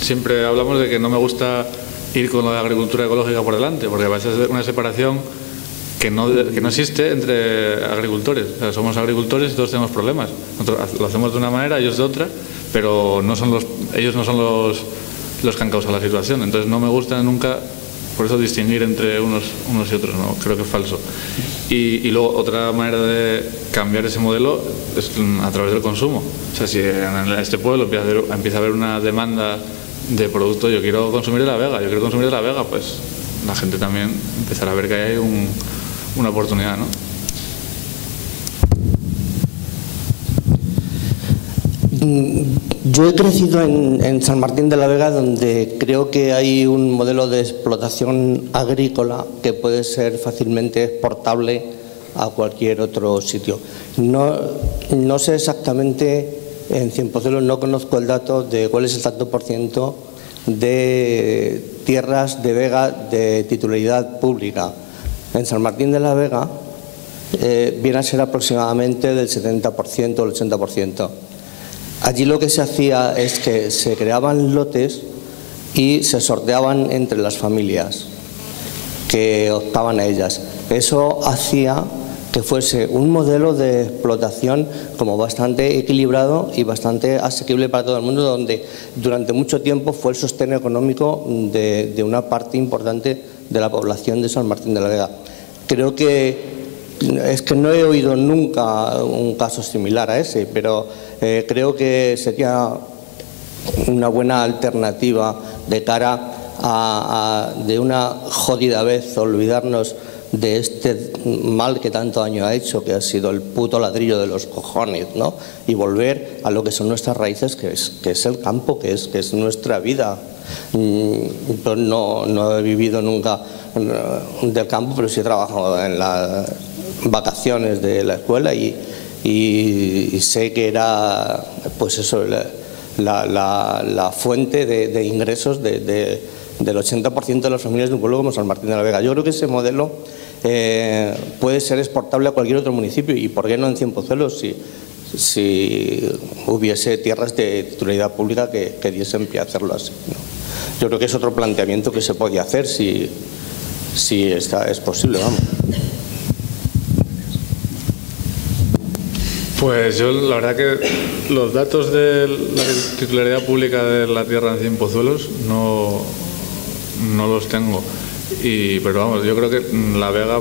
siempre hablamos de que no me gusta ir con la agricultura ecológica por delante, porque va a ser una separación que no existe entre agricultores. O sea, somos agricultores y todos tenemos problemas. Nosotros lo hacemos de una manera, ellos de otra, pero ellos no son los que han causado la situación. Entonces no me gusta nunca, por eso, distinguir entre unos y otros, no, creo que es falso. Y luego otra manera de cambiar ese modelo es a través del consumo. O sea, si en este pueblo empieza a haber una demanda de producto, yo quiero consumir de la Vega, pues la gente también empezará a ver que hay una oportunidad, ¿no? Yo he crecido en San Martín de la Vega, donde creo que hay un modelo de explotación agrícola que puede ser fácilmente exportable a cualquier otro sitio. No sé exactamente, en Cienpozuelos no conozco el dato de cuál es el tanto por ciento de tierras de vega de titularidad pública. En San Martín de la Vega viene a ser aproximadamente del 70% o el 80%. Allí lo que se hacía es que se creaban lotes y se sorteaban entre las familias que optaban a ellas. Eso hacía que fuese un modelo de explotación como bastante equilibrado y bastante asequible para todo el mundo, donde durante mucho tiempo fue el sostén económico de una parte importante de la población de San Martín de la Vega. Creo que no he oído nunca un caso similar a ese, pero creo que sería una buena alternativa de cara a de una jodida vez olvidarnos de este mal que tanto daño ha hecho, que ha sido el puto ladrillo de los cojones, ¿no? Y volver a lo que son nuestras raíces, que es el campo, que es nuestra vida. Yo no he vivido nunca del campo, pero sí he trabajado en las vacaciones de la escuela y sé que era, pues eso, la fuente de ingresos del 80% de las familias de un pueblo como San Martín de la Vega. Yo creo que ese modelo puede ser exportable a cualquier otro municipio, y por qué no en Cienpozuelos, si hubiese tierras de titularidad pública que diesen pie a hacerlo así, ¿no? Yo creo que es otro planteamiento que se podía hacer si es posible, vamos. Pues yo la verdad que los datos de la titularidad pública de la tierra en Cienpozuelos no los tengo, pero vamos, yo creo que la Vega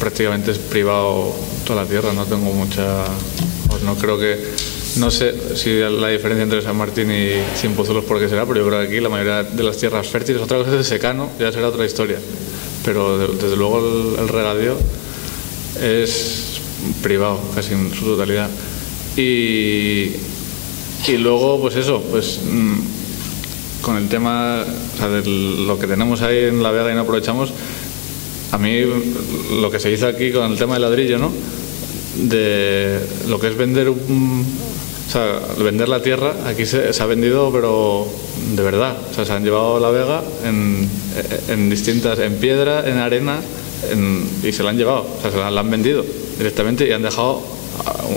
prácticamente es privado toda la tierra, no tengo mucha, pues no creo que No sé si la diferencia entre San Martín y Cienpozuelos por qué será, pero yo creo que aquí la mayoría de las tierras fértiles, otra cosa es el secano, ya será otra historia. Pero desde luego el regadío es privado, casi en su totalidad. Y luego, pues eso, pues con el tema, o sea, de lo que tenemos ahí en La Vega y no aprovechamos, a mí lo que se hizo aquí con el tema del ladrillo, ¿no? De lo que es vender o sea, vender la tierra, aquí se ha vendido, pero de verdad. O sea, se han llevado La Vega en distintas, en piedra, en arena, y se la han llevado. O sea, la han vendido directamente y han dejado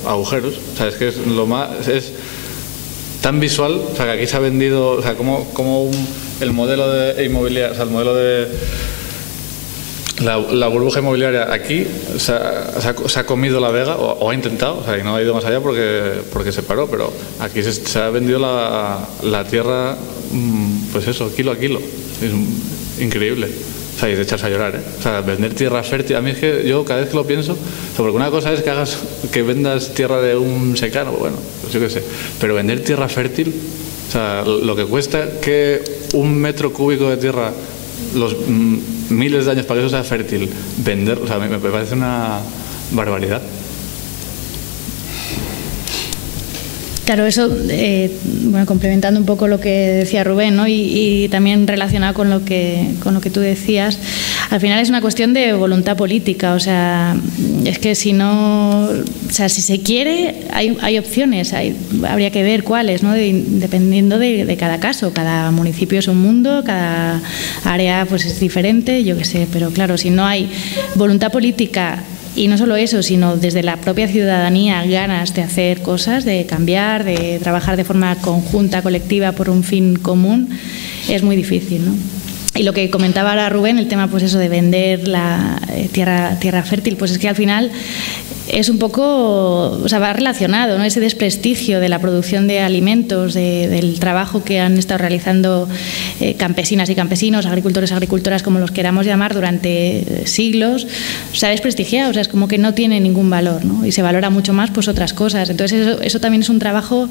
agujeros. O sea, es que es lo más, es tan visual, o sea, que aquí se ha vendido, o sea, como el modelo de inmobiliaria, o sea, el modelo de la burbuja inmobiliaria aquí se ha comido La Vega, o ha intentado, o sea, y no ha ido más allá porque se paró, pero aquí se ha vendido la tierra, pues eso, kilo a kilo. Es increíble. O sea, y de echarse a llorar, ¿eh? O sea, vender tierra fértil, a mí es que yo cada vez que lo pienso, o sea, porque una cosa es que vendas tierra de un secano, bueno, pues yo qué sé, pero vender tierra fértil, o sea, lo que cuesta que 1 metro cúbico de tierra, los miles de años para que eso sea fértil, vender, o sea, me parece una barbaridad. Claro, eso, bueno, complementando un poco lo que decía Rubén, ¿no? Y también relacionado con lo que tú decías, al final es una cuestión de voluntad política. O sea, es que si no, o sea, si se quiere, hay opciones, habría que ver cuáles, ¿no? Dependiendo de cada caso. Cada municipio es un mundo, cada área pues es diferente, yo qué sé, pero claro, si no hay voluntad política. Y no solo eso, sino desde la propia ciudadanía, ganas de hacer cosas, de cambiar, de trabajar de forma conjunta, colectiva, por un fin común, es muy difícil, ¿no? Y lo que comentaba ahora Rubén, el tema pues eso de vender la tierra fértil, pues es que al final es un poco, o sea, va relacionado, ¿no? Ese desprestigio de la producción de alimentos, del trabajo que han estado realizando campesinas y campesinos, agricultores y agricultoras, como los queramos llamar, durante siglos, se ha desprestigiado, o sea, es como que no tiene ningún valor, ¿no? Y se valora mucho más pues otras cosas. Entonces eso también es un trabajo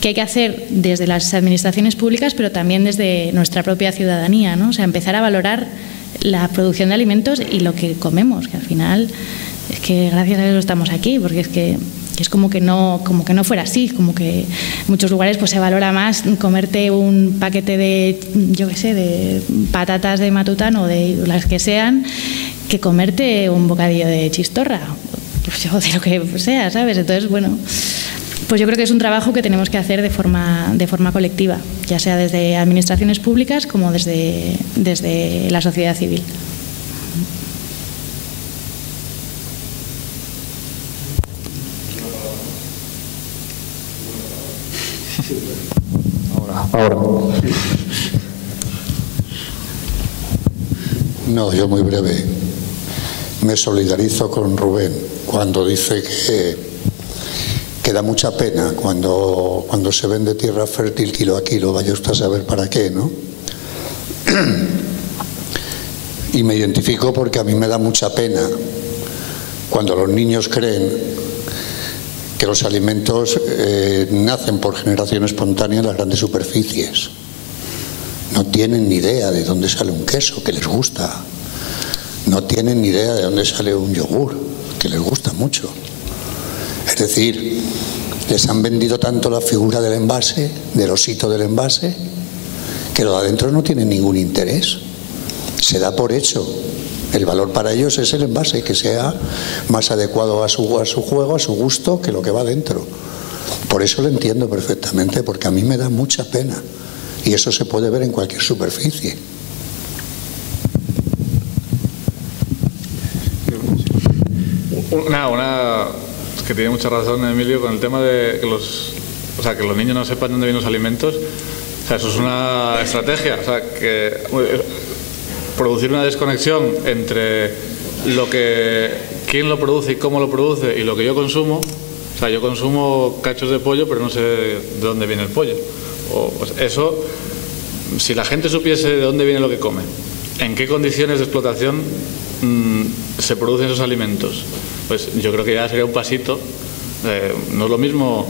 que hay que hacer desde las administraciones públicas, pero también desde nuestra propia ciudadanía, ¿no? O sea, empezar a valorar la producción de alimentos y lo que comemos, que al final es que gracias a eso estamos aquí, porque es como que no fuera así, como que en muchos lugares pues se valora más comerte un paquete de, yo qué sé, de patatas de Matutano o de las que sean, que comerte un bocadillo de chistorra, pues, o de lo que sea, ¿sabes? Entonces, bueno, pues yo creo que es un trabajo que tenemos que hacer de forma colectiva, ya sea desde administraciones públicas como desde la sociedad civil. Ahora. No, yo muy breve. Me solidarizo con Rubén cuando dice que da mucha pena cuando se vende tierra fértil kilo a kilo, vaya usted a saber para qué, ¿no? Y me identifico porque a mí me da mucha pena cuando los niños creen que los alimentos nacen por generación espontánea en las grandes superficies. No tienen ni idea de dónde sale un queso, que les gusta. No tienen ni idea de dónde sale un yogur, que les gusta mucho. Es decir, les han vendido tanto la figura del envase, del osito del envase, que lo de adentro no tiene ningún interés. Se da por hecho. El valor para ellos es el envase, que sea más adecuado a su juego, a su gusto, que lo que va dentro. Por eso lo entiendo perfectamente, porque a mí me da mucha pena. Y eso se puede ver en cualquier superficie. Una que tiene mucha razón Emilio con el tema de que los niños no sepan dónde vienen los alimentos. O sea, eso es una estrategia. O sea, que producir una desconexión entre quién lo produce y cómo lo produce y lo que yo consumo. O sea, yo consumo cachos de pollo, pero no sé de dónde viene el pollo. Pues eso, si la gente supiese de dónde viene lo que come, en qué condiciones de explotación se producen esos alimentos, pues yo creo que ya sería un pasito. No es lo mismo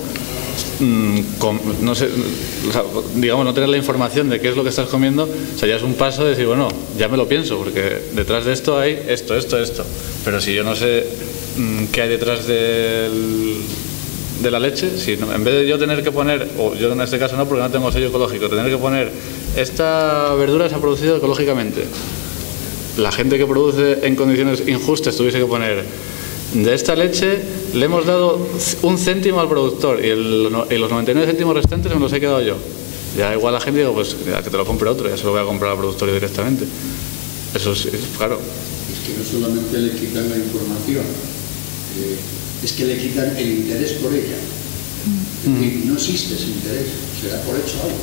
no sé, o sea, digamos, no tener la información de qué es lo que estás comiendo, o sea, ya es un paso de decir, bueno, ya me lo pienso, porque detrás de esto hay esto. Pero si yo no sé qué hay detrás de la leche, si no, en vez de yo tener que poner, o yo en este caso no, porque no tengo sello ecológico, tener que poner, esta verdura se ha producido ecológicamente, la gente que produce en condiciones injustas tuviese que poner, de esta leche le hemos dado 1 céntimo al productor y los 99 céntimos restantes me los he quedado yo. Ya igual la gente digo, pues que te lo compre otro, ya se lo voy a comprar al productor directamente. Eso es claro. Es que no solamente le quitan la información, es que le quitan el interés por ella. Es decir, no existe ese interés, se da por hecho algo.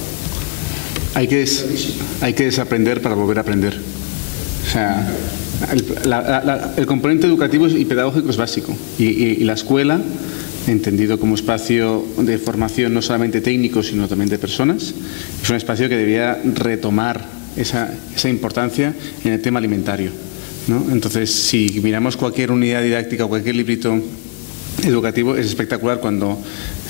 Hay que desaprender para volver a aprender. O sea, el componente educativo y pedagógico es básico y la escuela, entendido como espacio de formación no solamente técnico sino también de personas, es un espacio que debería retomar esa importancia en el tema alimentario, ¿no? Entonces, si miramos cualquier unidad didáctica o cualquier librito educativo, es espectacular cuando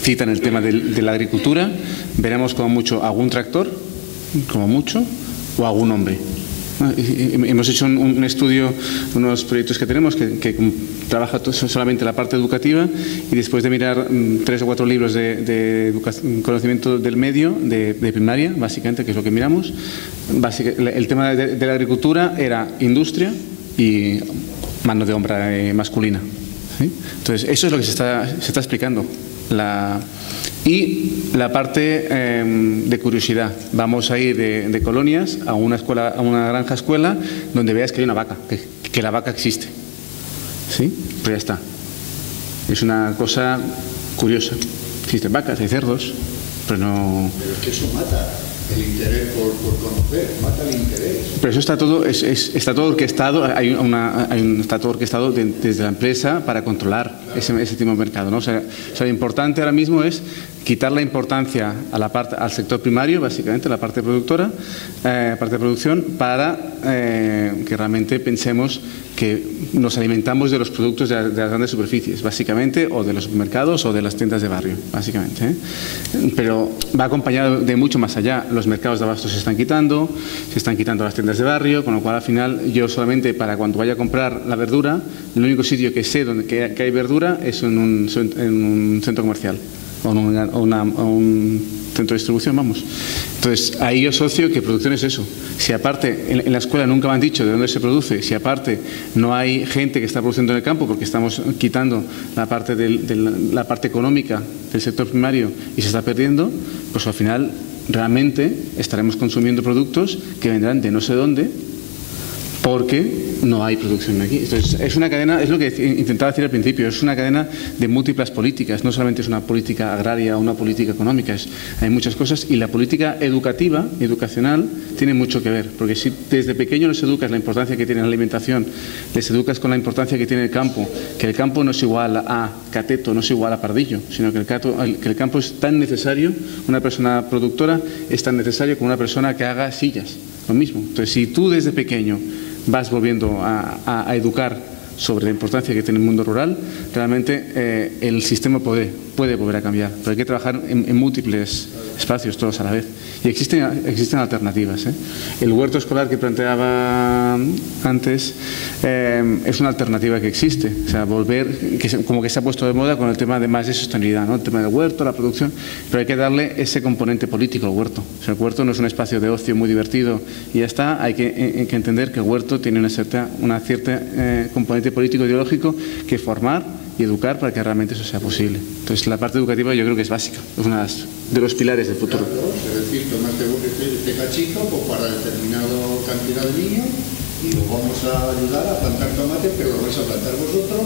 citan el tema de la agricultura, veremos como mucho algún tractor, como mucho, o algún hombre. Hemos hecho un estudio, unos proyectos que tenemos que trabaja solamente la parte educativa, y después de mirar 3 o 4 libros de conocimiento del medio, de primaria, básicamente, que es lo que miramos, el tema de la agricultura era industria y mano de obra masculina, ¿sí? Entonces, eso es lo que se está explicando. Y la parte de curiosidad. Vamos a ir de colonias a una escuela, a una granja escuela, donde veas que hay una vaca, que la vaca existe. ¿Sí? Pero ya está. Es una cosa curiosa. Existen vacas, hay cerdos, pero no... Pero es que eso mata el interés por conocer, mata el interés. Pero eso está todo orquestado, está todo orquestado desde la empresa para controlar ese tipo de mercado, ¿no? O sea, lo importante ahora mismo es quitar la importancia al sector primario, básicamente, la parte productora, parte de producción, para que realmente pensemos que nos alimentamos de los productos de las grandes superficies, básicamente, o de los supermercados o de las tiendas de barrio, básicamente, ¿eh? Pero va acompañado de mucho más allá. Los mercados de abasto se están quitando las tiendas de barrio, con lo cual al final yo solamente para cuando vaya a comprar la verdura, el único sitio que sé que hay verdura es en un centro comercial o un centro de distribución, vamos. Entonces, ahí yo asocio que producción es eso. Si aparte en la escuela nunca me han dicho de dónde se produce, si aparte no hay gente que está produciendo en el campo porque estamos quitando la parte la parte económica del sector primario y se está perdiendo, pues al final realmente estaremos consumiendo productos que vendrán de no sé dónde, porque no hay producción aquí. Entonces, es una cadena, es lo que intentaba decir al principio, es una cadena de múltiples políticas, no solamente es una política agraria o una política económica, hay muchas cosas, y la política educacional, tiene mucho que ver, porque si desde pequeño les educas la importancia que tiene la alimentación, les educas con la importancia que tiene el campo, que el campo no es igual a cateto, no es igual a pardillo, sino que el campo es tan necesario, una persona productora es tan necesario como una persona que haga sillas, lo mismo. Entonces, si tú desde pequeño vas volviendo a educar sobre la importancia que tiene el mundo rural, realmente el sistema puede volver a cambiar, pero hay que trabajar en múltiples espacios, todos a la vez. Y existen alternativas, ¿eh? El huerto escolar que planteaba antes es una alternativa que existe. O sea, como que se ha puesto de moda con el tema de más de sostenibilidad, ¿no? El tema del huerto, la producción, pero hay que darle ese componente político al huerto. O sea, el huerto no es un espacio de ocio muy divertido y ya está. Hay que entender que el huerto tiene una cierta componente político ideológico que formar y educar para que realmente eso sea posible. Entonces, la parte educativa yo creo que es básica, es uno de los pilares del futuro. Claro, es decir, tomate este cachito pues, para determinada cantidad de niños y lo vamos a ayudar a plantar tomate, pero lo vais a plantar vosotros,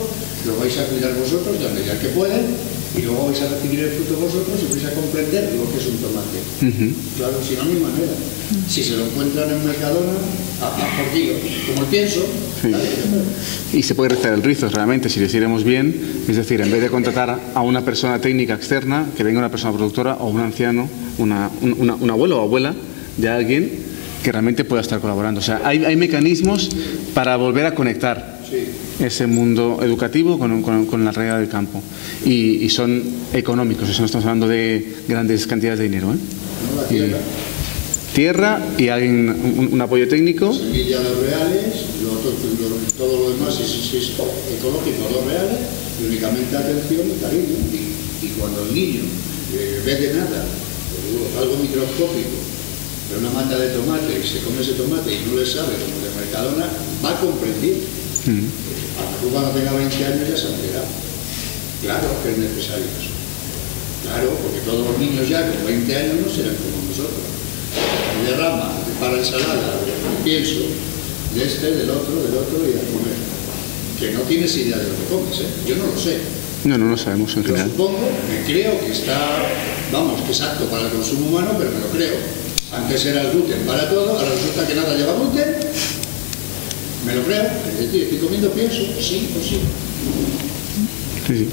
lo vais a cuidar vosotros de la medida que pueden, y luego vais a recibir el fruto vosotros y vais a comprender lo que es un tomate. Claro, si no, ni manera. Si se lo encuentran en Mercadona, por kilo, como el pienso. Sí. Y se puede rizar el rizo realmente si lo hiciéramos bien, es decir, en vez de contratar a una persona técnica externa, que venga una persona productora o un anciano, un abuelo o abuela de alguien que realmente pueda estar colaborando. O sea, hay mecanismos para volver a conectar ese mundo educativo con la realidad del campo. Y son económicos, eso no estamos hablando de grandes cantidades de dinero. Tierra y alguien, un apoyo técnico. Semillas reales, todo lo demás es ecológico, los reales, y únicamente atención y cariño. Y cuando el niño ve de nada, algo microscópico, pero una mata de tomate, y se come ese tomate y no le sabe como de Mercadona, va a comprender. Hasta que cuando tenga 20 años ya se ha enterado. Claro que es necesario eso. Claro, porque todos los niños ya con 20 años no serán como nosotros. De rama, para ensalada, pienso, de del otro y a comer. Que no tienes idea de lo que comes, ¿eh? Yo no lo sé. No lo sabemos en general. Yo supongo, me creo que está, que es apto para el consumo humano, pero me lo creo. Antes era el gluten para todo, ahora resulta que nada lleva gluten. Me lo creo. Es decir, estoy comiendo pienso, sí o sí. Sí.